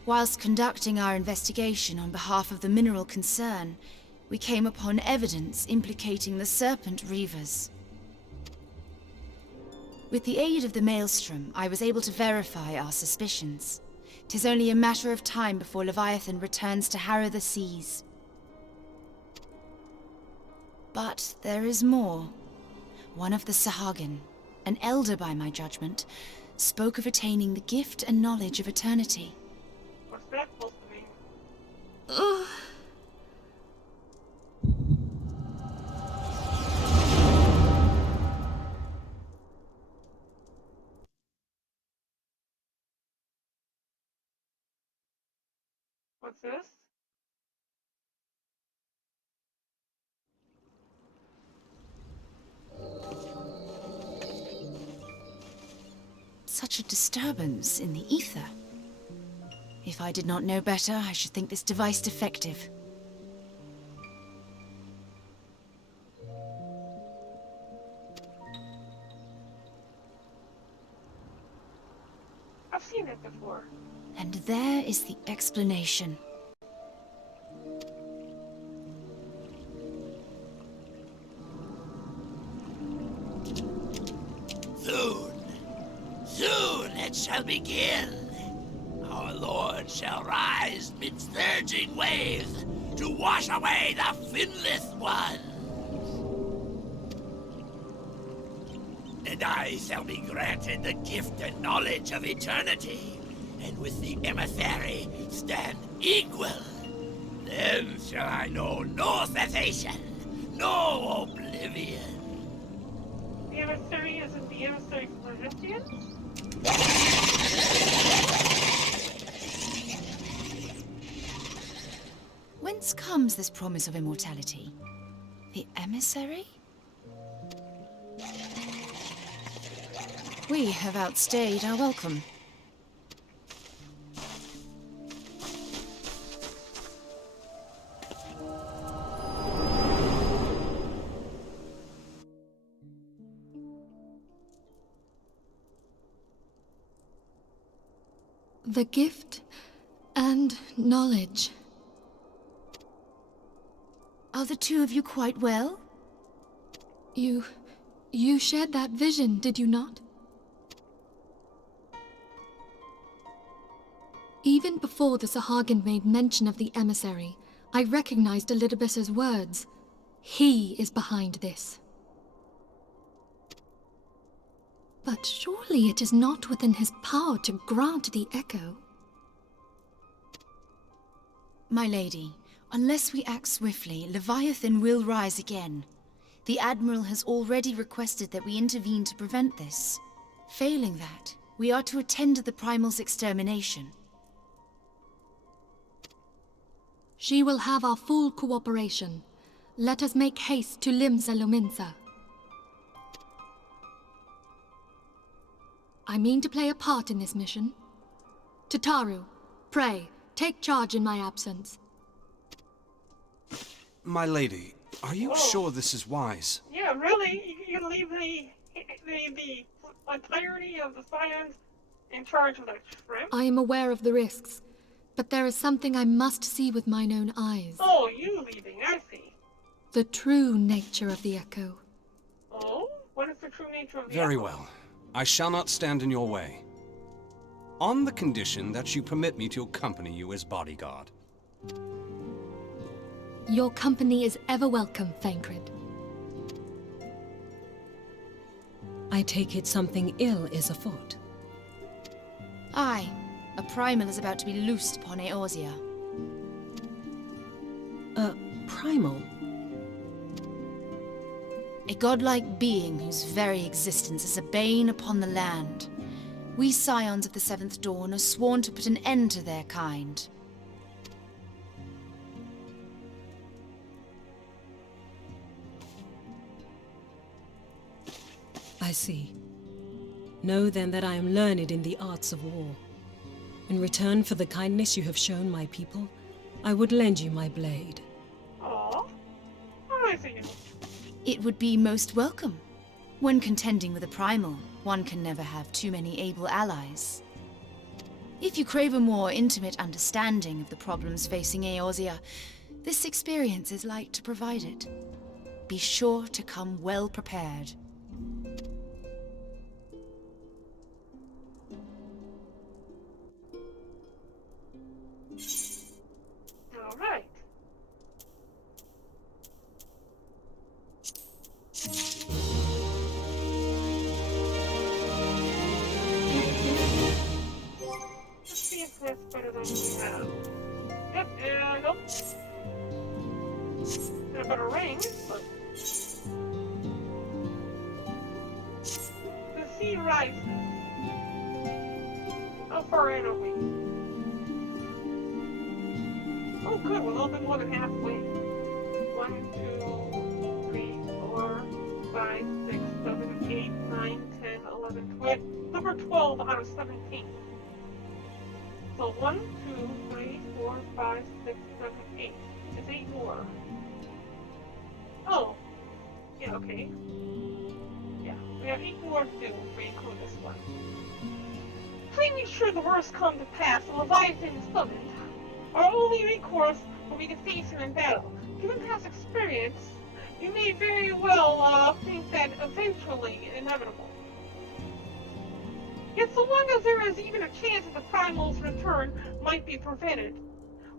Whilst conducting our investigation on behalf of the mineral concern, we came upon evidence implicating the Serpent Reavers. With the aid of the Maelstrom, I was able to verify our suspicions. 'Tis only a matter of time before Leviathan returns to harrow the seas. But there is more. One of the Sahagin, an elder by my judgment, spoke of attaining the gift and knowledge of eternity. What's that supposed to mean? Ugh. What's this? Such a disturbance in the ether. If I did not know better, I should think this device defective. I've seen it before. And there is the explanation. Soon it shall begin. Our Lord Lord shall rise midst surging waves to wash away the finless ones. And I shall be granted the gift and knowledge of eternity, and with the emissary stand equal. Then shall I know no cessation, no oblivion. The emissary isn't the emissary for the Hestians? Whence comes this promise of immortality? The emissary? We have outstayed our welcome. The gift and knowledge. Are the two of you quite well? You shared that vision, did you not? Even before the Sahagin made mention of the emissary, I recognized Elidibus's words. He is behind this. But surely it is not within his power to grant the echo. My lady, unless we act swiftly, Leviathan will rise again. The Admiral has already requested that we intervene to prevent this. Failing that, we are to attend to the Primal's extermination. She will have our full cooperation. Let us make haste to Limsa Lominsa. I mean to play a part in this mission. Tataru, pray, take charge in my absence. My lady, are you sure this is wise? Yeah, really? You can leave the entirety of the Scions in charge of that shrimp? I am aware of the risks, but there is something I must see with mine own eyes. Oh, you leaving, I see. The true nature of the echo. Oh? What is the true nature of the Very echo? well. I shall not stand in your way. On the condition that you permit me to accompany you as bodyguard. Your company is ever welcome, Thancred. I take it something ill is afoot. Aye, a Primal is about to be loosed upon Eorzea. A primal? A godlike being whose very existence is a bane upon the land. We Scions of the Seventh Dawn are sworn to put an end to their kind. I see. Know then that I am learned in the arts of war. In return for the kindness you have shown my people, I would lend you my blade. Aw. Oh, I see. It would be most welcome. When contending with a Primal, one can never have too many able allies. If you crave a more intimate understanding of the problems facing Eorzea, this experience is like to provide it. Be sure to come well prepared. All right. Let's see if that's better than we have. Yep, and nope. Got a better ring, but the sea rises. How far in are we? Oh, good. We're a little bit more than halfway. 1, 2, 3, 4, 5, 6, 7, 8, 9, 10, 11, 12. Number 12 out of 17. So 1, 2, 3, 4, 5, 6, 7, 8. It's 8 more. Oh. Yeah, okay. Yeah, we have 8 more to do if we include this one. Please sure the worst come to pass, the Leviathan is summoned. Our only recourse will be to face him in battle. Given past experience, you may very well think that eventually inevitable. Yet so long as there is even a chance that the primal's return might be prevented,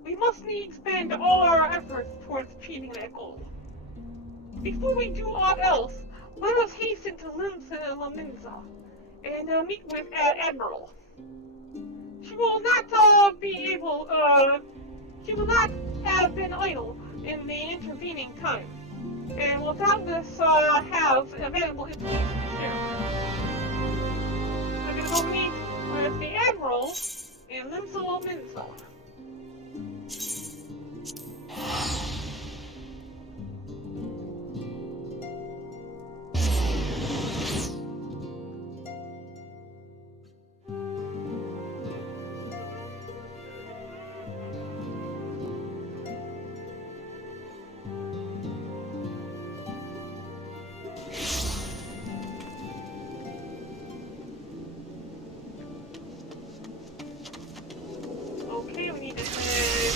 we must needs spend all our efforts towards achieving that goal. Before we do aught else, let us hasten to Laminza and meet with Admiral. She will not have been idle in the intervening time, and will doubtless have available information to share. I'm going to go meet with the Admiral in Laminza. Okay, we need to head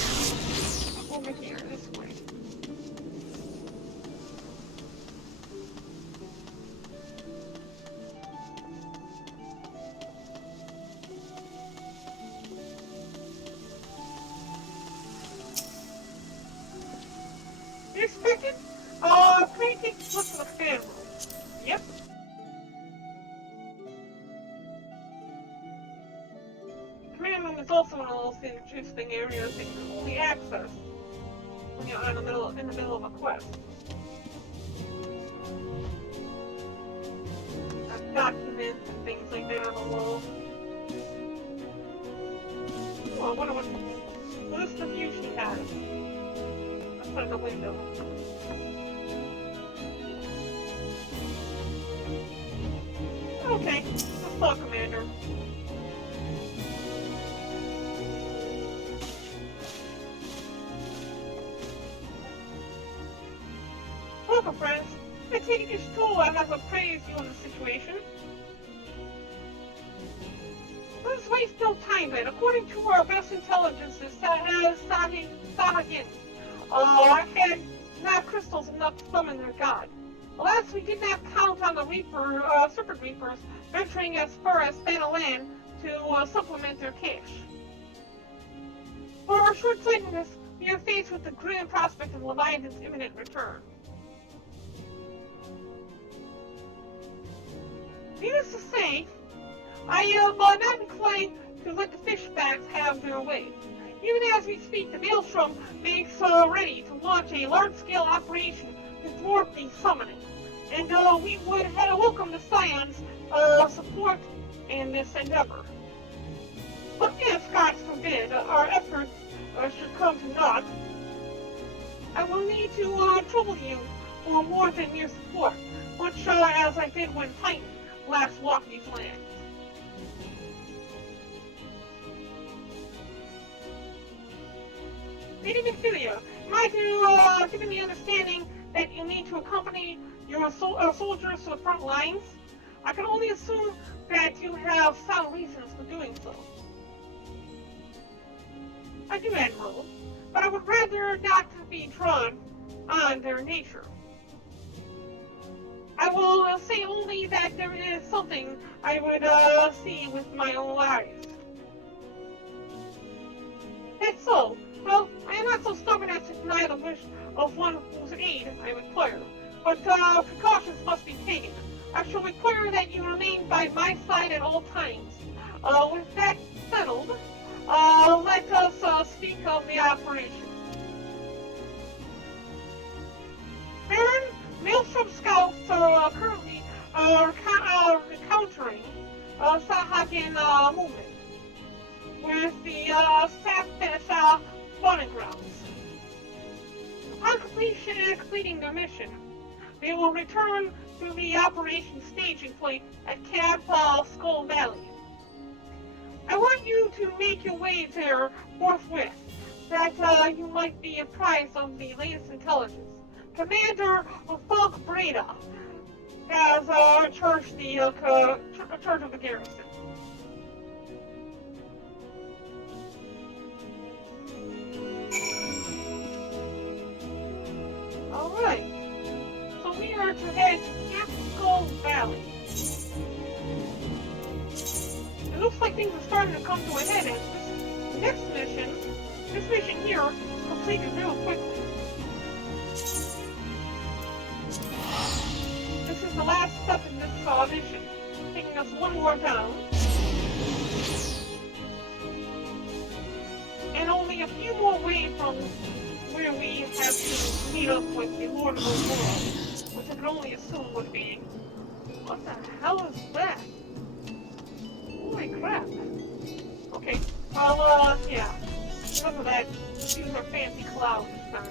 over here, this way. You expected? Pretty take a look for the fan room. Yep. Command room is also one of those interesting areas that you can only access when you're in the middle of a quest. Documents and things like that on the wall. Oh, what a list of views she has outside the window. Okay, let's talk, Commander. Welcome, friends. I take it true I have appraised you in the situation. Let's waste no time then. According to our best intelligence, Sahagin had not crystals enough to summon their god. Alas, we did not count on the Serpent Reapers venturing as far as Thanalan to supplement their cache. For our short-sightedness, we are faced with the grim prospect of Leviathan's imminent return. Needless to say, I am not inclined to let the fishbacks have their way. Even as we speak, the Maelstrom makes ready to launch a large-scale operation to thwart the summoning, and we would welcome the Scion's support in this endeavor. But if, God forbid, our efforts should come to naught, I will need to trouble you for more than mere support, much as I did when Titan last walked these lands. Lady Mythilia, am I to given the understanding that you need to accompany your soldiers to the front lines? I can only assume that you have sound reasons for doing so. I do, Admiral, but I would rather not be drawn on their nature. I will say only that there is something I would see with my own eyes. That's so. Well, I am not so stubborn as to deny the wish of one whose aid I require, but precautions must be taken. I shall require that you remain by my side at all times. With that settled, let us speak of the operation. Barren, Maelstrom scouts are currently countering Sahagin movement with the Seventh spawning grounds. Upon completing their mission, they will return to the operation staging point at Camp Skull Valley. I want you to make your way there forthwith, that you might be apprised of the latest intelligence. Commander Falk Breda has charge of the garrison. Alright, so we are to head to Camp Skull Valley. It looks like things are starting to come to a head as this mission here, completed real quickly. This is the last step in this mission, taking us one more down. And only a few more away from where we have to meet up with the Lord of the World, which I can only assume would be... What the hell is that? Holy crap. Okay, well, yeah. Because of that, these are fancy clouds this time.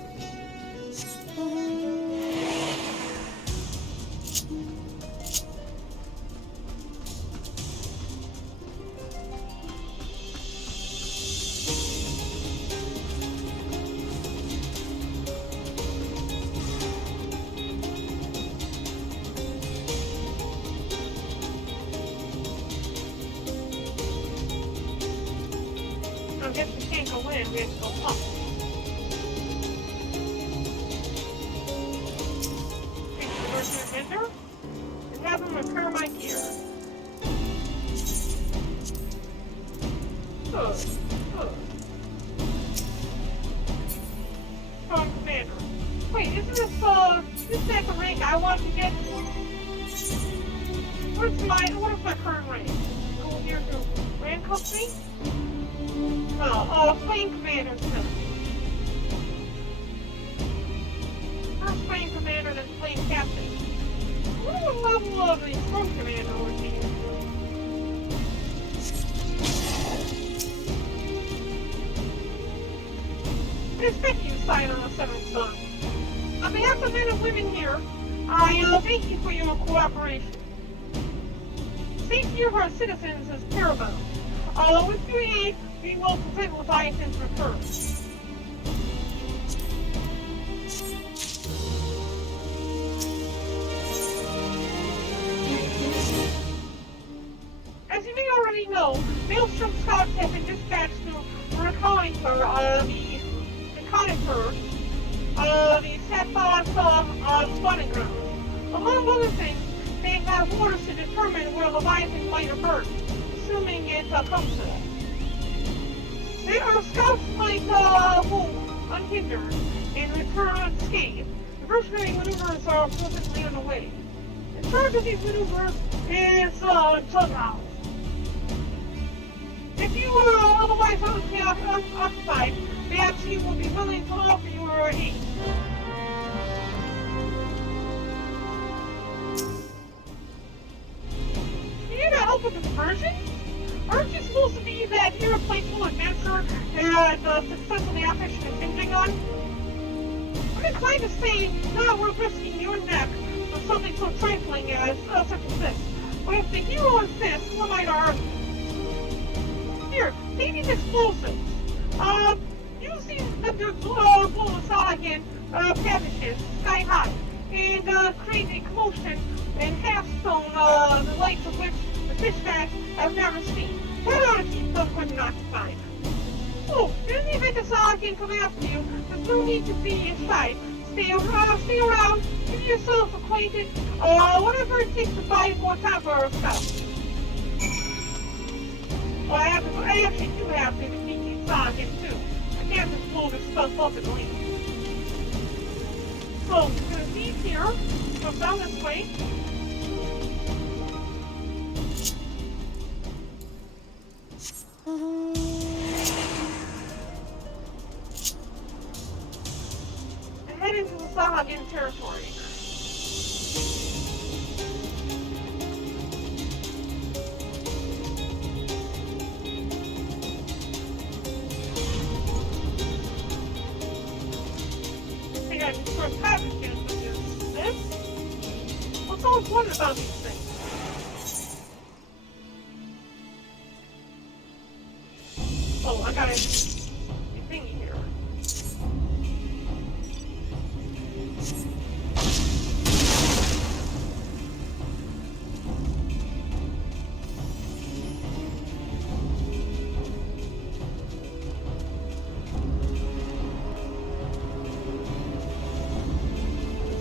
I guess we can't go in, we have to go up. Take the merchant vendor and have him repair my gear. Good. Strong commander. Wait, isn't this that the rank I want to get? What is my current rank? Go here to rank company? Flame commander still. First flame commander, then flame captain. What level of the storm commander would be? It is fitting you sign on the Seventh Sun. On behalf of the men and women here, I thank you for your cooperation. Safety of our citizens is paramount. With your aid, we will fulfill Leviathan's return. As you may already know, Maelstrom scouts have been dispatched to reconnoiter the Sapphire spawning ground. Among other things, they have orders to determine where Leviathan might emerge, assuming it comes to that. Their scouts might move unhindered and return unscathed. Diversionary maneuvers are presently underway. In charge of these maneuvers is Jughouse. If you were otherwise occupied, perhaps he would be willing to offer you your aid. You need help with the diversion? Aren't you supposed to be that irreplaceable adventurer that successfully operation is hinging on? I'm inclined to say not worth risking your neck for something so trifling as such as this. But if the hero insists, what might argue? Here, take these explosives. Use these to blow the Sagan cabbages sky high and create a commotion and half-stone the likes of which the fish bats have never seen. That ought to keep them good and occupied. Oh, in the event the Sagan come after you, there's no need to be inside. Stay around, get yourself acquainted, whatever it takes to buy more time for our scouts. Well, I actually do have to defeat these Sagan too. I can't just blow this stuff up and leave. So, we're gonna leave here, go down this way. And head into the Sagan territory. First passages, which is this. What's so important about these things? Oh, I got a thingy here.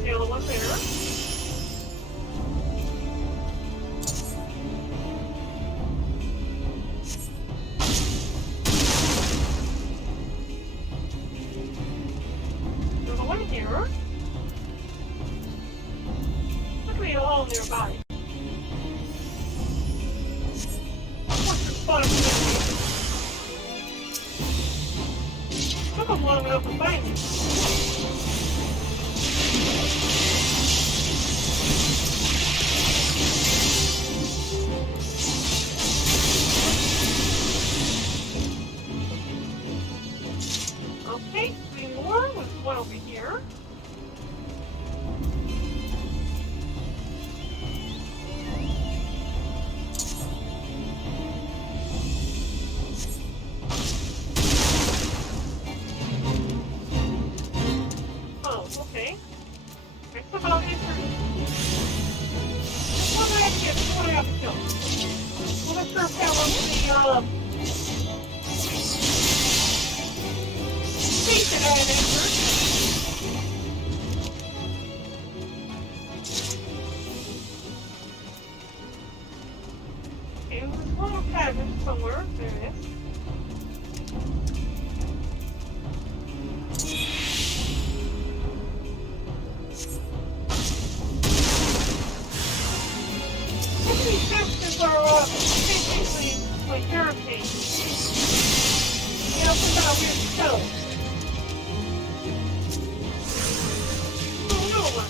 The other one there. here. Look at me all nearby. What's the fun of this? Took them long enough to find me. Okay, 3 more with one over here. Oh, okay. I somehow entered. What did I get? What did I have to kill? Well, let's sure count up the, space that I had entered. Okay, there's one more passage somewhere. There it is. These sections are basically like barricades. You know, some kind of weird spell. Oh, no one.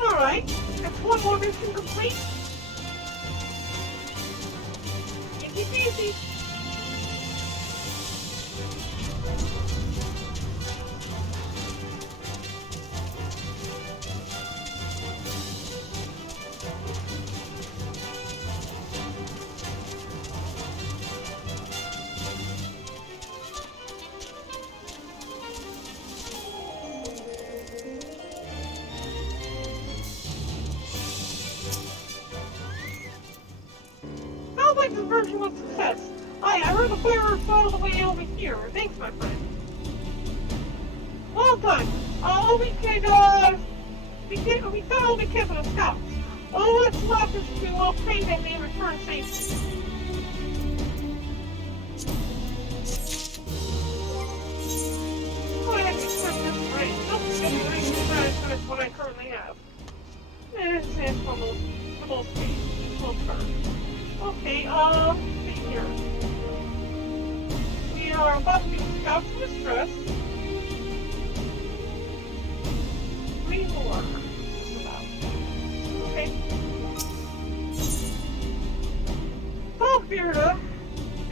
Alright, that's one more mission complete. Easy peasy. Sounds like this version was a success. I heard the fire all the way over here. Thanks, my friend. Well done. We found all the kids of the scouts. All that's left is to pray that they return safely. Oh, I have to accept this right. Don't forget the ring to finish what I currently have. It's almost the most card. Okay, see here. We are about to be scouts in distress. 3 more. Just about. Okay. Saltbeard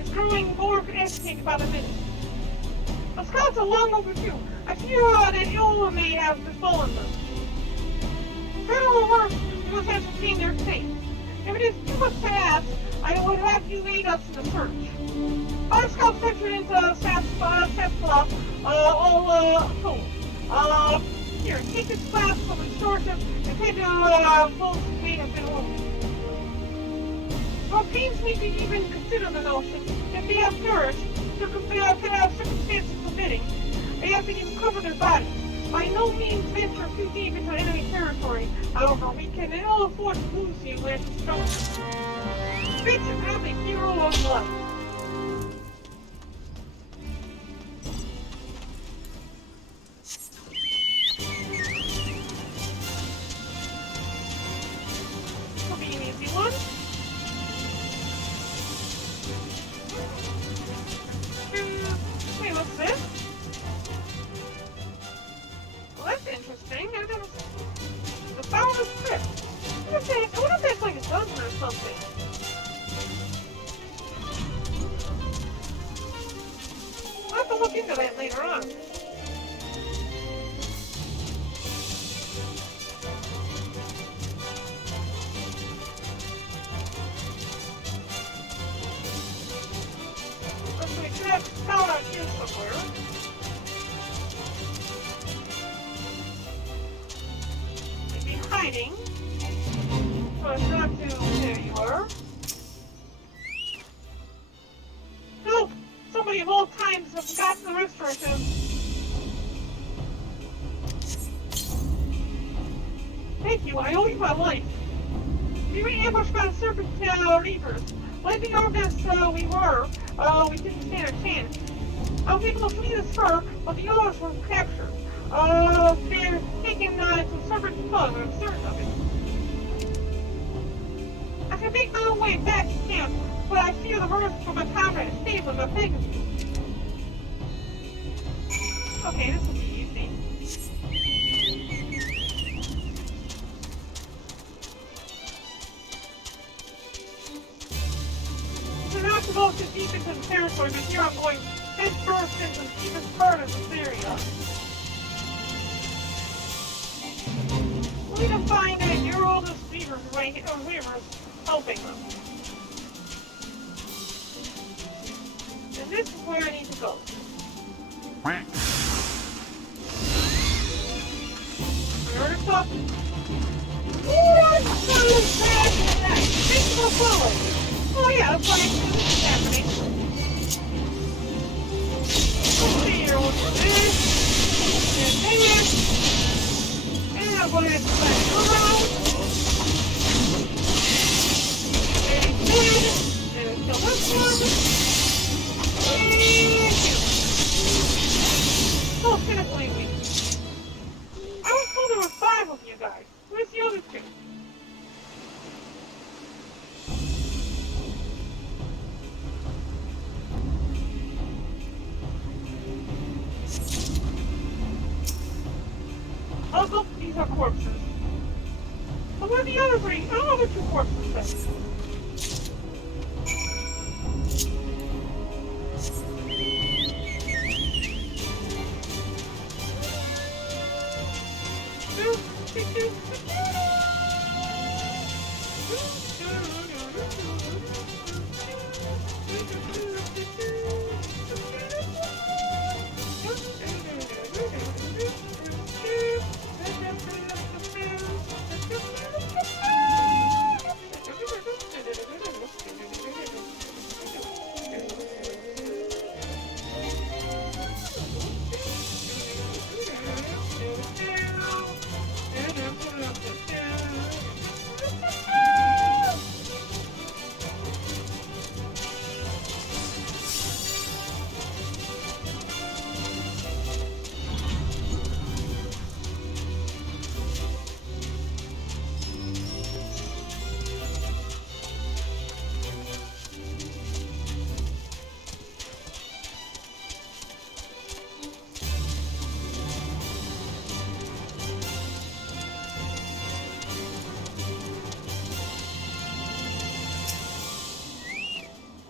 is growing more agitated by the minute. The scouts are long overdue. I fear that ill may have befallen them. Better or worse, we must ascertain their fate. If it is too much to ask, I would have you lead us in the search. Our scouts ventured into Satsclaw, all told. Here, take this flask of restorative and take to those who may have been wounded. Well, it pains me to even consider the notion. If they have perished, circumstances permitting, they have to even cover their bodies. By no means venture too deep into enemy territory. However, we can ill afford to lose you when it's strong. Vincent, have a hero of life. This will be an easy one. Wait, what's this? Well, that's interesting. The sound of script. I wonder if that's like a dozen or something. I'll have to look into that later on. Let's see, we should have a sound out here somewhere. Hiding. So it's not to... There you are. Nope! Somebody of all times has forgotten the restorative. thank you. I owe you my life. We were ambushed by the Serpent Reavers. Like the Argus we were, we didn't stand a chance. I was able to flee this fur, but the others were captured. They're taken to Serpent Tongue, I'm certain of it. I can make my own way back to camp, but I fear the murders from my comrades stayed with my Pegasus. Okay, this will be easy. We're not to go too deep into the territory, but here I'm going head first into the deepest part of this area. We need to find your oldest weavers helping them. And this is where I need to go. I heard her talking. What? So sad is that? Things go forward. Oh yeah, that's why this is happening. Let's see here, what's this? And there. And I'm going to have to let it around. And he's dead. And kill this one. And kill. So pitifully weak. I was told there were 5 of you guys. Where's the other 2? Oh, look, these are corpses. But where are the other 3? Oh, the 2 corpses then.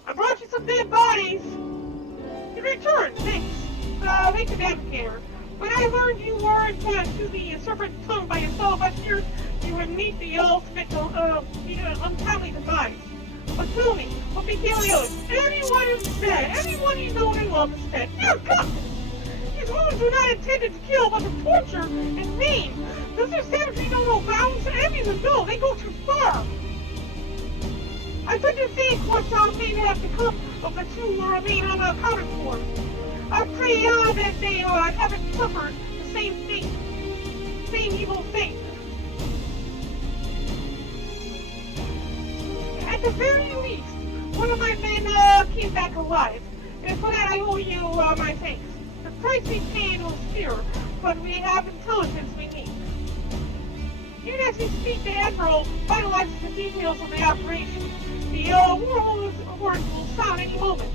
I brought you some dead bodies! In return, thanks. Thank you, Navigator. When I learned you weren't to the Serpent's Tongue by yourself, I feared you would meet the ultimate, untimely demise. But tell me, what became of the others? Everyone is dead. Everyone you know and love is dead. Dear God! These wounds were not intended to kill, but to torture and maim. Does their savagery know no bounds? Enemies no, they go too far. I put the same corpse out may have to come of the 2 who remain on the counter form. I pray that they haven't suffered the same fate, same evil fate. At the very least, one of my men came back alive, and for that I owe you my thanks. The price we paid was fear, but we have intelligence we need. Even as we speak, the Admiral finalizes the details of the operation. The horns will sound any moment.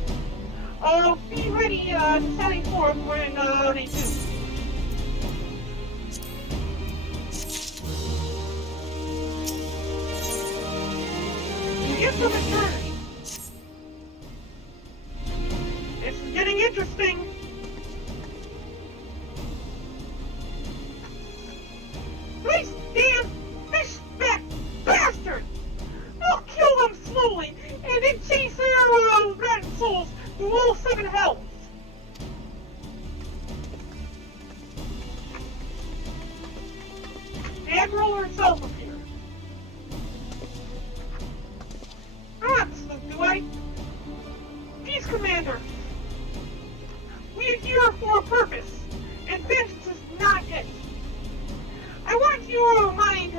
Be ready to sally forth when they do. The gift of eternity. This is getting interesting. These damn fishback bastards! I'll kill them slowly, and then chase their rat souls through all 7 hells. The Admiral herself appeared. Do I? Peace, Commander. We are here for a purpose, and vengeance is not it. I want you to remind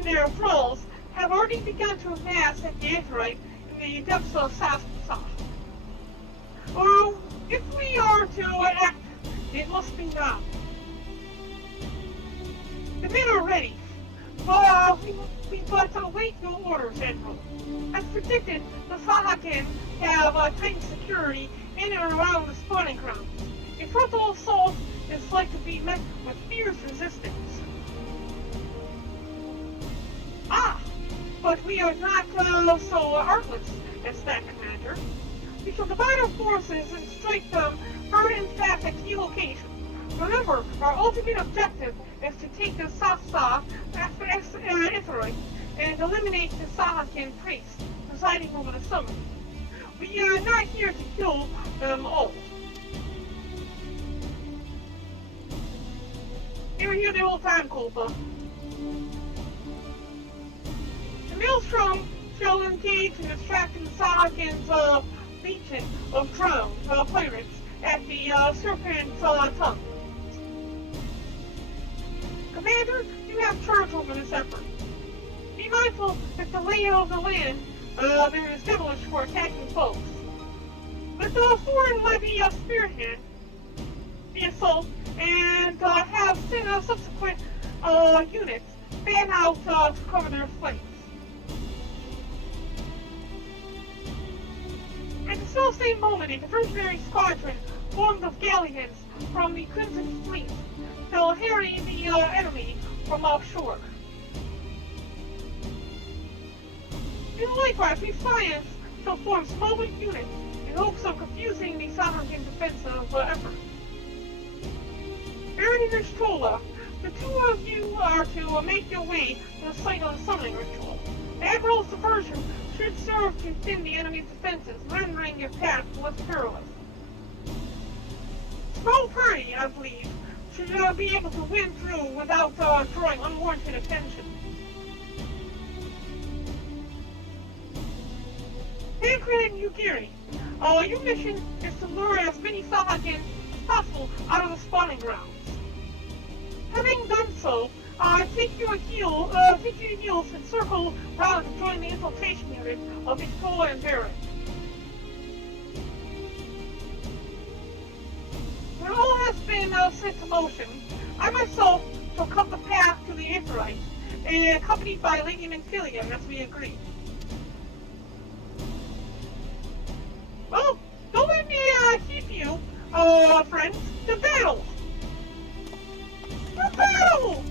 and their thralls have already begun to amass at the Aetheryte in the depths of Saskatoon. Well, if we are to act, it must be now. The men are ready, but we but await your orders, Admiral. As predicted, the Sahakin have tightened security in and around the spawning grounds. A frontal assault is like to be met with fierce resistance. But we are not so heartless as that, Commander. We shall divide our forces and strike them hard and fast at key locations. Remember, our ultimate objective is to take the Sasa Aetheryte and eliminate the Sahakin priests presiding over the summit. We are not here to kill them all. They were here the whole time, Kulpa. The Maelstrom shall engage in distracting the Sahakin's legion of drowned pirates at the Serpent's tongue. Commander, you have charge over this effort. Be mindful that the layout of the land there is devilish for attacking foes. Let the foreign levy spearhead the assault and have subsequent units fan out to cover their flanks. At the still same moment, a diversionary squadron formed of galleons from the Crimson Fleet shall harry the enemy from offshore. And likewise, these Science shall form smaller units in hopes of confusing the Sahakin defensive effort. Barren and Ishtola, the two of you are to make your way to the site of the summoning ritual. The Admiral's diversion should serve to thin the enemy's defenses, rendering your path less perilous. Small party, I believe, should be able to win through without drawing unwarranted attention. Tancred and Yugiri, your mission is to lure as many Sahakin as possible out of the spawning grounds. Having done so, take your heels and circle round to join the infiltration unit of Ishtola and Barren. When all has been set to motion, I myself shall cut the path to the Aetheryte, accompanied by Lady Minfilia as we agreed. Well, don't let me keep you, friends, to battle! To battle!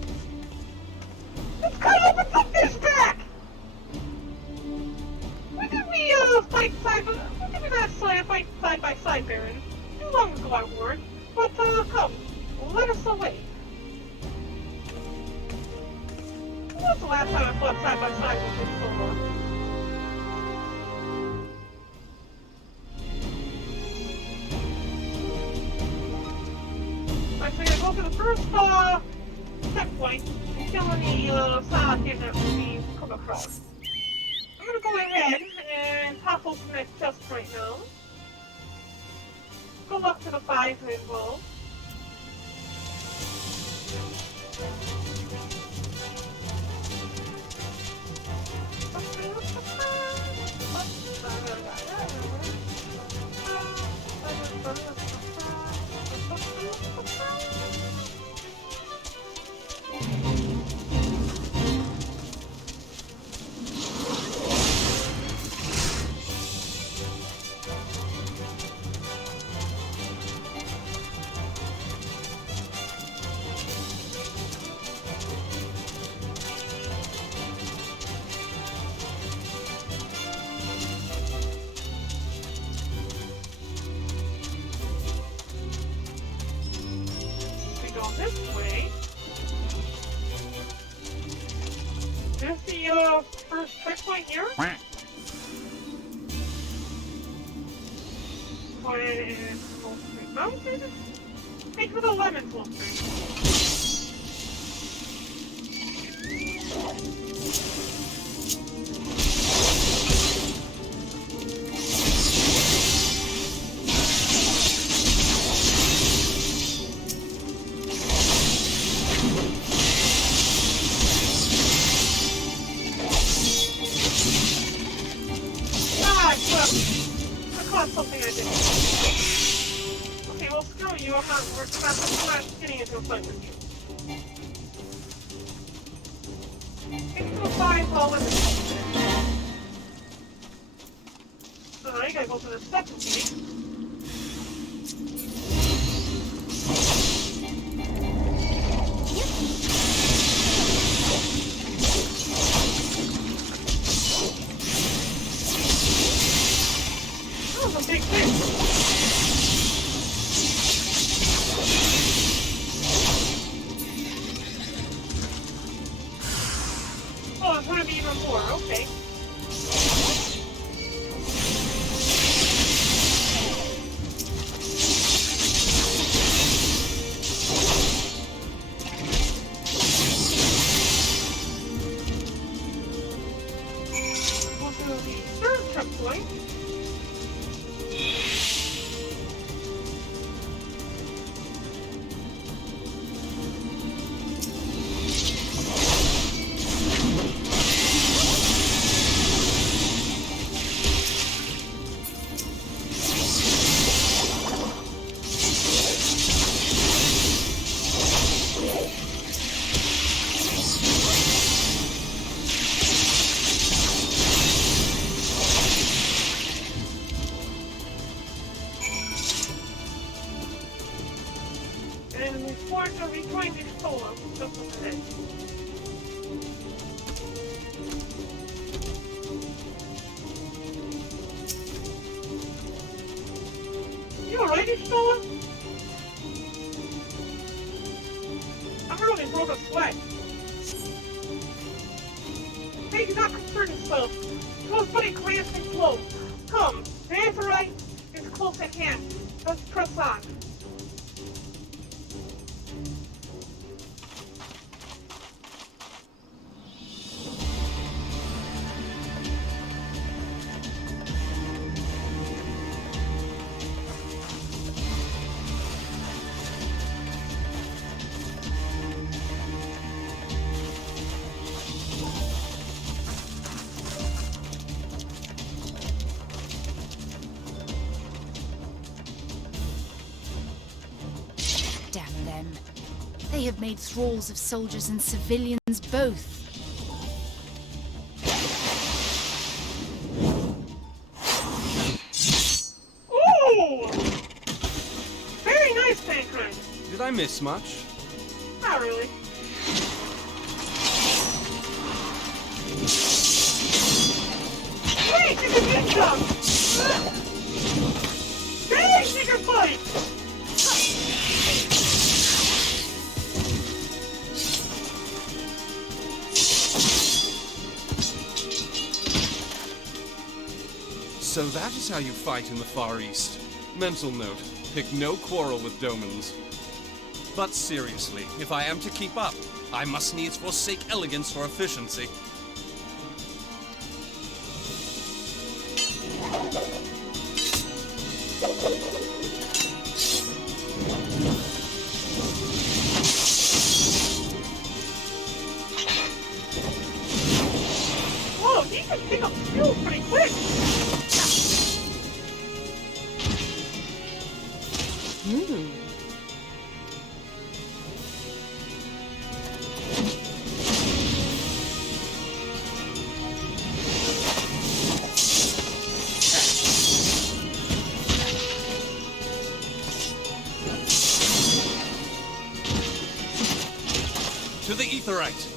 Let's cut open some fish back! When did we fight side by side, Barren? Too long ago, I warned. But come, let us away. When was the last time I fought side by side with this solo? Actually, I go to the first checkpoint and kill any Sahakin that we come across. I'm gonna go ahead and pop open that chest right now. Go up to the 5 involved. This way. Is this the first checkpoint here? What is Full Street Mountain? Take for the lemon Full Street. not something I did. Okay, well, screw you. I'm not getting into a fight with you. Into a fireball with it. Alright, I gotta go to the second gate. That was a big thing. Oh, it's gonna be even more, okay. We'll do the third checkpoint. And we force a reclaimed solo just for today. You already stolen? I'm really broke a sweat. Hey, do not concern yourself. Close buddy cramps and close. Come, the Aetheryte is close at hand. Let's press on. Damn them. They have made thralls of soldiers and civilians both. Ooh! Very nice, Tancred. Did I miss much? Not really. Hey, you can get some! Hey, secret fight! So that is how you fight in the Far East. Mental note, pick no quarrel with Domans. But seriously, if I am to keep up, I must needs forsake elegance for efficiency. Whoa, he can pick up skills pretty quick! To the Aetheryte!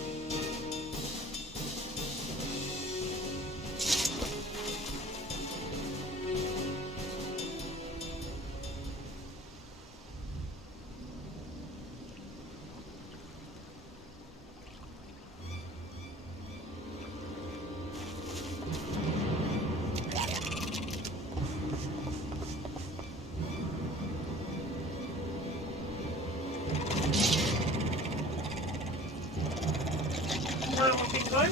That would be good.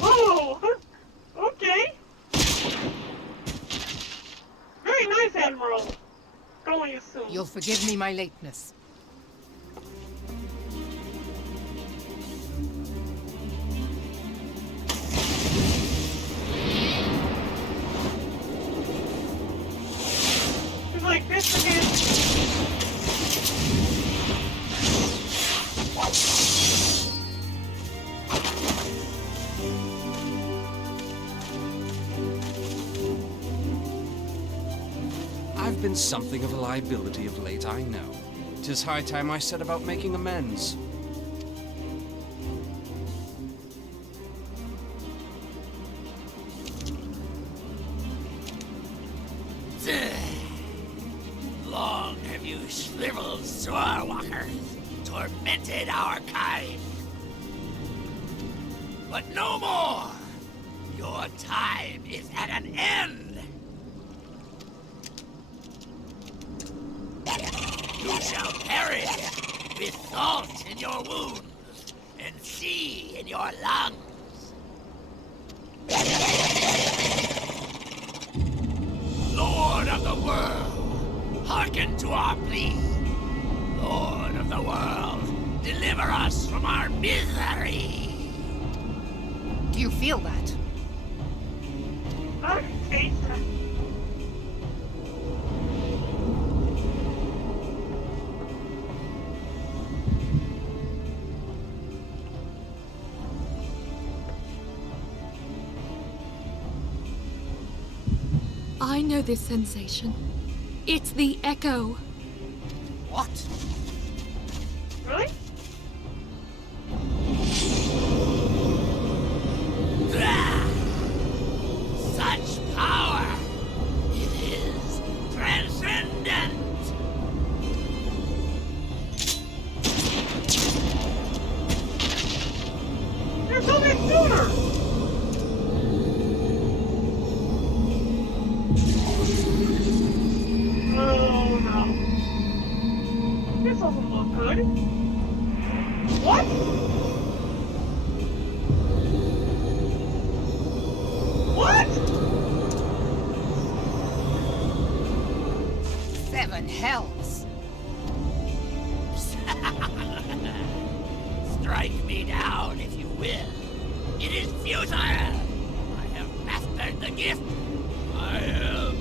Whoa! Okay. Very nice, Admiral. Going as soon. You'll forgive me my lateness. It's like this again. I've been something of a liability of late, I know. 'Tis high time I set about making amends. Long have you shriveled Swordwalkers, tormented our kind. But no more! Your time is at an end! You shall perish with salt in your wounds and sea in your lungs. Lord of the world, hearken to our plea. Lord of the world, deliver us from our misery. Do you feel that? I can taste it. I know this sensation. It's the echo. What? Really? Such power! It is transcendent! You're coming sooner! Oh no. This doesn't look good. What? What? 7 hells. Strike me down if you will. It is futile. I have mastered the gift. I am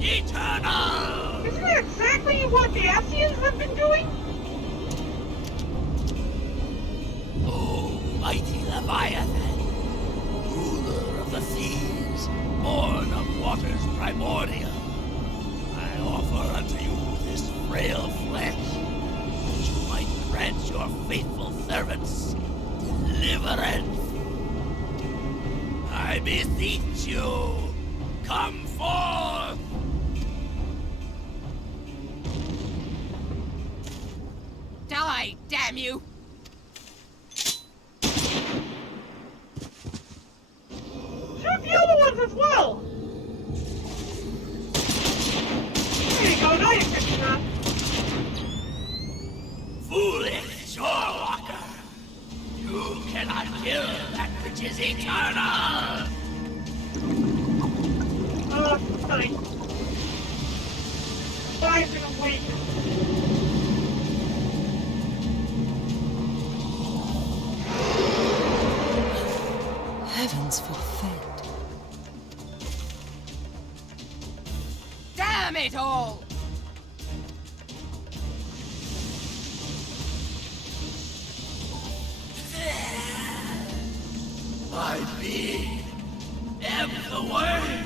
eternal. Isn't that exactly what the Asians have been doing? Oh, mighty Leviathan, ruler of the seas, born of waters primordial, I offer unto you this frail flesh, that you might grant your faithful servants deliverance. I beseech you, come forth! Die, damn you! Shoot the other ones as well! There you go, now you're catching up. Foolish Shorewalker! You cannot kill that which is eternal! Fine. Five's gonna wait. Heavens forfend. Damn it all! My being am the way.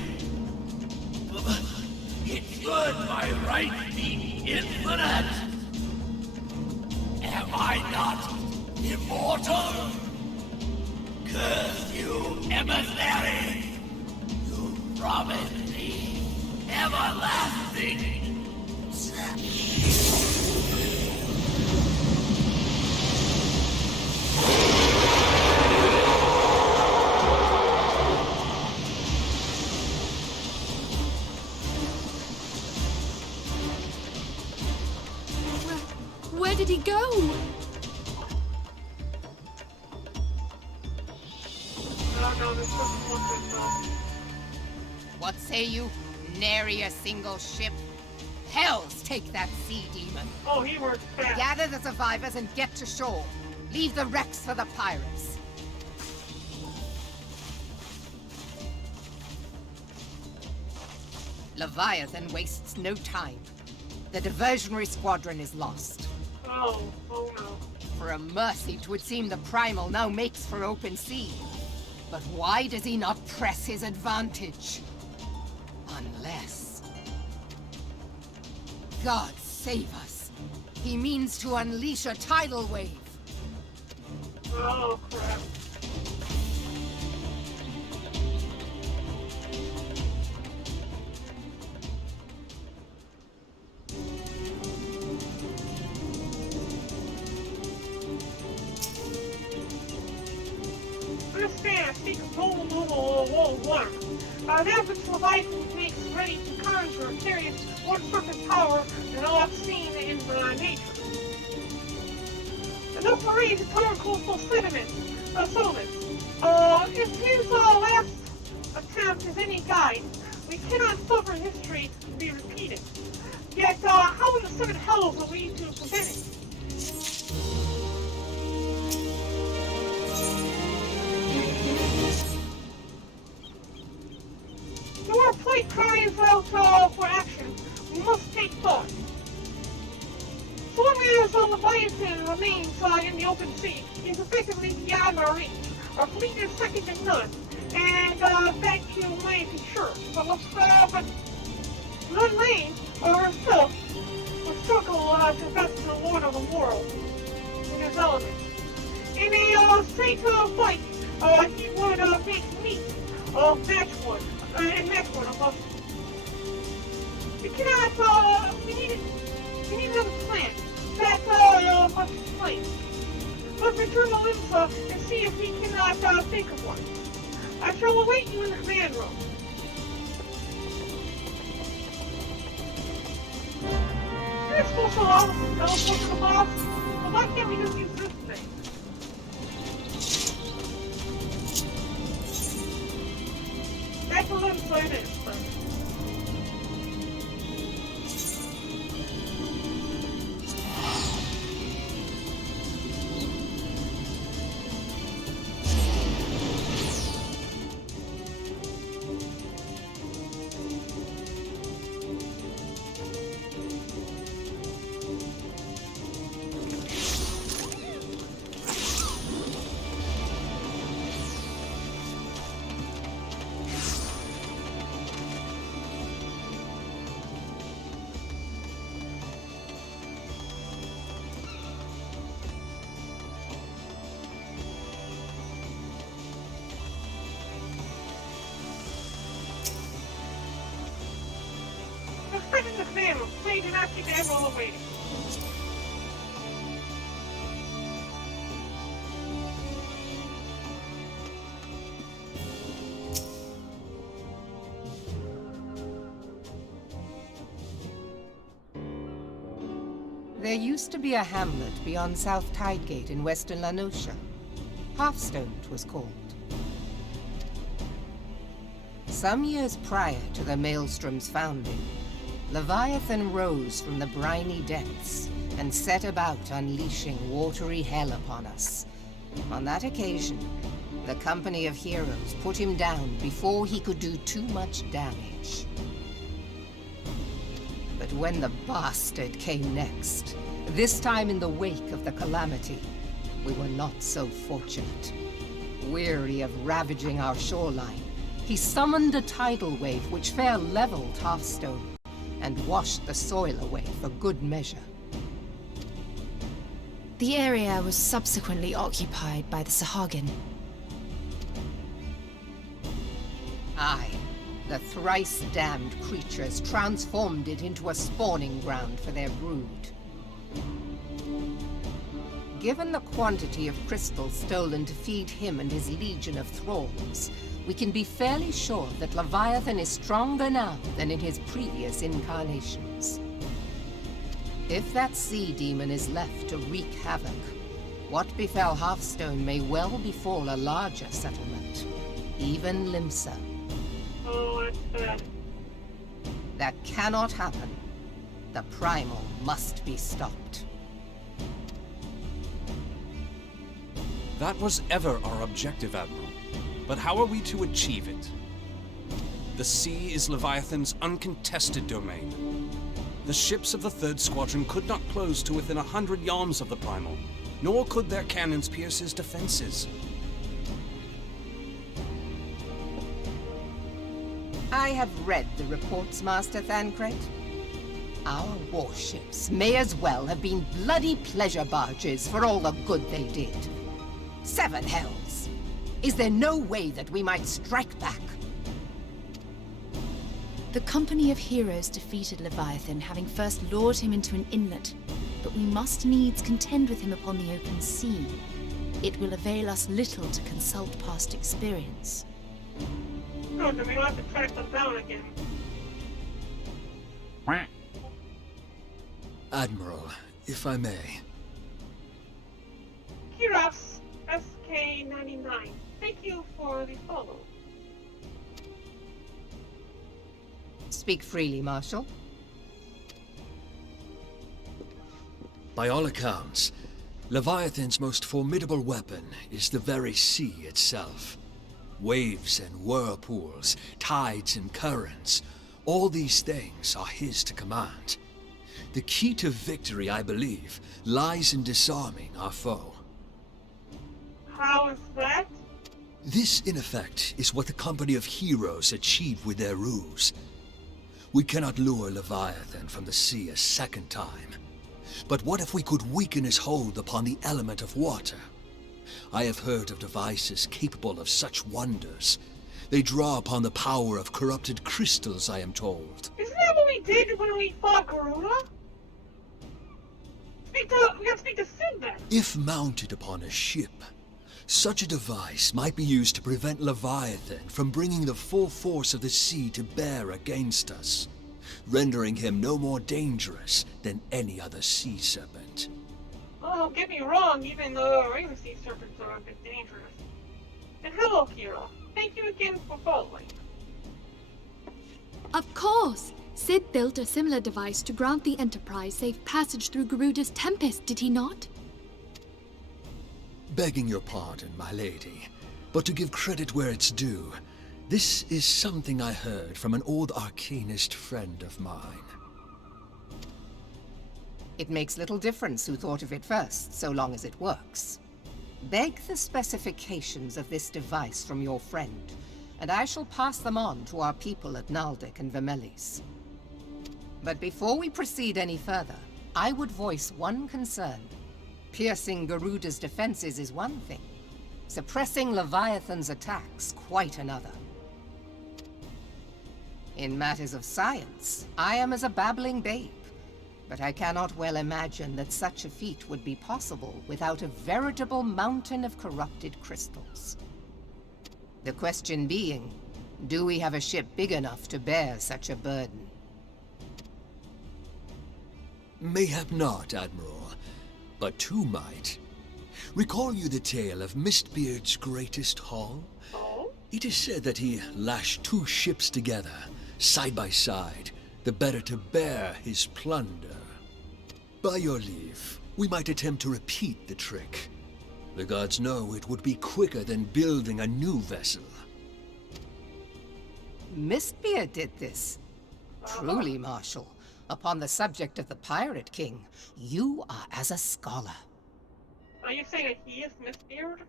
It should by right be infinite. Am I not immortal? Curse you, emissary! You promised me everlasting. Where did he go? No, this doesn't look good, though. What say you? Nary a single ship? Hells take that sea demon. Oh, he works fast. Gather the survivors and get to shore. Leave the wrecks for the pirates. Leviathan wastes no time. The diversionary squadron is lost. Oh no. For a mercy, 'twould seem the Primal now makes for open sea. But why does he not press his advantage? Unless... God save us. He means to unleash a tidal wave. Oh, crap. Understand, speak of Whoa, water. That which Leviathan makes ready to conjure carries more perfect power than all I've seen in nature. Enough to raise entire coastal settlements. If his last attempt is any guide, we cannot suffer history to be repeated. Yet, how in the seven hells will we to prevent it? Your plight cries out for action. We must take thought. So long as Leviathan remains in the open sea, he's effectively beyond our reach. Our fleet is second to none, and that you may be sure. But Lord Lane herself would struggle to best the Lord of the world in his element. In a straight fight, he would make meat of matchwood, of us. We cannot, we need another plan. That must explain. Let's return to Limsa and see if we cannot think of one. I shall await you in the command room. You're supposed to allow us to teleport to the boss? Well, why can't we just use this thing? Back to Limsa it is, then. In the command room, please do not keep the Admiral waiting. There used to be a hamlet beyond South Tidegate in western Lanosha. Hearthstone, 'twas called. Some years prior to the Maelstrom's founding, Leviathan rose from the briny depths and set about unleashing watery hell upon us. On that occasion, the company of heroes put him down before he could do too much damage. But when the bastard came next, this time in the wake of the calamity, we were not so fortunate. Weary of ravaging our shoreline, he summoned a tidal wave which fair leveled Hearthstone and washed the soil away for good measure. The area was subsequently occupied by the Sahagin. Aye, the thrice-damned creatures transformed it into a spawning ground for their brood. Given the quantity of crystals stolen to feed him and his legion of thralls, we can be fairly sure that Leviathan is stronger now than in his previous incarnations. If that sea demon is left to wreak havoc, what befell Hearthstone may well befall a larger settlement, even Limsa. Oh, that's bad. That cannot happen. The Primal must be stopped. That was ever our objective, Admiral. But how are we to achieve it? The sea is Leviathan's uncontested domain. The ships of the 3rd Squadron could not close to within 100 yards of the Primal, nor could their cannons pierce his defenses. I have read the reports, Master Thancred. Our warships may as well have been bloody pleasure barges for all the good they did. 7 hells! Is there no way that we might strike back? The company of heroes defeated Leviathan, having first lured him into an inlet, but we must needs contend with him upon the open sea. It will avail us little to consult past experience. Good, then we don't have to track them down again. Admiral, if I may. Kiras SK99, thank you for the follow. Speak freely, Marshal. By all accounts, Leviathan's most formidable weapon is the very sea itself. Waves and whirlpools, tides and currents, all these things are his to command. The key to victory, I believe, lies in disarming our foe. How is that? This, in effect, is what the company of heroes achieved with their ruse. We cannot lure Leviathan from the sea a second time. But what if we could weaken his hold upon the element of water? I have heard of devices capable of such wonders. They draw upon the power of corrupted crystals, I am told. Isn't that what we did when we fought Garuda? We gotta speak to Sid then. If mounted upon a ship, such a device might be used to prevent Leviathan from bringing the full force of the sea to bear against us, rendering him no more dangerous than any other sea serpent. Oh, don't get me wrong, even regular sea serpents are a bit dangerous. And hello, Kira. Thank you again for following. Of course! Sid built a similar device to grant the Enterprise safe passage through Garuda's Tempest, did he not? Begging your pardon, my lady, but to give credit where it's due, this is something I heard from an old arcanist friend of mine. It makes little difference who thought of it first, so long as it works. Beg the specifications of this device from your friend, and I shall pass them on to our people at Naldic and Vermelis. But before we proceed any further, I would voice one concern. Piercing Garuda's defenses is one thing. Suppressing Leviathan's attacks, quite another. In matters of science, I am as a babbling babe, but I cannot well imagine that such a feat would be possible without a veritable mountain of corrupted crystals. The question being, do we have a ship big enough to bear such a burden? Mayhap not, Admiral, but 2 might. Recall you the tale of Mistbeard's greatest haul? It is said that he lashed 2 ships together, side by side, the better to bear his plunder. By your leave, we might attempt to repeat the trick. The gods know it would be quicker than building a new vessel. Mistbeard did this. Truly, Marshal, upon the subject of the Pirate King, you are as a scholar. Are you saying that he is Mistbeard?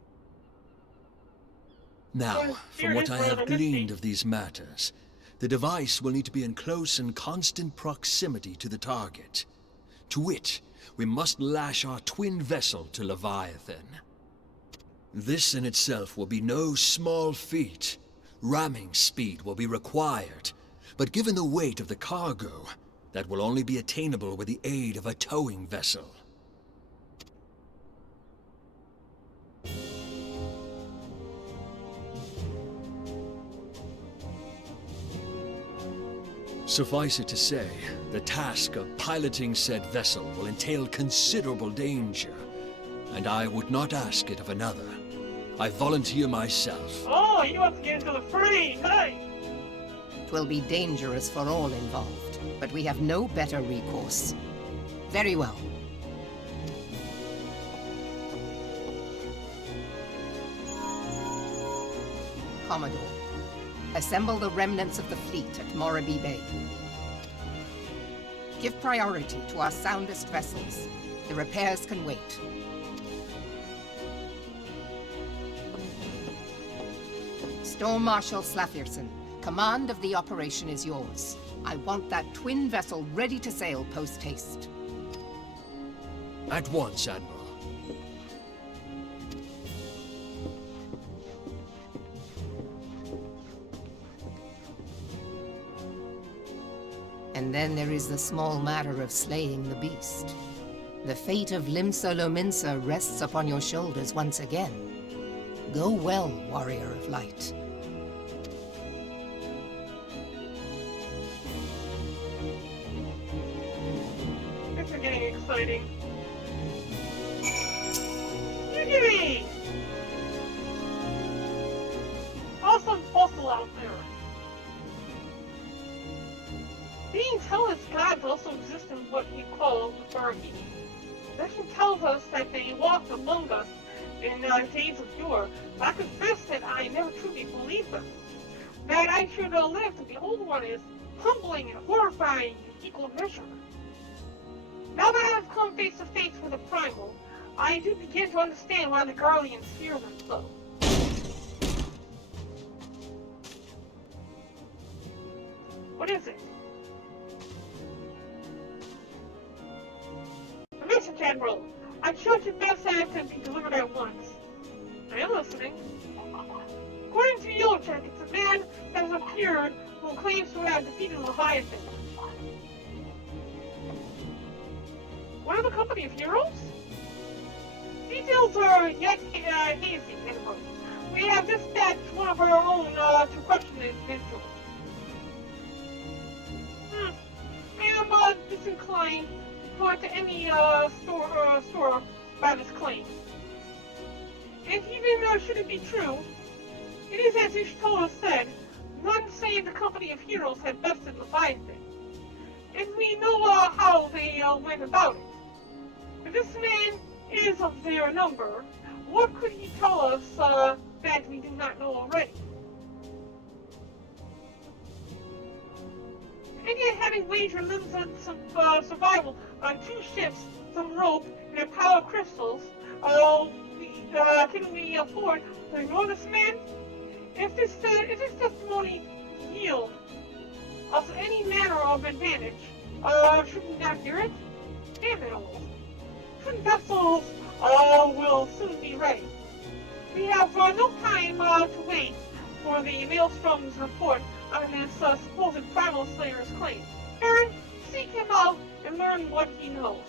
Now, from what I have gleaned of these matters, the device will need to be in close and constant proximity to the target. To wit, we must lash our twin vessel to Leviathan. This in itself will be no small feat. Ramming speed will be required, but given the weight of the cargo, that will only be attainable with the aid of a towing vessel. Suffice it to say, the task of piloting said vessel will entail considerable danger, and I would not ask it of another. I volunteer myself. Oh, you want to get into the fray, hey! will be dangerous for all involved, but we have no better recourse. Very well. Commodore, assemble the remnants of the fleet at Morabee Bay. Give priority to our soundest vessels. The repairs can wait. Storm Marshal Slafirson, command of the operation is yours. I want that twin vessel ready to sail post-haste. At once, Admiral. And then there is the small matter of slaying the beast. The fate of Limsa Lominsa rests upon your shoulders once again. Go well, Warrior of Light. This is getting exciting. Yugiri! Awesome fossil out there. Beings hell as gods also exist in what you call the Barren. Legend tells us that they walked among us in days of yore, but I confess that I never truly believed them. That I should live to behold one is humbling and horrifying in equal measure. Now that I have come face to face with a primal, I do begin to understand why the Garleans fear them so. What is it? A message, Admiral. I'm sure it's best that it can be delivered at once. I am listening. According to Yellowcheck, it's a man that has appeared who claims to have defeated Leviathan. One of the company of heroes? Details are yet hazy, Admiral. We have dispatched one of our own to question the individual. I am disinclined to put any store by this claim. If even should it be true, it is as Ishtola said, none save the company of heroes had bested Leviathan. And we know how they went about it. If this man is of their number, what could he tell us that we do not know already? And yet, having wagered limbs on some survival on 2 ships, some rope, and a pile of crystals, can we afford to ignore this man? If this testimony yield us any manner of advantage, should we not hear it? Damn it all. Twin vessels will soon be ready. We have no time to wait for the Maelstrom's report on this supposed primal slayer's claim. Barren, seek him out and learn what he knows.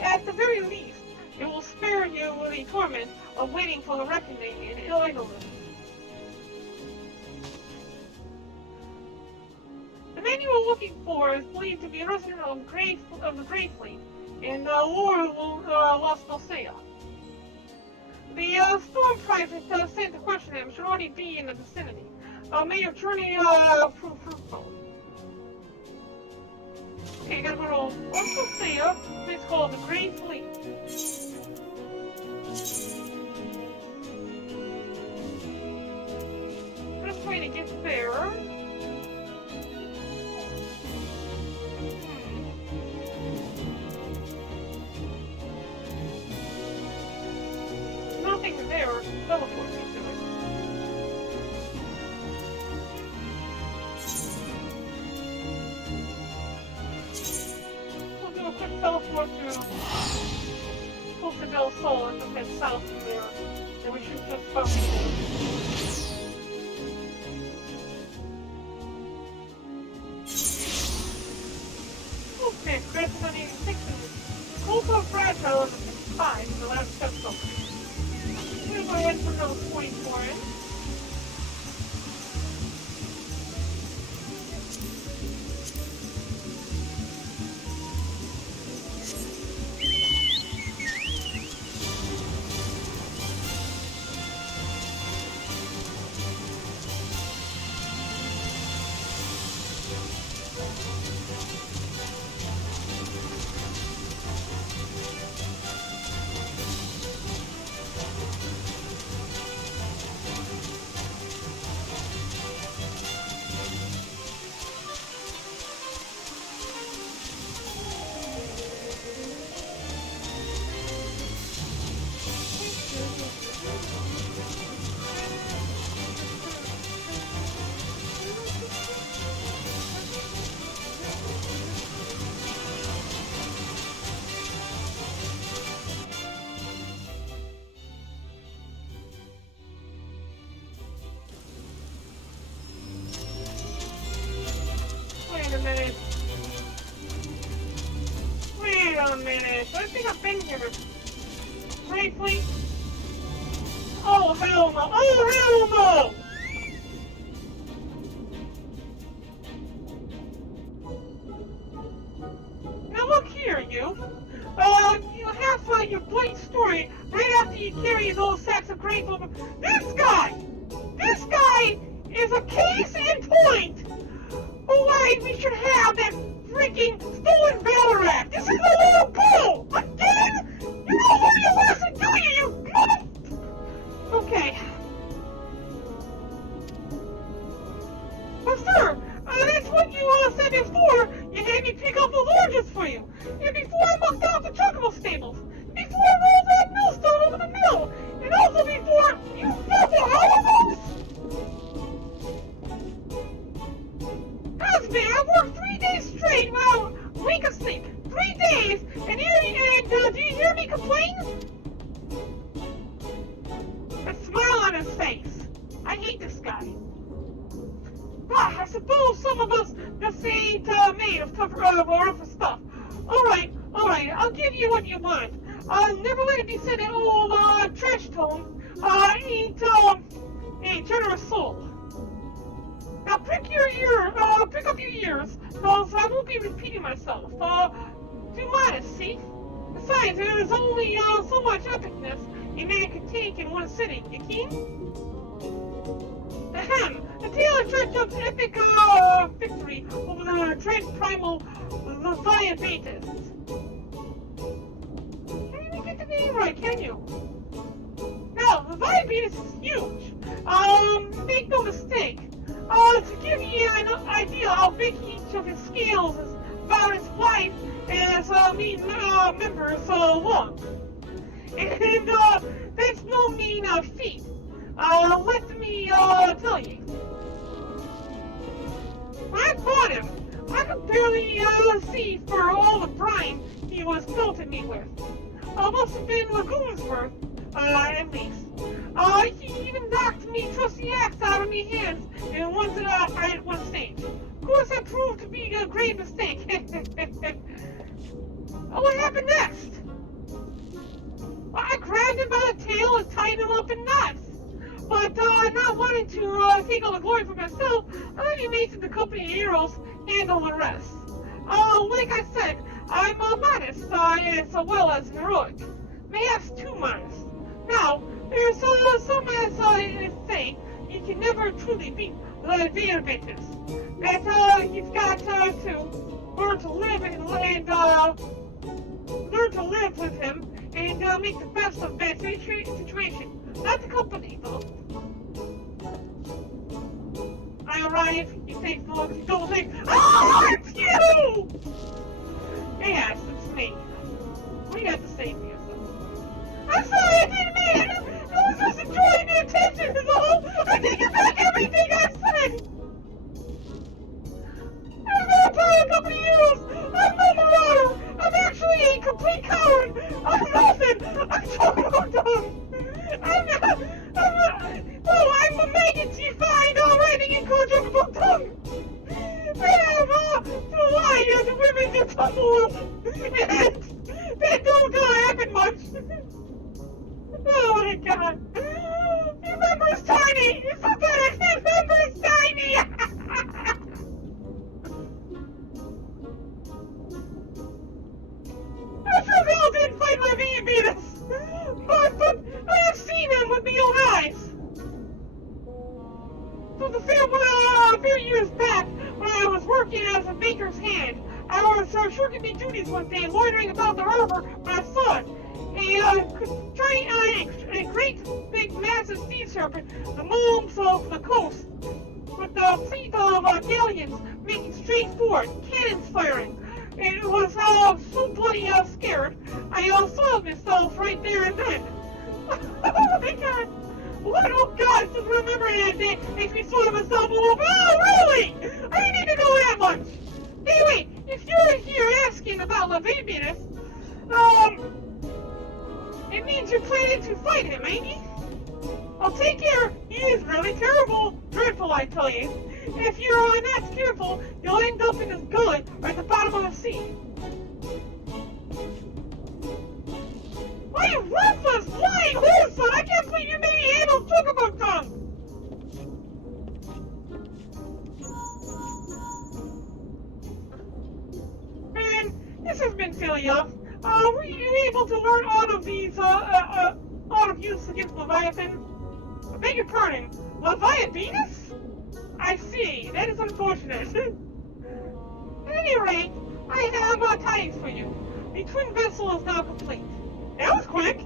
At the very least, it will spare you the torment of waiting for the reckoning in idleness. The man you are looking for is believed to be a resident of the Grey Fleet in Los Dulcea. The storm private sent to question him should already be in the vicinity. May your journey prove fruitful. Okay, gotta go to Los Dulcea. It's called the Grey Fleet. Best way to get there. Nothing there teleports me to it. We'll do a quick teleport to Costa del Sol and then head south from there. And we should just about be there. Okay, Chris, I need 6 is also fragile in the 55, the last step something. I'm gonna go ahead and put another 44 in. minute. Wait a minute. I think I've been here. Briefly. Oh, hell no. Oh, hell no! Now look here, you. You have your blight story right after you carry those sacks of grain over. This guy is a case in point. Why we should have that freaking stolen valor act. This is a little bull. Again? You don't learn your lesson, do you? Okay. But sir, that's what you said before. You had me pick up the largest for you. And before I mucked out the chocobo stables. Before I rolled that millstone over the mill. And also before you double all of us. Husband, I worked 3 days straight without a wink of sleep. 3 days. And do you hear me complain? A smile on his face. I hate this guy. But I suppose some of us just ain't made of rougher stuff. Alright, I'll give you what you want. Never let it be said that old trash tone ain't a generous soul. Now prick up your ears, cause I won't be repeating myself. Do modest, see? Besides, there's only so much epicness a man can take in one sitting. You keen? Ahem! The tale of Churchup's epic victory over the dread primal Leviathan. Can't even get the name right, can you? Now, Leviathan is huge. Make no mistake. To give you an idea how big each of his scales is, about as wide as members long. And that's no mean feat. Let me tell you. When I fought him, I could barely see for all the brine he was pelting me with. Must have been lagoons worth, at least. He even knocked me trusty axe out of me hands and once at one stage. Of course, that proved to be a great mistake. What happened next? I grabbed him by the tail and tied him up in knots. But not wanting to take all the glory for myself, I let mates in the company of heroes handle the rest. Like I said, I'm modest as well as heroic. Perhaps too modest. Now, there's some as say you can never truly beat the advantages. That you've got to learn to live and learn to live with him and make the best of that situation. Not the company, though. I arrive, you take the look, you don't think, oh, it's you! Yes, it's me. We got to save you. I'm sorry, I didn't mean it! I was just enjoying the attention, is all! I take it back everything I said! I've been a pilot a couple of years! I'm no marauder! I'm actually a complete coward! I'm nothing! I'm so done! I'm a maggot you find already in quadruple tongue! They have to lie as women to tumble and that don't happen much! Oh my god! Your member's tiny! It's so bad! Your member's tiny! I sure hell didn't fight my Venus! But I have seen him with my own eyes! So the few years back, when I was working as a baker's hand, I was shirking my duties one day, loitering about the harbor when I saw it. A great, big, massive sea serpent, the moons of the coast, with the fleet of galleons making straight for it, cannons firing. And it was so bloody scared, I soiled myself right there and then. Oh my god! What? Oh god, just remembering that day makes me soil myself all over. Oh, really? I didn't need to know that much. Anyway, if you're here asking about Leviathan, it means you're planning to fight him, ain't you? Well, take care. He is really terrible. Dreadful, I tell you. If you're not careful, you'll end up up in his gullet or at the bottom of the sea. Why, you ruthless, lying whoreson! I can't believe you made me handle Chocobo tongue! Man, this has been silly enough. Were you able to learn all of these, all of use against Leviathan? I beg your pardon, Leviathanus? I see, that is unfortunate. At any rate, I have tidings for you. The twin vessel is now complete. That was quick.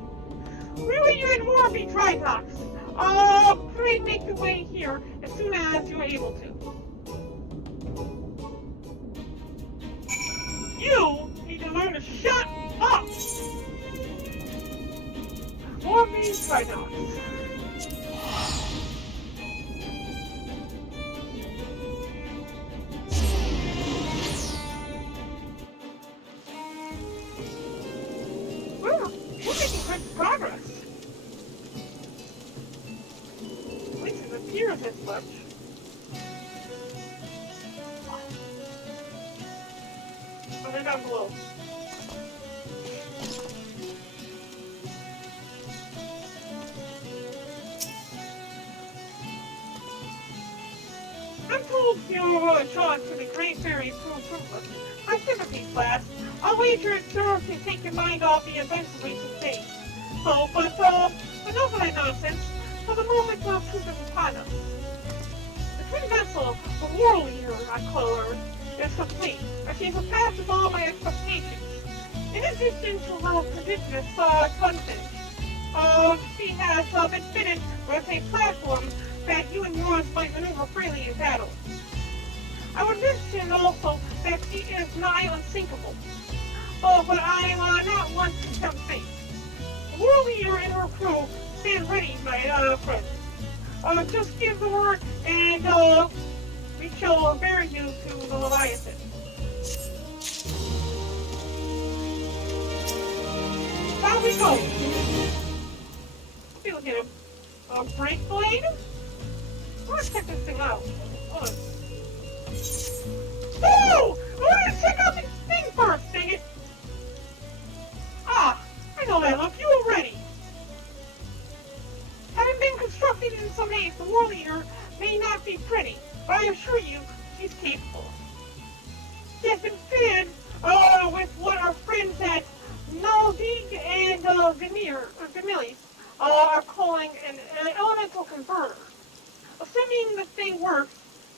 Really, you had more of the dry docks. Pray make your way here as soon as you're able to. You need to learn to shut up! More of these dry docks. We're making good progress. At least it appears as much. Oh, they're down below. I'm told you're drawn to the Great Fairy's improvement. My sympathies, lad. I'll wager it serves to take your mind off the events of recent days. So, but enough of that nonsense. For the moment, truth is upon us. The twin vessel, the War Leader, I call her, is complete, and she's surpassed all my expectations. In addition to her prodigious content, she has been fitted with a platform that you and yours might maneuver freely in battle. I would mention also that she is nigh unsinkable. But I'm not one to tempt fate. The War Leader and her crew stand ready, my friend. Just give the word, and we shall bear you to the Leviathan. How we go? Let's see, look at him. Brake blade? I want to check this thing out. Hold on. Oh! I want to check out this thing first, dang it! Ah, I know that look. You were ready. Having been constructed in some haste, the War Leader may not be pretty, but I assure you, she's capable. She has been fitted with what our friends at Naldig and Vermilius are calling an elemental converter. Assuming the thing works,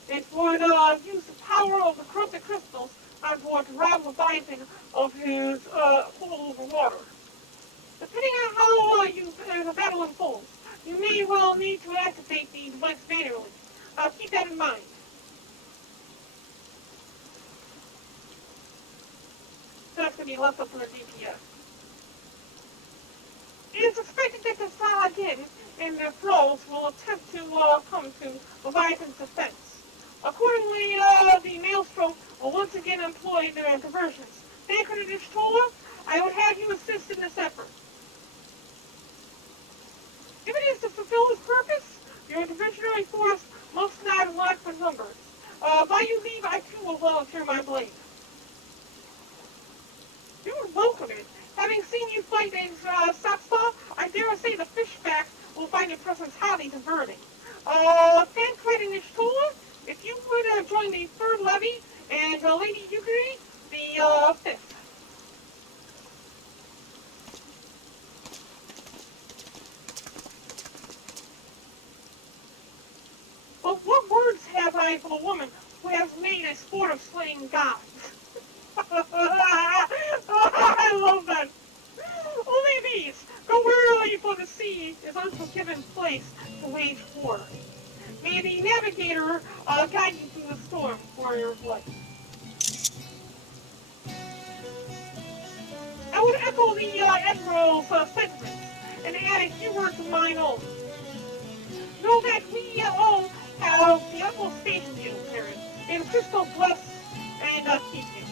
it would use the power of the corrupted crystals on board to rob Leviathan of his hold over water. Depending on how the battle unfolds, you may well need to activate the device manually. Keep that in mind. So that's going to be left up to the DPS. It is expected that the Saladin and their thralls will attempt to come to Leviathan's defense. Accordingly, the Maelstrom will once again employ their diversions. Bankradish Tola, I would have you assist in this effort. If it is to fulfill this purpose, your diversionary force must not lack for numbers. By you leave, I too will volunteer my blade. You would welcome it. Having seen you fight in Sapspa, I dare say the fishbacks will find your presence highly diverting. Bankradish Tola, if you would join the 3rd Levy, and Lady Yukari, the 5th. But what words have I for a woman who has made a sport of slaying gods? I love that. Only these. Go warily, for the sea is unforgiven place to wage war. May the navigator guide you through the storm, warrior of light. I would echo the Admiral's sentiments and add a few words of mine own. Know that we all have the utmost faith in you, Barren, and Crystal bless and keep you.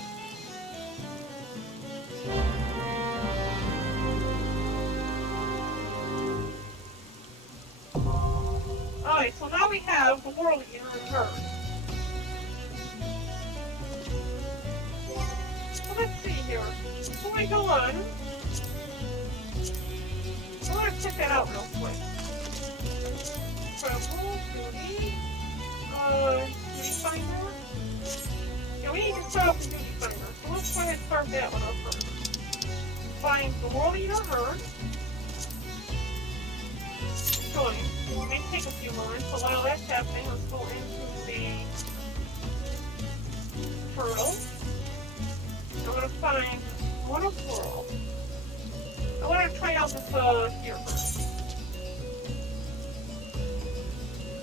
Alright, so now we have the War Leader and her. here. Before I go on, I want to check that out real quick. Travel, duty, duty finder. Yeah, we need to start off the duty finder. So let's go ahead and start that one up first. Find the World Eater Herd. Join. It may take a few moments, so while that's happening, let's go into the turtle. I'm going to find one of World. I want to try out this here first.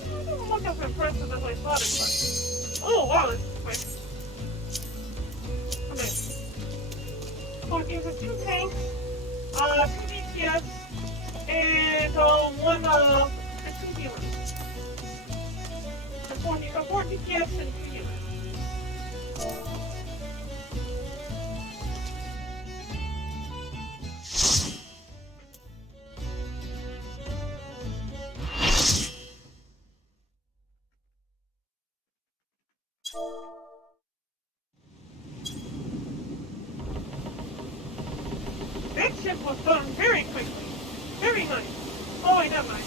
It doesn't look as impressive as I thought it was. Oh wow, this is quick. Okay. So it gives us 2 tanks, 2 DPS, and 2 healers. 4 DPS and 2 healers. That ship was done very quickly. Very nice. Oh wait, never mind.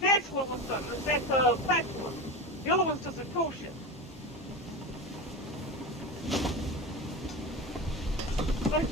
That's what was done. That's a platform. The other one's just a tow ship. Like,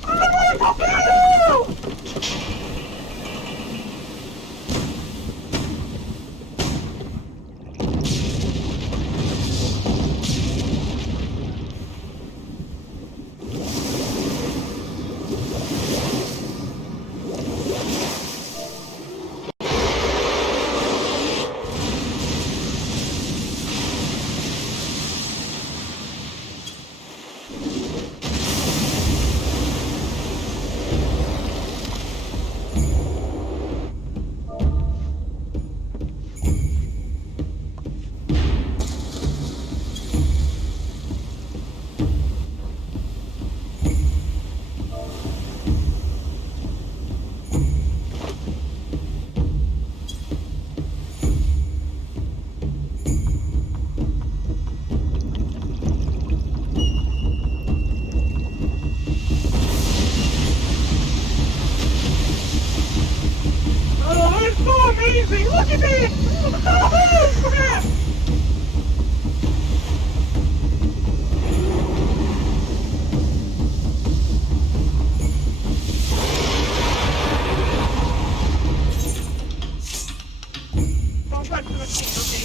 oh, amazing! Look at this! Oh, crap! Don't touch the machine, okay?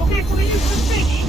Okay, so we use this thingy.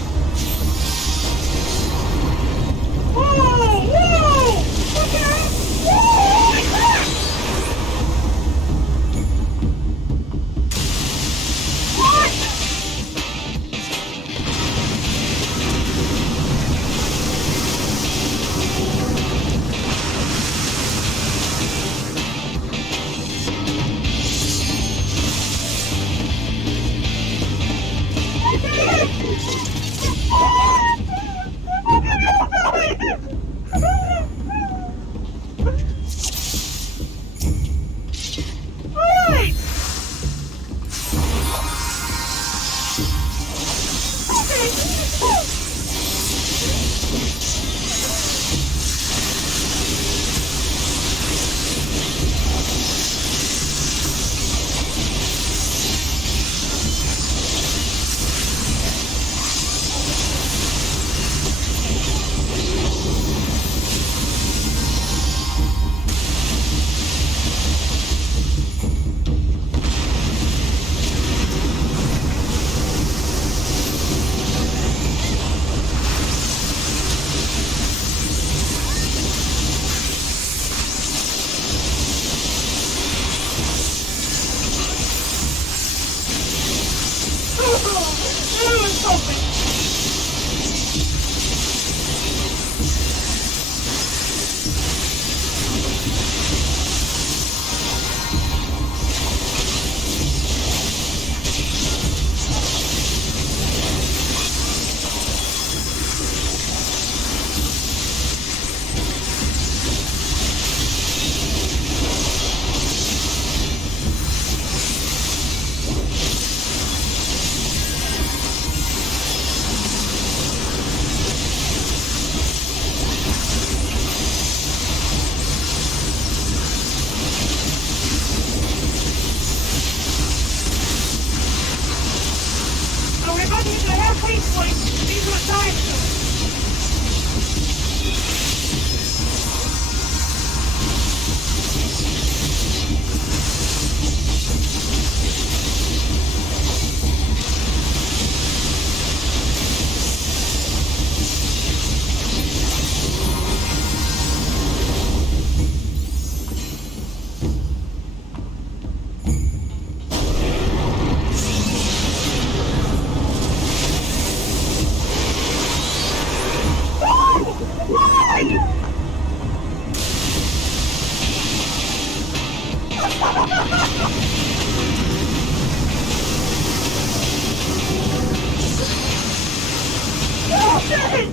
Okay.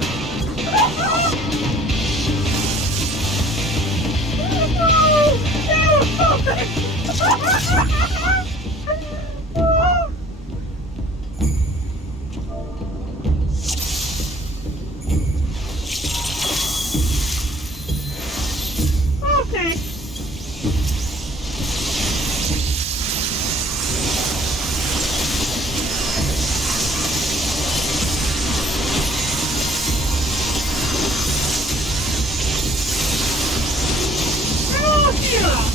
Oh, yeah.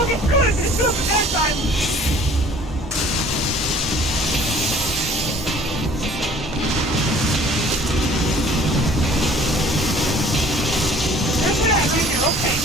Okay, good. It's good for that time. That's right here. Okay.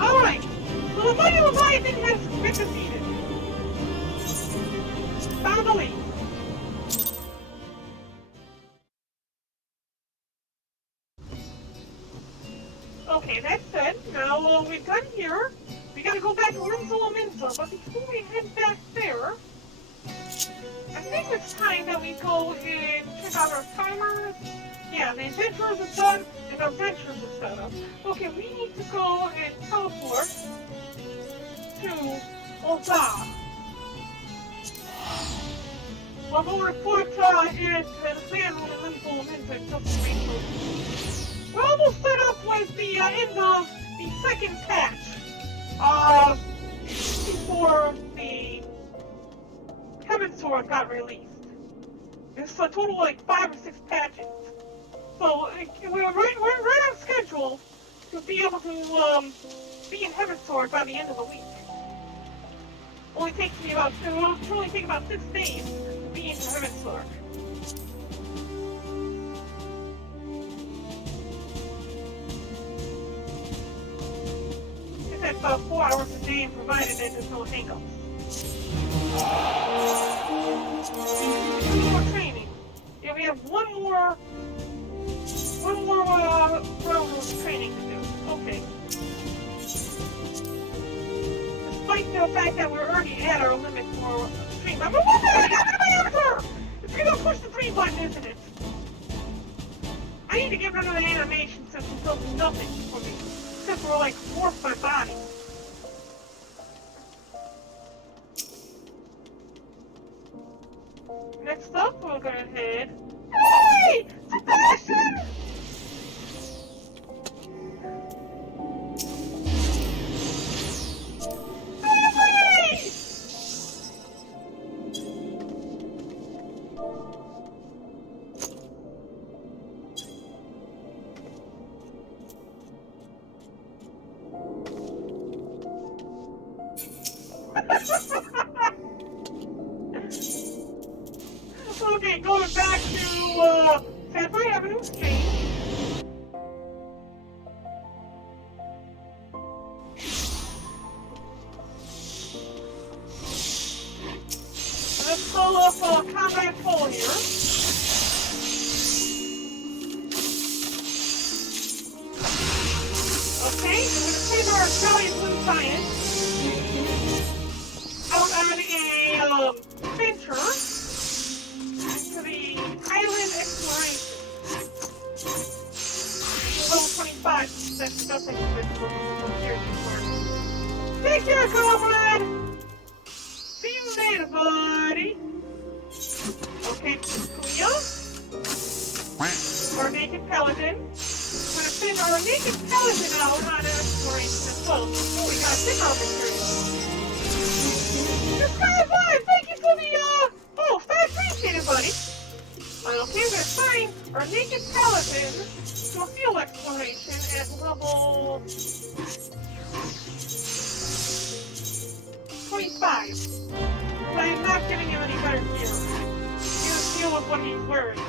Alright, so the mighty Leviathan has been defeated. Found the lead. Okay, that said, now we've done here. We gotta go back to Rinzalaminza, but before we head back there, I think it's time that we go and check out our timers. Yeah, the adventurers are done, and our adventures are set up. Okay, we need to go and teleport to Ul'dah. Well, we'll report at the clan room in Rinzalaminza in just a minute. We're almost set up with the end of the second patch. Before the Heaven Sword got released. It's a total of like 5 or 6 patches. So we're right on schedule to be able to be in Heaven Sword by the end of the week. Only takes me about, it will only take about 6 days to be in Heaven Sword. about 4 hours a day, provided that there's no hang-ups. One more training. Yeah, we have one more railroad training to do. Okay. Despite the fact that we're already at our limit for stream. I'm gonna get my avatar! It's gonna push the 3 button, isn't it? I need to get rid of the animation since it does nothing for me. Since we're like morph my body. Next up, we'll go ahead. Hey! Sebastian! Hey! Okay, going back to Seventh Avenue Exchange. Let's pull up combat poll here. Okay, I'm gonna send our Italian blue science out on a venture to the island exploration. Level 25, that's definitely the here. Take care, comrade! See you later, buddy! Okay, Kuya. Our naked paladin. We're gonna send our naked paladin out on an exploration as well. Oh, we got dinner material. This guy is live! Thank you for the, oh, I appreciate it, buddy! Okay, we're gonna assign our naked paladin to a field exploration at level 25. But I'm not giving him any better gear. He's gonna deal with what he's wearing.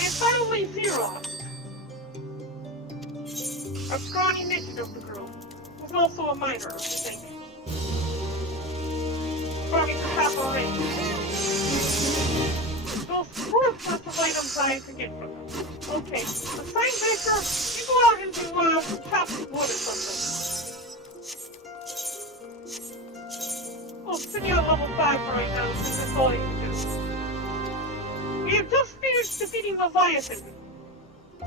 And finally, Xerox. A scrawny midget of the group, who's also a minor, I think. Probably the top already. Those were the sorts of items I forget from them. Okay, assign Baker, you go out into chop some wood or something. We'll send you at level 5 right now, since that's all you can do. We have just finished defeating Leviathan.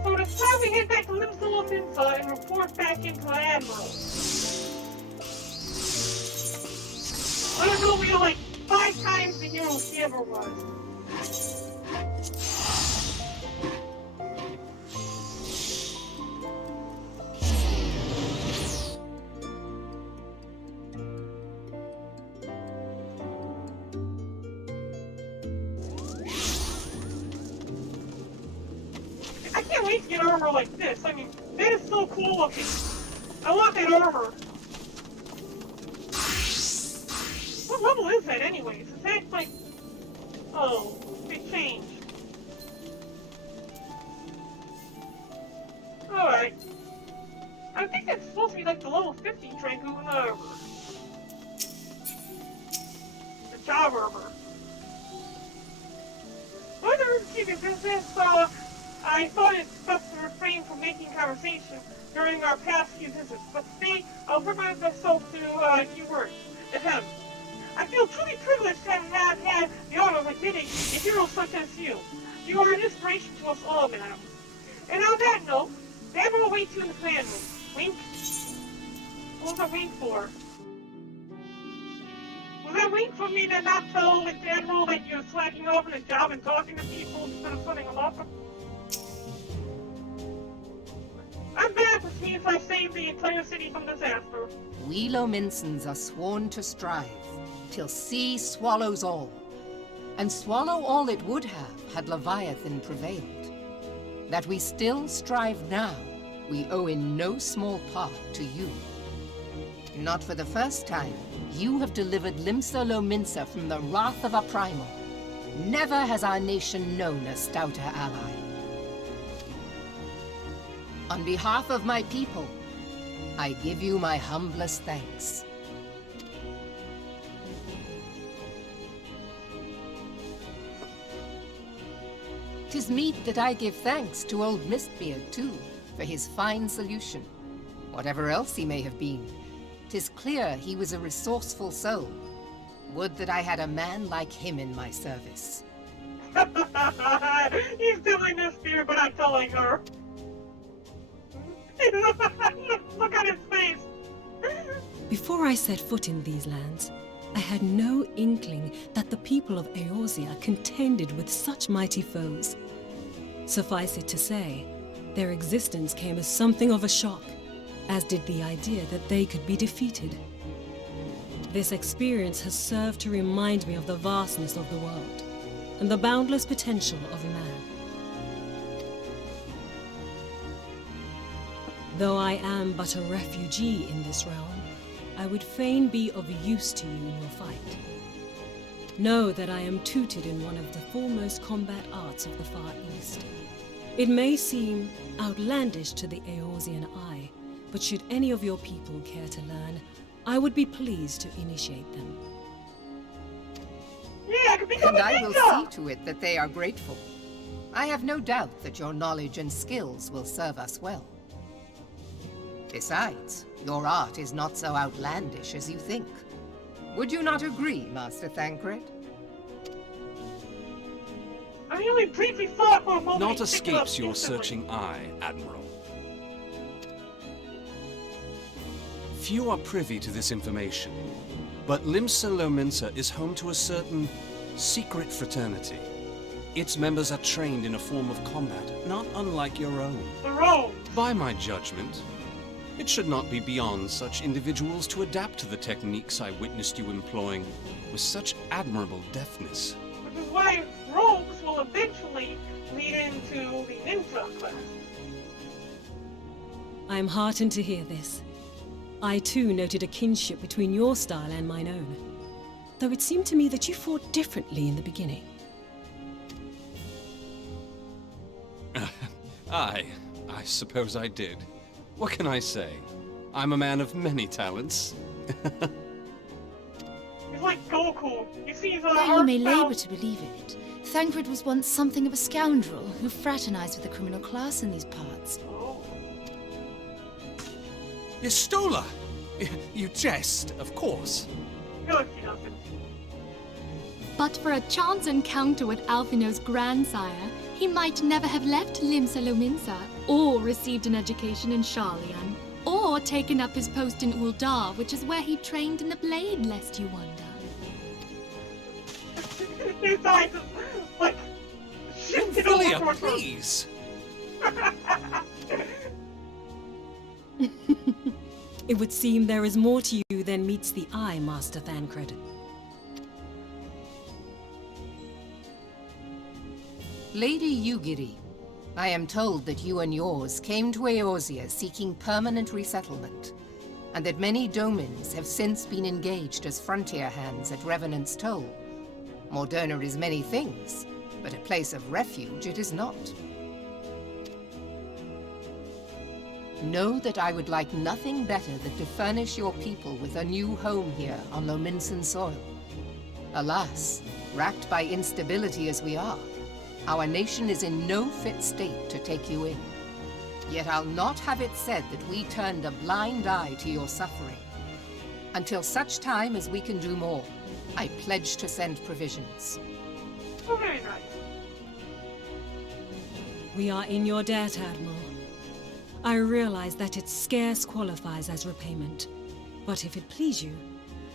So it's time we head back to Limsala Minsa and report back into the Admiral. I don't know, we are like 5 times the hero she ever was. I can't wait to get armor like this. I mean, that is so cool looking. I want that armor. What level is that anyways? Is that like... Oh, they changed. Alright. I think it's supposed to be like the level 50 Dragoon armor. The job armor. Whether you can do this, I thought it's best to refrain from making conversation during our past few visits, but today I'll remind myself to a few words. Ahem. I feel truly privileged to have had the honor of admitting a hero such as you. You are an inspiration to us all, madam. And on that note, the Admiral awaits you in the command room. Wink? What was that wink for? Was that wink for me to not tell the Admiral that you're slacking off on a job and talking to people instead of setting them up? I'm bad, which means I saved the entire city from disaster. We Lominsons are sworn to strive, till sea swallows all. And swallow all it would have had Leviathan prevailed. That we still strive now, we owe in no small part to you. Not for the first time, you have delivered Limsa Lominsa from the wrath of a primal. Never has our nation known a stouter ally. On behalf of my people, I give you my humblest thanks. 'Tis meet that I give thanks to old Mistbeard, too, for his fine solution. Whatever else he may have been, 'tis clear he was a resourceful soul. Would that I had a man like him in my service. He's telling Mistbeard, but I'm telling her. Look at his face! Before I set foot in these lands, I had no inkling that the people of Eorzea contended with such mighty foes. Suffice it to say, their existence came as something of a shock, as did the idea that they could be defeated. This experience has served to remind me of the vastness of the world, and the boundless potential of man. Though I am but a refugee in this realm, I would fain be of use to you in your fight. Know that I am tutored in one of the foremost combat arts of the Far East. It may seem outlandish to the Eorzean eye, but should any of your people care to learn, I would be pleased to initiate them. Yeah, and I will see to it that they are grateful. I have no doubt that your knowledge and skills will serve us well. Besides, your art is not so outlandish as you think. Would you not agree, Master Thancred? I only briefly saw it for a moment. Naught escapes your searching eye, Admiral. Few are privy to this information, but Limsa Lominsa is home to a certain secret fraternity. Its members are trained in a form of combat not unlike your own. By my judgment, it should not be beyond such individuals to adapt to the techniques I witnessed you employing with such admirable deftness. Which is why rogues will eventually lead into the ninja class. I am heartened to hear this. I too noted a kinship between your style and mine own, though it seemed to me that you fought differently in the beginning. I suppose I did. What can I say? I'm a man of many talents. He's like Goku. You see his Though you may labor to believe it, Thancred was once something of a scoundrel who fraternized with the criminal class in these parts. Yestola! You jest, of course. No, she doesn't. But for a chance encounter with Alphino's grandsire, he might never have left Limsa Lominsa, or received an education in Sharlayan, or taken up his post in Uldar, which is where he trained in the blade, lest you wonder. His eyes are, like, shifted Filia, over. please! It would seem there is more to you than meets the eye, Master Thancred. Lady Yugiri, I am told that you and yours came to Eorzea seeking permanent resettlement, and that many domins have since been engaged as frontier hands at Revenant's Toll. Morderna is many things, but a place of refuge it is not. Know that I would like nothing better than to furnish your people with a new home here on Lominsan soil. Alas, racked by instability as we are, our nation is in no fit state to take you in. Yet I'll not have it said that we turned a blind eye to your suffering. Until such time as we can do more, I pledge to send provisions. Oh, very nice. We are in your debt, Admiral. I realize that it scarce qualifies as repayment, but if it please you,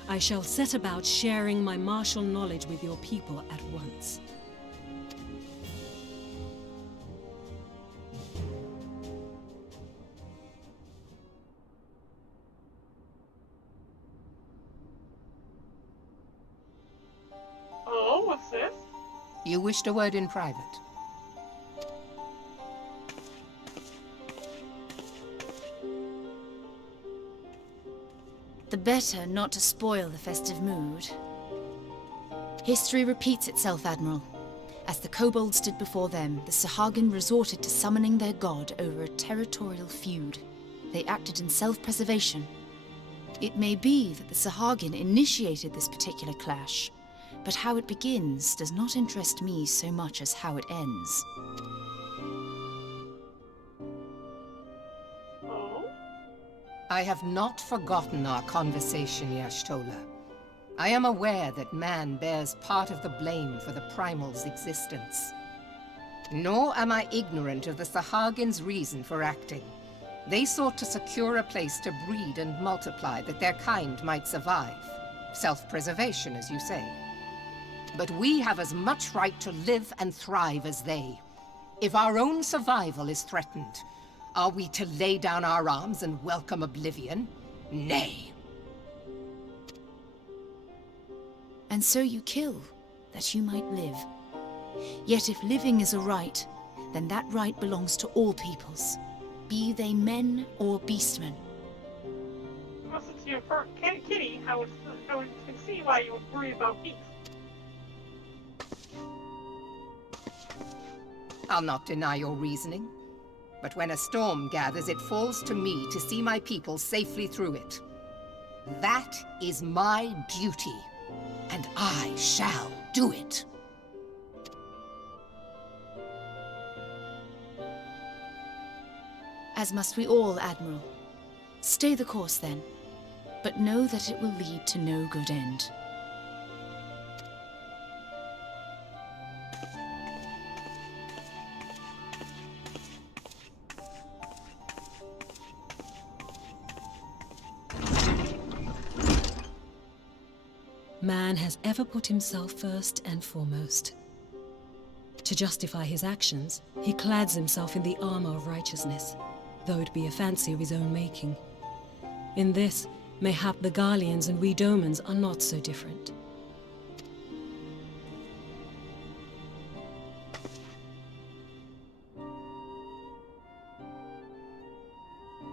I shall set about sharing my martial knowledge with your people at once. Oh, what's this? You wished a word in private. The better not to spoil the festive mood. History repeats itself, Admiral. As the kobolds did before them, the Sahagin resorted to summoning their god over a territorial feud. They acted in self-preservation. It may be that the Sahagin initiated this particular clash, but how it begins does not interest me so much as how it ends. I have not forgotten our conversation, Y'shtola. I am aware that man bears part of the blame for the Primal's existence. Nor am I ignorant of the Sahagin's reason for acting. They sought to secure a place to breed and multiply that their kind might survive. Self-preservation, as you say. But we have as much right to live and thrive as they. If our own survival is threatened, are we to lay down our arms and welcome oblivion? Nay. And so you kill, that you might live. Yet if living is a right, then that right belongs to all peoples, be they men or beastmen. Well, since you're kitty, I would can see why you would worry about beasts. I'll not deny your reasoning. But when a storm gathers, it falls to me to see my people safely through it. That is my duty, and I shall do it. As must we all, Admiral. Stay the course, then, but know that it will lead to no good end. Man has ever put himself first and foremost. To justify his actions, he clads himself in the armor of righteousness, though it be a fancy of his own making. In this, mayhap the Garleans and we Domans are not so different.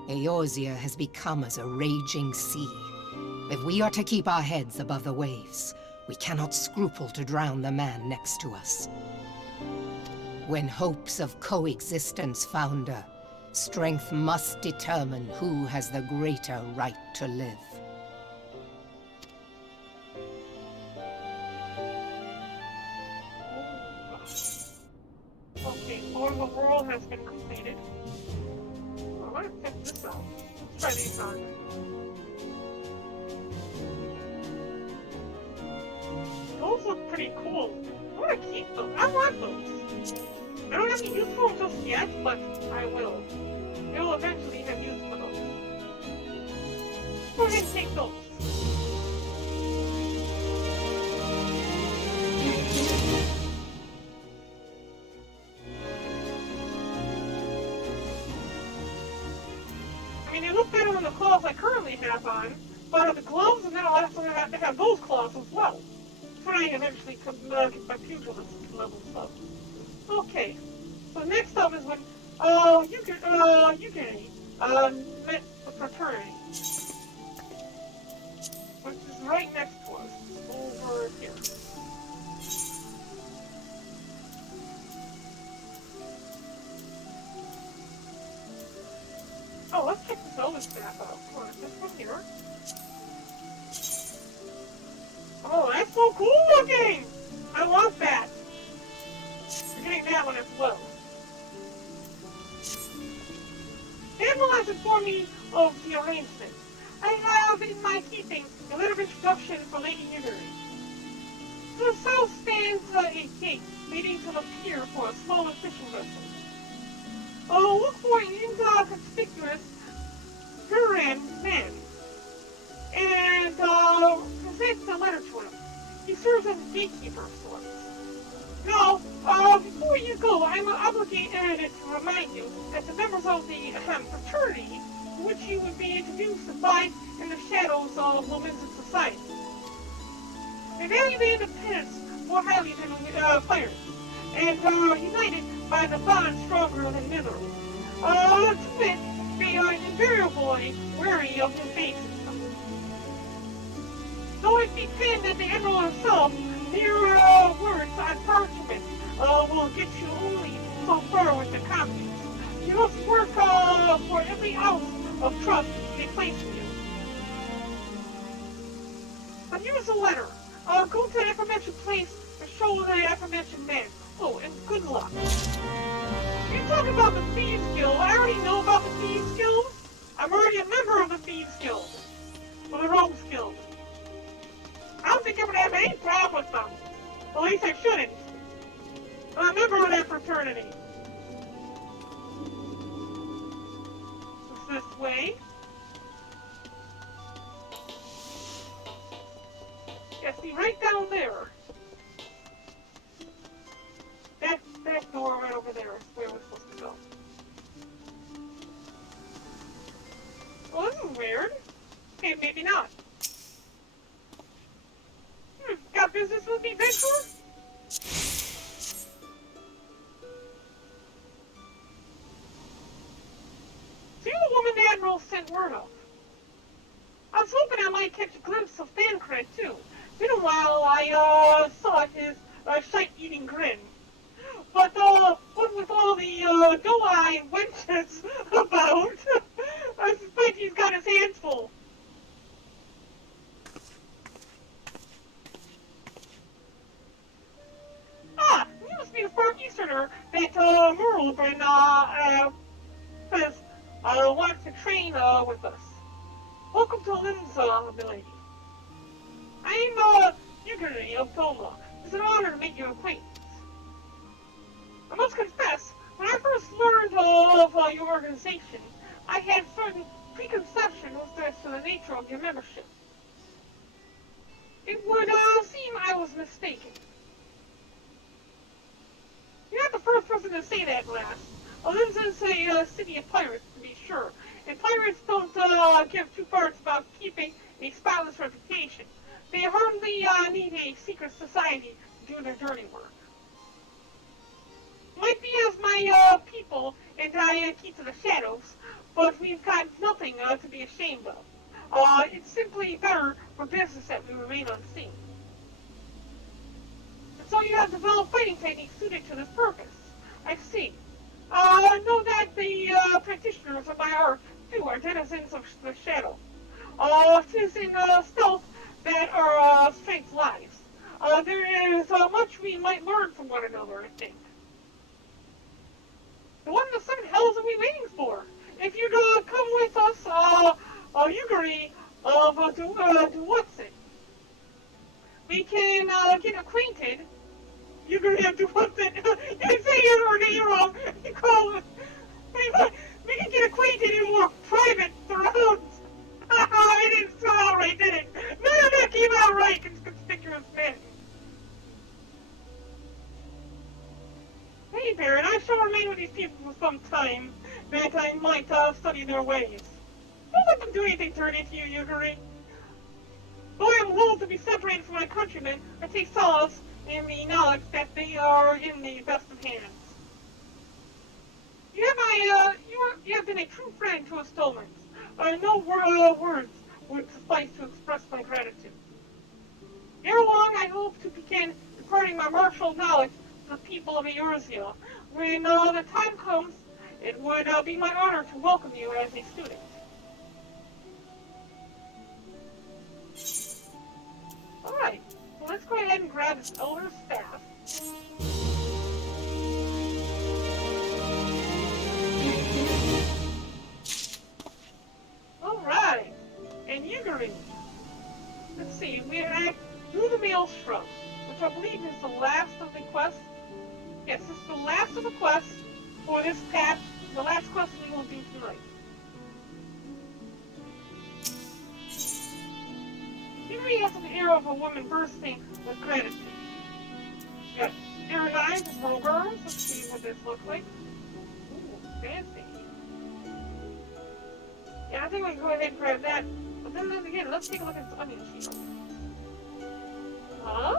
Eorzea has become as a raging sea. If we are to keep our heads above the waves, we cannot scruple to drown the man next to us. When hopes of coexistence founder, strength must determine who has the greater right to live. Okay, Lord of the World has been completed. Oh, I want to check this out. Let's try these on. Those look pretty cool. I want to keep them. I want those. I don't have any use for them just yet, but I will. I will eventually have use for those. Go ahead and take those. I mean, they look better than the cloths I currently have on, but the gloves, and now I also have to have those cloths as well. When I eventually get my pugilist level stuff. Okay, so next up is when Yugiri met the fraternity, which is right next to us, over here. Oh, let's check this other staff out. Come on, is this one here? Oh, that's so cool looking! I love that! We're getting that one as well. Admiral has informed me of the arrangement. I have in my keeping a letter of introduction for Lady Yugiri. To the south stands a gate leading to the pier for a smaller fishing vessel. Look for an inconspicuous Barren man. And present the letter to him. He serves as a gatekeeper of sorts. Now, before you go, I'm obligated to remind you that the members of the fraternity, to which you would be introduced, abide in the shadows of women's society. They value their independence more highly than pirates, and are united by the bond stronger than misery. To wit, they are invariably wary of invasion. Though it be claimed that the Admiral himself, mere words on parchment, will get you only so far with the confidence. You must work for every ounce of trust they place in you. But here's a letter. Go to the aforementioned place and show the aforementioned man. Oh, and good luck. You're talking about the Thieves Guild. I already know about the Thieves Guild. I'm already a member of the Thieves Guild. Or the Rogues Guild. I don't think I'm gonna have any problem with them. At least I shouldn't. I'm a member of that fraternity. It's this way. Yeah, see, right down there. That door right over there is where we're supposed to go. Well, this is weird. Okay, maybe not. Got business with me, Venture? See the woman the Admiral sent word of. I was hoping I might catch a glimpse of Thancred, too. Been a while I saw his shite-eating grin. But what with all the doe-eye wenches about, I suspect he's got his hands full. Ah, you must be the Far Easterner that Merlin says wants to train with us. Welcome to Limsa, milady. I'm Yuguri of Toma. It's an honor to make your acquaintance. I must confess, when I first learned of your organization, I had certain preconceptions as to the nature of your membership. It would seem I was mistaken. You're not the first person to say that, lass. Limsa's a city of pirates, to be sure, and pirates don't give two farts about keeping a spotless reputation. They hardly need a secret society to do their dirty work. Might be as my people and I keep to the shadows, but we've got nothing to be ashamed of. It's simply better for business that we remain unseen. And so you have developed fighting techniques suited to this purpose. I see. Know that the practitioners of my art, too, are denizens of the shadow. It is in stealth that our strength lies. There is much we might learn from one another, I think. What in the seven hells are we waiting for? If you'd come with us, Yuguri of Duwatsin, we can get acquainted. Yuguri of Duwatsin, you say your name wrong. You call it. We can get acquainted in more private surrounds. It didn't sound out right, did it? None of that came out right in conspicuous men. Hey, Barren, I shall remain with these people for some time, that I might study their ways. Don't let them do anything dirty to you, Yuguri. Though I am loath to be separated from my countrymen, I take solace in the knowledge that they are in the best of hands. You have been a true friend to us Stolmans. No words would suffice to express my gratitude. Ere long, I hope to begin imparting my martial knowledge to the people of Eorzea. When the time comes, it would be my honor to welcome you as a student. Alright, so let's go ahead and grab this Elder Staff. Alright, and Yuguri. Let's see, we're at Through the Maelstrom, which I believe is the last of the quests. Yes, this is the last of the quests for this path, the last quest we will do tonight. Yuguri has an air of a woman bursting with gratitude. Got Aeronines and Rollburns. Let's see what this looks like. Ooh, fancy. Yeah, I think we can go ahead and grab that. But then again, let's take a look at this onion shield. Huh?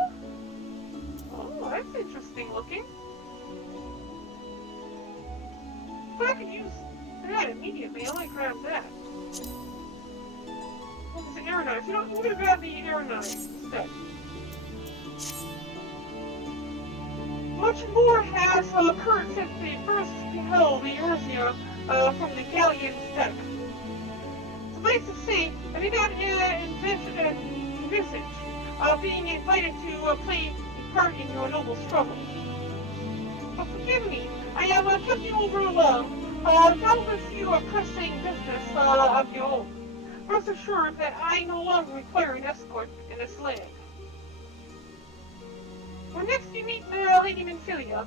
Oh, that's interesting looking. But I could use that immediately. I might grab that. What is the Aeronines? You know, we're gonna grab the Aeronines instead. Much more has occurred since they first beheld the Eorzea from the galleon's deck. say I did not envisage being invited to play a part in your noble struggle. But forgive me, I have kept you over long. Dealt with you pressing business of your own. Rest assured that I no longer require an escort in this land. When next you meet Lady Minfilia,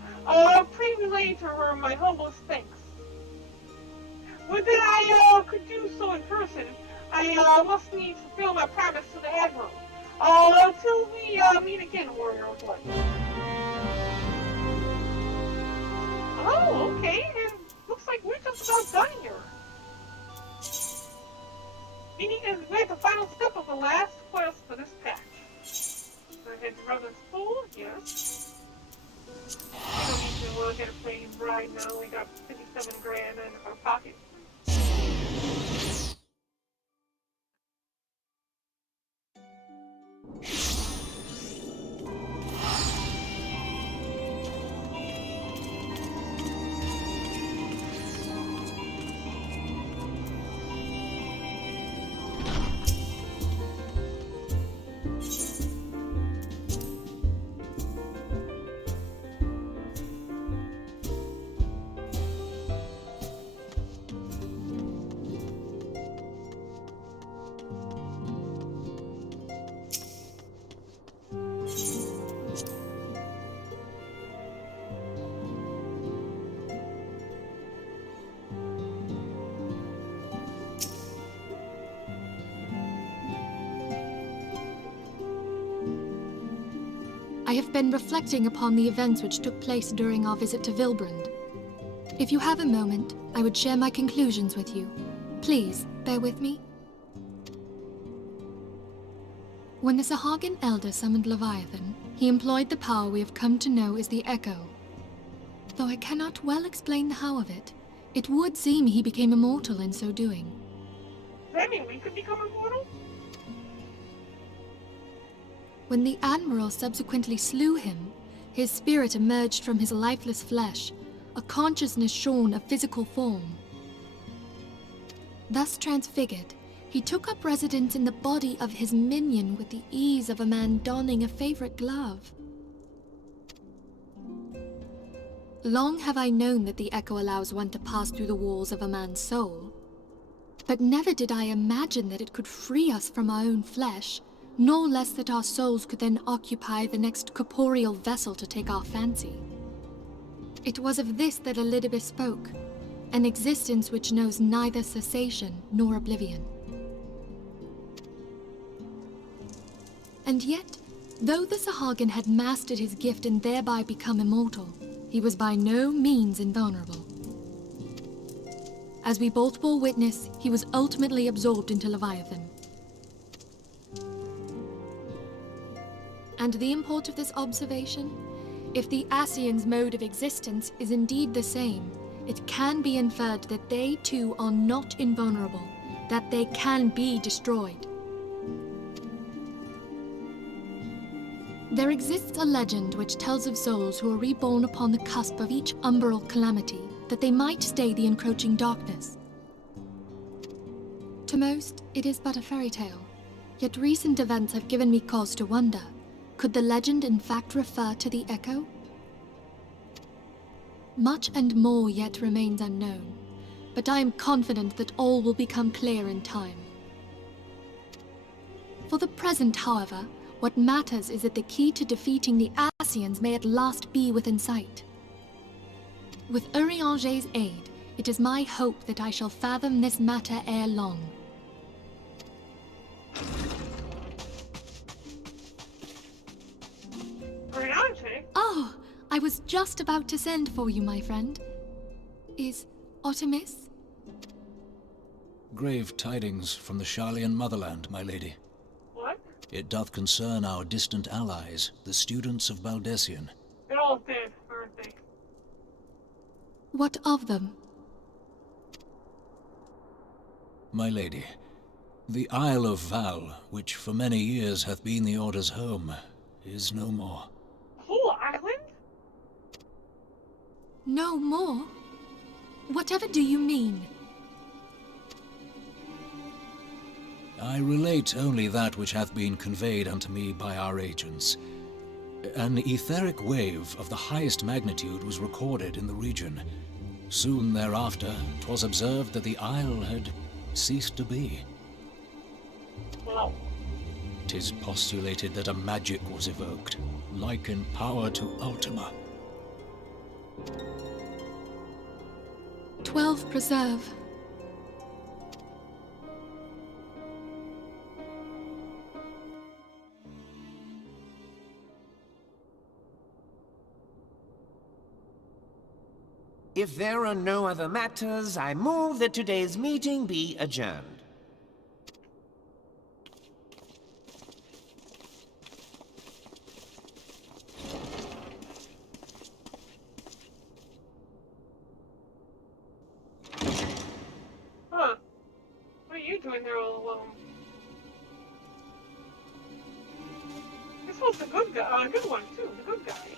pray relay to her my humblest thanks. Would that I could do so in person, I must needs fulfill my promise to the Admiral. Until we meet again, Warrior of Blood. Oh, okay, and looks like we're just about done here. We're at the final step of the last quest for this patch. Go ahead and run this pool, yes. We don't need to get a plane ride now, we got 57 grand in our pocket. I have been reflecting upon the events which took place during our visit to Vilbrand. If you have a moment, I would share my conclusions with you. Please, bear with me. When the Sahagin Elder summoned Leviathan, he employed the power we have come to know as the Echo. Though I cannot well explain the how of it, it would seem he became immortal in so doing. Does that mean we could become immortal? When the Admiral subsequently slew him, his spirit emerged from his lifeless flesh, a consciousness shorn of physical form. Thus transfigured, he took up residence in the body of his minion with the ease of a man donning a favorite glove. Long have I known that the Echo allows one to pass through the walls of a man's soul, but never did I imagine that it could free us from our own flesh, nor less that our souls could then occupy the next corporeal vessel to take our fancy. It was of this that Elidibus spoke, an existence which knows neither cessation nor oblivion. And yet, though the Sahagin had mastered his gift and thereby become immortal, he was by no means invulnerable. As we both bore witness, he was ultimately absorbed into Leviathan. And the import of this observation? If the Ascians' mode of existence is indeed the same, it can be inferred that they too are not invulnerable, that they can be destroyed. There exists a legend which tells of souls who are reborn upon the cusp of each umbral calamity, that they might stay the encroaching darkness. To most, it is but a fairy tale, yet recent events have given me cause to wonder. Could the legend in fact refer to the Echo? Much and more yet remains unknown, but I am confident that all will become clear in time. For the present, however, what matters is that the key to defeating the Ascians may at last be within sight. With Urianger's aid, it is my hope that I shall fathom this matter ere long. Oh, I was just about to send for you, my friend. Is Artemis? Grave tidings from the Sharlayan motherland, my lady. What? It doth concern our distant allies, the students of Baldessian. They're all dead, aren't they? What of them? My lady, the Isle of Val, which for many years hath been the Order's home, is no more. Whole island? No more? Whatever do you mean? I relate only that which hath been conveyed unto me by our agents. An etheric wave of the highest magnitude was recorded in the region. Soon thereafter, 'twas observed that the isle had ceased to be. Wow. 'Tis postulated that a magic was evoked, like in power to Ultima. 12 preserve. If there are no other matters, I move that today's meeting be adjourned. Huh. What are you doing there all alone? This was the good guy, good one too, the good guy.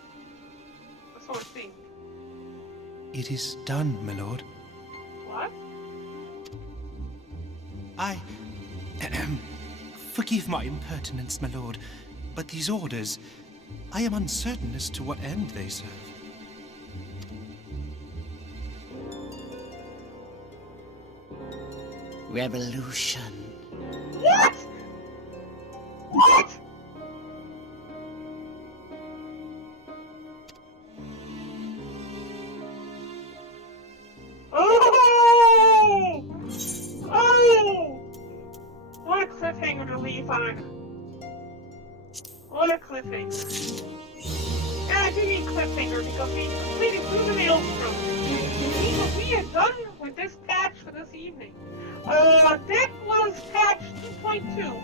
The sort of thing. It is done, my lord. What? I... Forgive my impertinence, my lord, but these orders, I am uncertain as to what end they serve. Revolution. What? What? Oh! Oh! What a cliffhanger to leave on. What a cliffhanger. And I do mean cliffhanger because we completed through the maelstrom. We are done with this patch for this evening. That was patch 2.2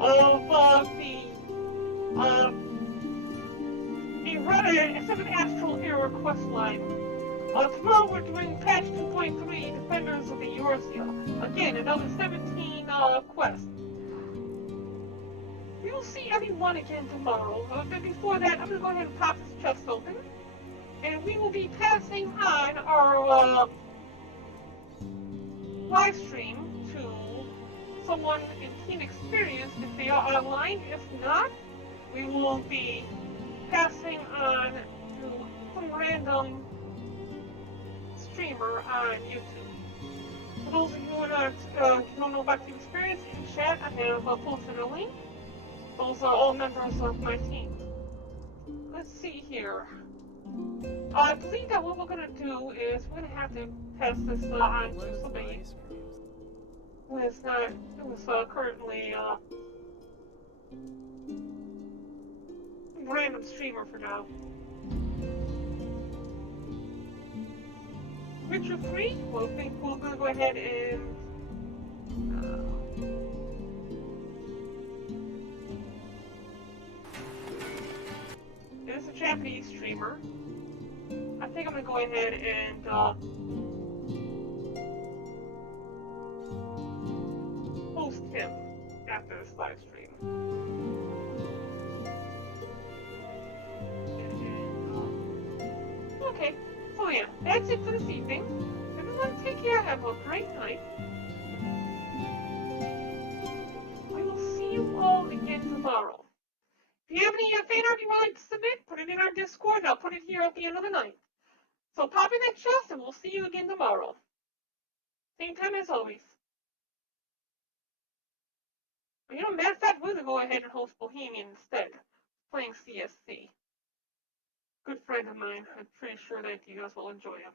of the Seventh Astral Era questline. Tomorrow we're doing patch 2.3, Defenders of the Eorzea. Again, another 17 quests. We will see everyone again tomorrow. But before that, I'm going to go ahead and pop this chest open. And we will be passing on our live stream to someone in Team Experience if they are online. If not, we will be passing on to some random streamer on YouTube. For those of you who don't know about Team Experience, in chat I have posted a link. Those are all members of my team. Let's see here. I believe that what we're going to do is we're going to have to pass this on to somebody who is not, who is currently random streamer for now. Richard Free, we're going to go ahead and there's a Japanese streamer. I think I'm going to go ahead and host him after this live stream. Okay, so yeah, that's it for this evening. Everyone take care, have a great night. I will see you all again tomorrow. If you have any fan art you would like to submit, put it in our Discord and I'll put it here at the end of the night. So pop in that chest and we'll see you again tomorrow. Same time as always. You know, matter of fact, we're going to go ahead and host Bohemian instead. Playing CSC. Good friend of mine. I'm pretty sure that you guys will enjoy him.